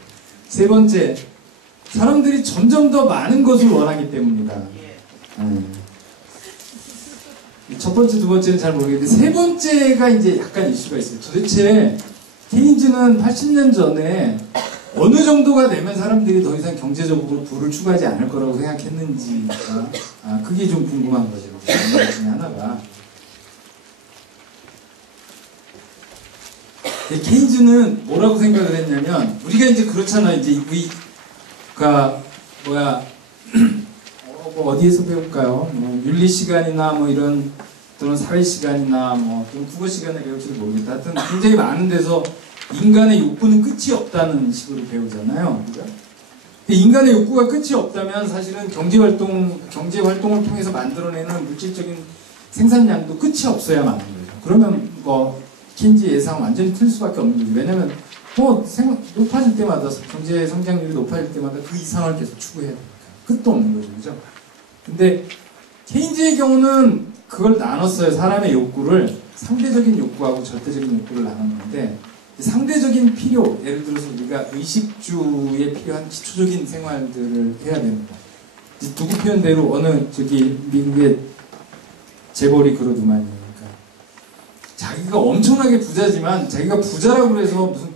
세 번째, 사람들이 점점 더 많은 것을 원하기 때문이다. 첫 번째, 두 번째는 잘 모르겠는데 세 번째가 이제 약간 이슈가 있어요. 도대체 케인즈는 80년 전에 어느 정도가 되면 사람들이 더 이상 경제적으로 부를 추구하지 않을 거라고 생각했는지가 그게 좀 궁금한 거죠. 그 중에 하나가. 케인즈는 뭐라고 생각을 했냐면 우리가 이제 그렇잖아. 이제 우리가 어디에서 배울까요? 윤리 시간이나 이런 또는 사회 시간이나 또는 국어 시간에 배울지도 모르겠다. 하여튼 굉장히 많은 데서 인간의 욕구는 끝이 없다는 식으로 배우잖아요. 그죠? 인간의 욕구가 끝이 없다면 사실은 경제 활동을 통해서 만들어내는 물질적인 생산량도 끝이 없어야 마는 거죠. 그러면 케인즈 예상 완전히 틀 수밖에 없는 거죠. 왜냐면 높아질 때마다 경제 성장률이 높아질 때마다 그 이상을 계속 추구해야 되니까 끝도 없는 거죠. 그죠? 근데 케인즈의 경우는 그걸 나눴어요. 사람의 욕구를 상대적인 욕구하고 절대적인 욕구를 나눴는데 상대적인 필요, 예를 들어서 우리가 의식주에 필요한 기초적인 생활들을 해야 됩니다. 누구 표현대로 어느 미국의 재벌이 그러더만요. 그러니까 자기가 엄청나게 부자지만 자기가 부자라고 해서 무슨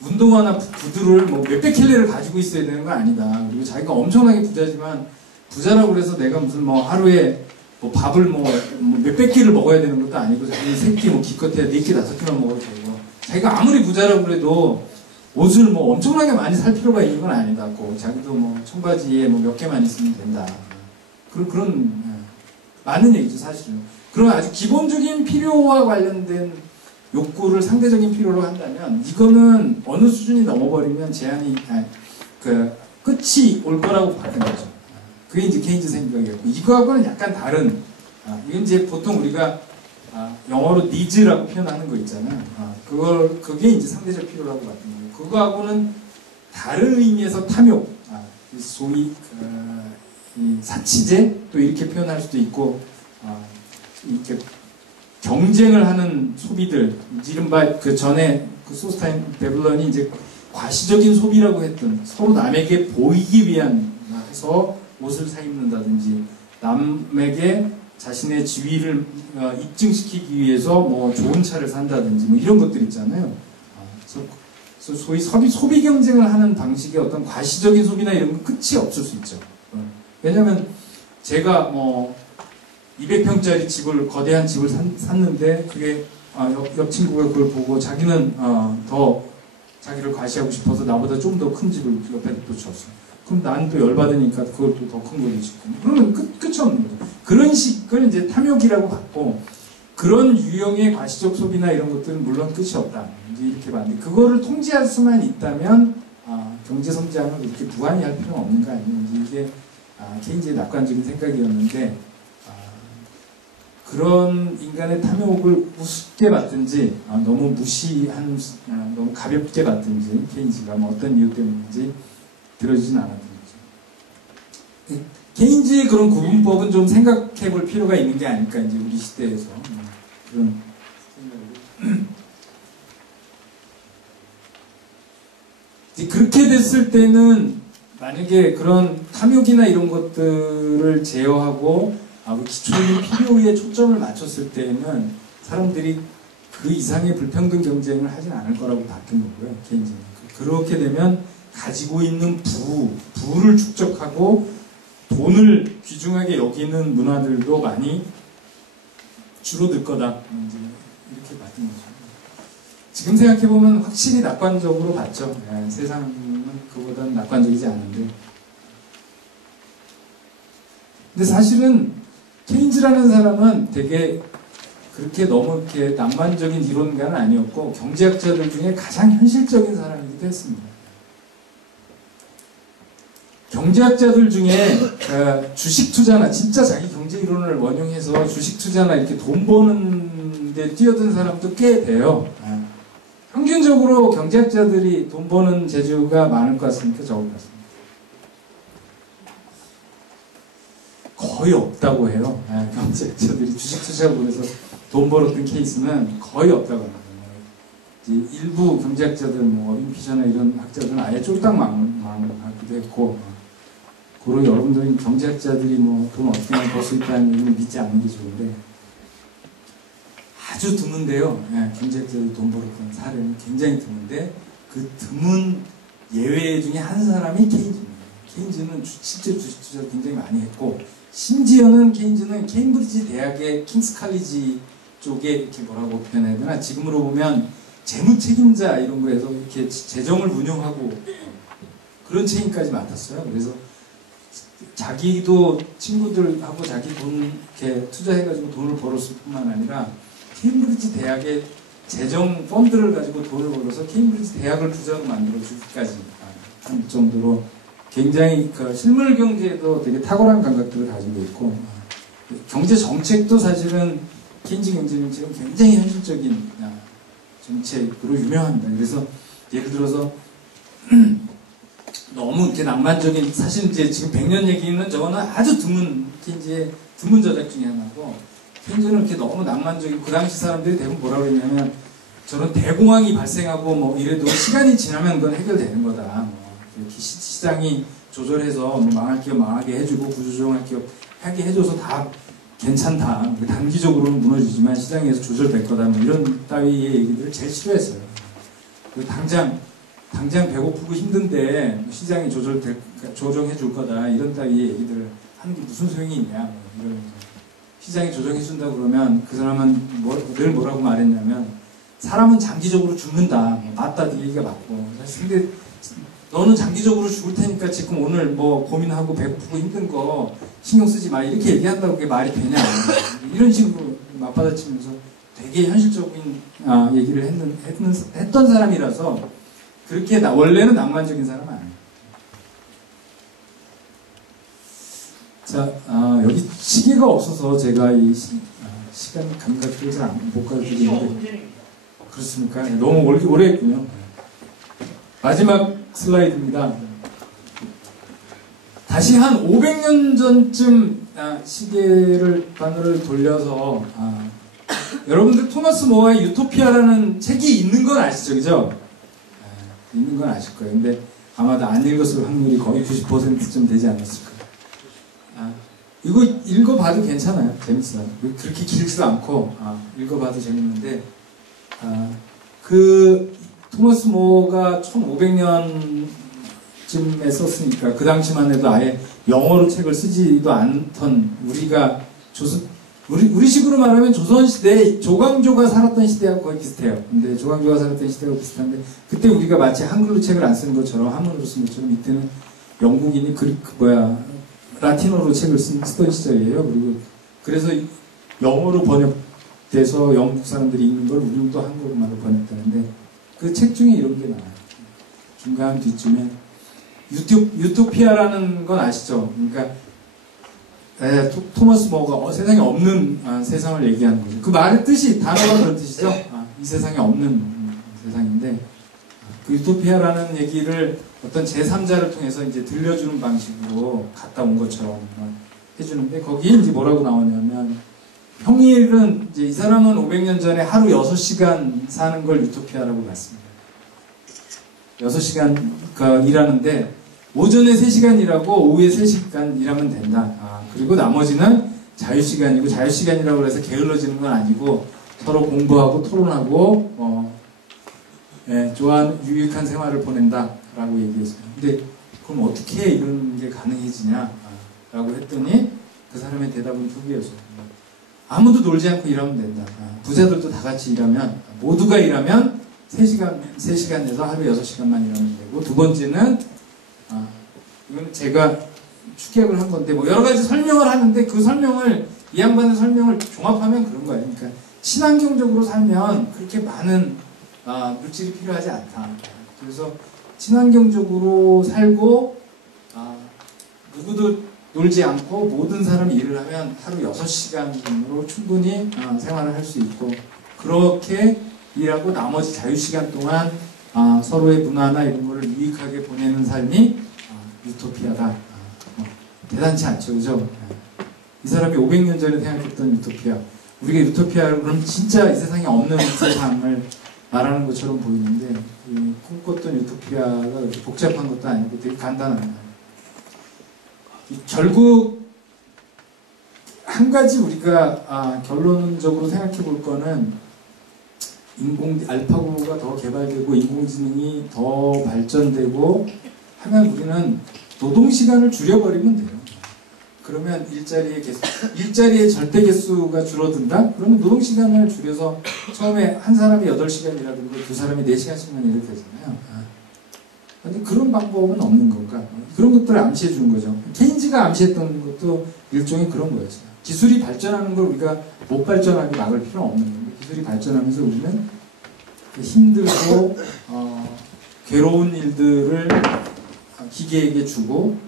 운동화나 구두를 뭐 몇백 킬레를 가지고 있어야 되는 건 아니다. 그리고 자기가 엄청나게 부자지만 부자라고 해서 내가 무슨 뭐 하루에 뭐 밥을 뭐 몇백 끼를 먹어야 되는 것도 아니고 자기 세 끼 뭐 기껏해야 네 끼 다섯 끼만 먹어도 되고 자기가 아무리 부자라고 해도 옷을 뭐 엄청나게 많이 살 필요가 있는 건 아니다. 자기도 뭐 청바지에 뭐 몇 개만 있으면 된다. 그런 맞는 얘기죠 사실은. 그런 아주 기본적인 필요와 관련된 욕구를 상대적인 필요로 한다면 이거는 어느 수준이 넘어버리면 제한이 끝이 올 거라고 봤던 거죠. 그게 이제 케인즈 생각이었고 이거하고는 약간 다른 이건 이제 보통 우리가 영어로 니즈라고 표현하는 거 있잖아요. 그게 이제 상대적 필요라고 봤던 거예요. 그거하고는 다른 의미에서 탐욕, 소위 이 사치제 또 이렇게 표현할 수도 있고 이렇게 경쟁을 하는 소비들, 이른바 그 전에 그 소스타인 베블런이 이제 과시적인 소비라고 했던 서로 남에게 보이기 위한 해서 옷을 사 입는다든지 남에게 자신의 지위를 입증시키기 위해서 뭐 좋은 차를 산다든지 뭐 이런 것들 있잖아요. 그래서 소위 소비 경쟁을 하는 방식의 어떤 과시적인 소비나 이런 건 끝이 없을 수 있죠. 왜냐하면 제가 뭐 200평짜리 집을 거대한 집을 샀는데 그게 옆 친구가 그걸 보고 자기는 더 자기를 과시하고 싶어서 나보다 좀 더 큰 집을 옆에 또 줬어. 그럼 난 또 열받으니까 그걸 또 더 큰 걸로 짓고. 그러면 끝이 없는 거죠. 그런 그건 이제 탐욕이라고 봤고, 그런 유형의 과시적 소비나 이런 것들은 물론 끝이 없다. 이제 이렇게 봤는데, 그거를 통제할 수만 있다면, 경제 성장을 그렇게 무한히 할 필요는 없는 거 아니에요. 이게, 케인즈의 낙관적인 생각이었는데, 그런 인간의 탐욕을 우습게 봤든지, 너무 너무 가볍게 봤든지, 케인즈가 뭐 어떤 이유 때문인지 들어주진 않았던 거죠. 케인즈의 그런 구분법은 좀 생각해 볼 필요가 있는 게 아닐까, 이제 우리 시대에서. 그런 생각을. 이제 그렇게 됐을 때는, 만약에 그런 탐욕이나 이런 것들을 제어하고, 기초적인 필요에 초점을 맞췄을 때는 사람들이 그 이상의 불평등 경쟁을 하진 않을 거라고 봤던 거고요, 케인즈는. 그렇게 되면 가지고 있는 부를 축적하고 돈을 귀중하게 여기는 문화들도 많이 줄어들 거다. 이제 이렇게 봤던 거죠. 지금 생각해보면 확실히 낙관적으로 봤죠. 세상은 그보다는 낙관적이지 않은데. 근데 사실은 케인즈라는 사람은 되게 그렇게 너무 이렇게 낭만적인 이론가는 아니었고 경제학자들 중에 가장 현실적인 사람이기도 했습니다. 경제학자들 중에 주식 투자나 진짜 자기 경제 이론을 원용해서 주식 투자나 이렇게 돈 버는 데 뛰어든 사람도 꽤 돼요. 평균적으로 경제학자들이 돈 버는 재주가 많을 것 같습니까? 적을 것 같습니다. 거의 없다고 해요. 경제학자들이 주식 투자로 해서 돈 벌었던 케이스는 거의 없다고 합니다. 일부 경제학자들, 어린 피자나 이런 학자들은 아예 쫄딱 망하기도 했고, 그리고 여러분들은 경제학자들이 돈 어떻게 벌 수 있다는 얘기는 믿지 않는 게 좋은데, 아주 드문데요. 경제학자들이 돈 벌었던 사례는 굉장히 드문데, 그 드문 예외 중에 한 사람이 케인즈입니다. 케인즈는 실제 주식 투자를 굉장히 많이 했고, 심지어는 케인즈는 케임브리지 대학의 킹스 칼리지 쪽에 이렇게 뭐라고 표현해야 되나, 지금으로 보면 재무 책임자 이런 거에서 이렇게 재정을 운영하고 그런 책임까지 맡았어요. 그래서 자기도 친구들하고 자기 돈 이렇게 투자해가지고 돈을 벌었을 뿐만 아니라 케임브리지 대학의 재정 펀드를 가지고 돈을 벌어서 케임브리지 대학을 부자로 만들어주기까지 할 정도로 굉장히 실물 경제에도 되게 탁월한 감각들을 가지고 있고, 경제 정책도 사실은 케인즈 경제 정책은 굉장히 현실적인 정책으로 유명합니다. 그래서 예를 들어서 너무 이렇게 낭만적인, 사실 이제 지금 100년 얘기는 저거는 아주 드문 케인즈의 드문 저작 중에 하나고, 케인즈는 이렇게 너무 낭만적이고 그 당시 사람들이 대부분 뭐라고 했냐면, 저는 대공황이 발생하고 이래도 시간이 지나면 그건 해결되는 거다. 이렇게 시장이 조절해서 망할 기업 망하게 해주고 구조조정할 기업 하게 해줘서 다 괜찮다. 단기적으로는 무너지지만 시장에서 조절될 거다. 뭐 이런 따위의 얘기들을 제일 싫어했어요. 당장 배고프고 힘든데 시장이 조정해 줄 거다. 이런 따위의 얘기들을 하는 게 무슨 소용이 있냐. 뭐 이러면서. 시장이 조정해 준다 그러면 그 사람은 늘 뭐라고 말했냐면 사람은 장기적으로 죽는다. 맞다. 네 얘기가 맞고. 근데 너는 장기적으로 죽을 테니까 지금 오늘 뭐 고민하고 배고프고 힘든 거 신경 쓰지 마. 이렇게 얘기한다고 그게 말이 되냐. 이런 식으로 맞받아치면서 되게 현실적인 얘기를 했던 사람이라서 그렇게 원래는 낭만적인 사람은 아니에요. 자, 여기 시계가 없어서 제가 이 시간 감각을 잘 못 가르치는데 그렇습니까? 너무 오래 했군요. 마지막 슬라이드입니다. 다시 한 500년 전쯤 시계를 바늘을 돌려서 여러분들 토마스 모어의 유토피아라는 책이 있는 건 아시죠? 그죠? 있는 건 아실 거예요. 근데 아마도 안 읽었을 확률이 거의 90%쯤 되지 않았을까. 이거 읽어봐도 괜찮아요. 재밌어요. 그렇게 길지도 않고 읽어봐도 재밌는데 그 토마스 모어가 1500년쯤에 썼으니까 그 당시만 해도 아예 영어로 책을 쓰지도 않던 우리 식으로 말하면 조선시대 조광조가 살았던 시대하고 거의 비슷해요. 근데 조광조가 살았던 시대하고 비슷한데 그때 우리가 마치 한글로 책을 안 쓰는 것처럼 한문으로 쓰는 것처럼 이때는 영국인이 라틴어로 책을 쓰던 시절이에요. 그리고 그래서 영어로 번역돼서 영국 사람들이 읽는 걸 우리도 한국말로 번역되는데 그 책 중에 이런 게 나와요. 중간 뒤쯤에 유토피아라는 건 아시죠? 그러니까 토마스 모어가 세상에 없는 세상을 얘기하는 거죠. 그 말의 뜻이 단어가 그런 뜻이죠. 이 세상에 없는 세상인데 그 유토피아라는 얘기를 어떤 제3자를 통해서 이제 들려주는 방식으로 갔다 온 것처럼 해주는데 거기에 이제 뭐라고 나오냐면 평일은 이제 이 사람은 500년 전에 하루 6시간 사는 걸 유토피아라고 봤습니다. 6시간 일하는데 오전에 3시간 일하고 오후에 3시간 일하면 된다. 그리고 나머지는 자유시간이고 자유시간이라고 해서 게을러지는 건 아니고 서로 공부하고 토론하고 좋아하는 유익한 생활을 보낸다 라고 얘기했어요. 근데 그럼 어떻게 이런 게 가능해지냐 라고 했더니 그 사람의 대답은 두 개였어요. 아무도 놀지 않고 일하면 된다. 부자들도 다 같이 일하면 모두가 일하면 3시간 내서 하루 6시간만 일하면 되고 두 번째는 이건 제가 축약을 한 건데 뭐 여러 가지 설명을 하는데 그 설명을 이 양반의 설명을 종합하면 그런 거예요. 그러니까 친환경적으로 살면 그렇게 많은 물질이 필요하지 않다. 그래서 친환경적으로 살고 누구도 놀지 않고 모든 사람이 일을 하면 하루 6시간으로 충분히 생활을 할 수 있고 그렇게 일하고 나머지 자유시간 동안 서로의 문화나 이런 거를 유익하게 보내는 삶이 유토피아다. 대단치 않죠. 그죠? 이 사람이 500년 전에 생각했던 유토피아. 우리가 유토피아를 그럼 진짜 이 세상에 없는 세상을 말하는 것처럼 보이는데 꿈꿨던 유토피아가 그렇게 복잡한 것도 아니고 되게 간단합니다. 결국 한 가지 우리가 결론적으로 생각해 볼 거는 알파고가 더 개발되고 인공지능이 더 발전되고 하면 우리는 노동시간을 줄여버리면 돼요. 그러면 일자리의 절대 개수가 줄어든다? 그러면 노동시간을 줄여서 처음에 한 사람이 8시간 일하던 걸 두 사람이 4시간씩만 일해도 되잖아요. 근데 그런 방법은 없는 건가? 그런 것들을 암시해 주는 거죠. 케인즈가 암시했던 것도 일종의 그런 거였어요. 기술이 발전하는 걸 우리가 못 발전하게 막을 필요는 없는 건데 기술이 발전하면서 우리는 힘들고 괴로운 일들을 기계에게 주고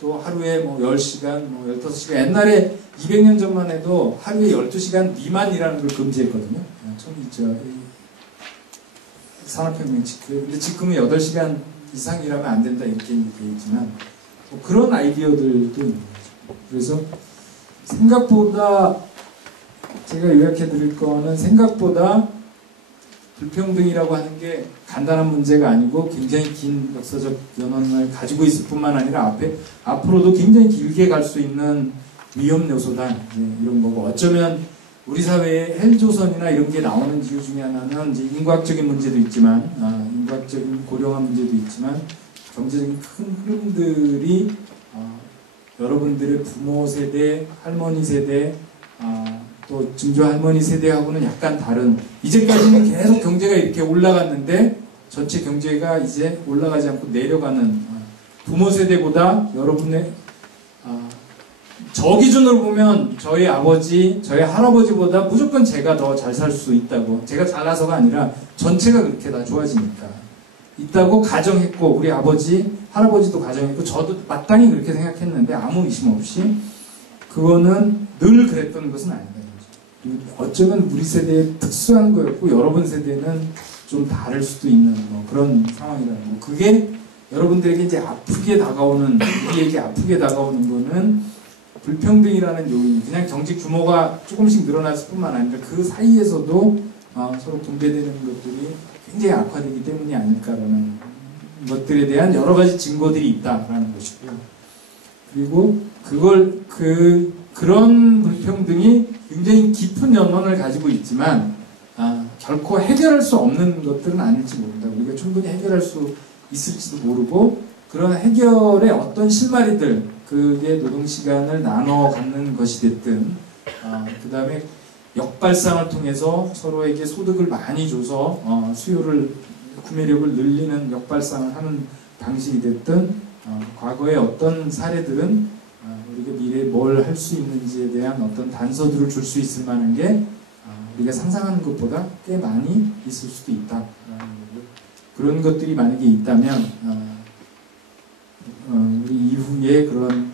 또 하루에 뭐 10시간, 뭐 15시간 옛날에 200년 전만 해도 하루에 12시간 미만이라는 걸 금지했거든요. 처음 있죠. 산업혁명 직후에. 근데 지금은 8시간 이상 일하면 안 된다 이렇게 되어 있지만 뭐 그런 아이디어들도 있는 거죠. 그래서 생각보다 제가 요약해 드릴 거는 생각보다 불평등이라고 하는 게 간단한 문제가 아니고 굉장히 긴 역사적 연원을 가지고 있을 뿐만 아니라 앞으로도 굉장히 길게 갈 수 있는 위험 요소다 이런 거고 어쩌면 우리 사회에 헬조선이나 이런 게 나오는 이유 중에 하나는 이제 인과학적인 문제도 있지만 인과학적인 고령화 문제도 있지만 경제적인 큰 흐름들이 여러분들의 부모 세대, 할머니 세대 또 증조 할머니 세대하고는 약간 다른 이제까지는 계속 경제가 이렇게 올라갔는데 전체 경제가 이제 올라가지 않고 내려가는 부모 세대보다 여러분의 저 기준으로 보면 저희 아버지, 저희 할아버지보다 무조건 제가 더 잘 살 수 있다고 제가 잘나서가 아니라 전체가 그렇게 다 좋아지니까 있다고 가정했고 우리 아버지, 할아버지도 가정했고 저도 마땅히 그렇게 생각했는데 아무 의심 없이 그거는 늘 그랬던 것은 아니다. 어쩌면 우리 세대의 특수한 거였고 여러분 세대는 좀 다를 수도 있는 뭐 그런 상황이라는 거. 그게 여러분들에게 이제 아프게 다가오는 우리에게 아프게 다가오는 거는 불평등이라는 요인, 그냥 경제 규모가 조금씩 늘어났을 뿐만 아니라 그 사이에서도 서로 분배되는 것들이 굉장히 악화되기 때문이 아닐까라는 것들에 대한 여러 가지 증거들이 있다라는 것이고요. 그리고 그런 불평등이 굉장히 깊은 연원을 가지고 있지만 결코 해결할 수 없는 것들은 아닐지 모른다. 우리가 충분히 해결할 수 있을지도 모르고 그런 해결의 어떤 실마리들 그게 노동시간을 나눠 갖는 것이 됐든 그 다음에 역발상을 통해서 서로에게 소득을 많이 줘서 수요를 구매력을 늘리는 역발상을 하는 방식이 됐든 과거의 어떤 사례들은 우리가 미래에 뭘 할 수 있는지에 대한 어떤 단서들을 줄 수 있을 만한 게 우리가 상상하는 것보다 꽤 많이 있을 수도 있다. 그런 것들이 만약에 있다면 우리 이후에 그런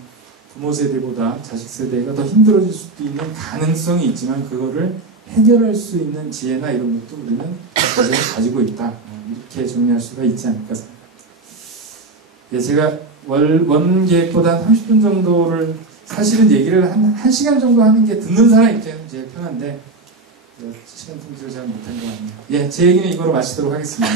부모 세대보다 자식 세대가 더 힘들어질 수도 있는 가능성이 있지만 그거를 해결할 수 있는 지혜나 이런 것도 우리는 가지고 있다. 이렇게 정리할 수가 있지 않을까 생각합니다. 예, 제가 원 계획보다 30분 정도를 사실은 얘기를 한 1시간 정도 하는 게 듣는 사람 입장에서는 제일 편한데 시간 통제를 잘 못한 것 같네요. 예, 제 얘기는 이거로 마치도록 하겠습니다.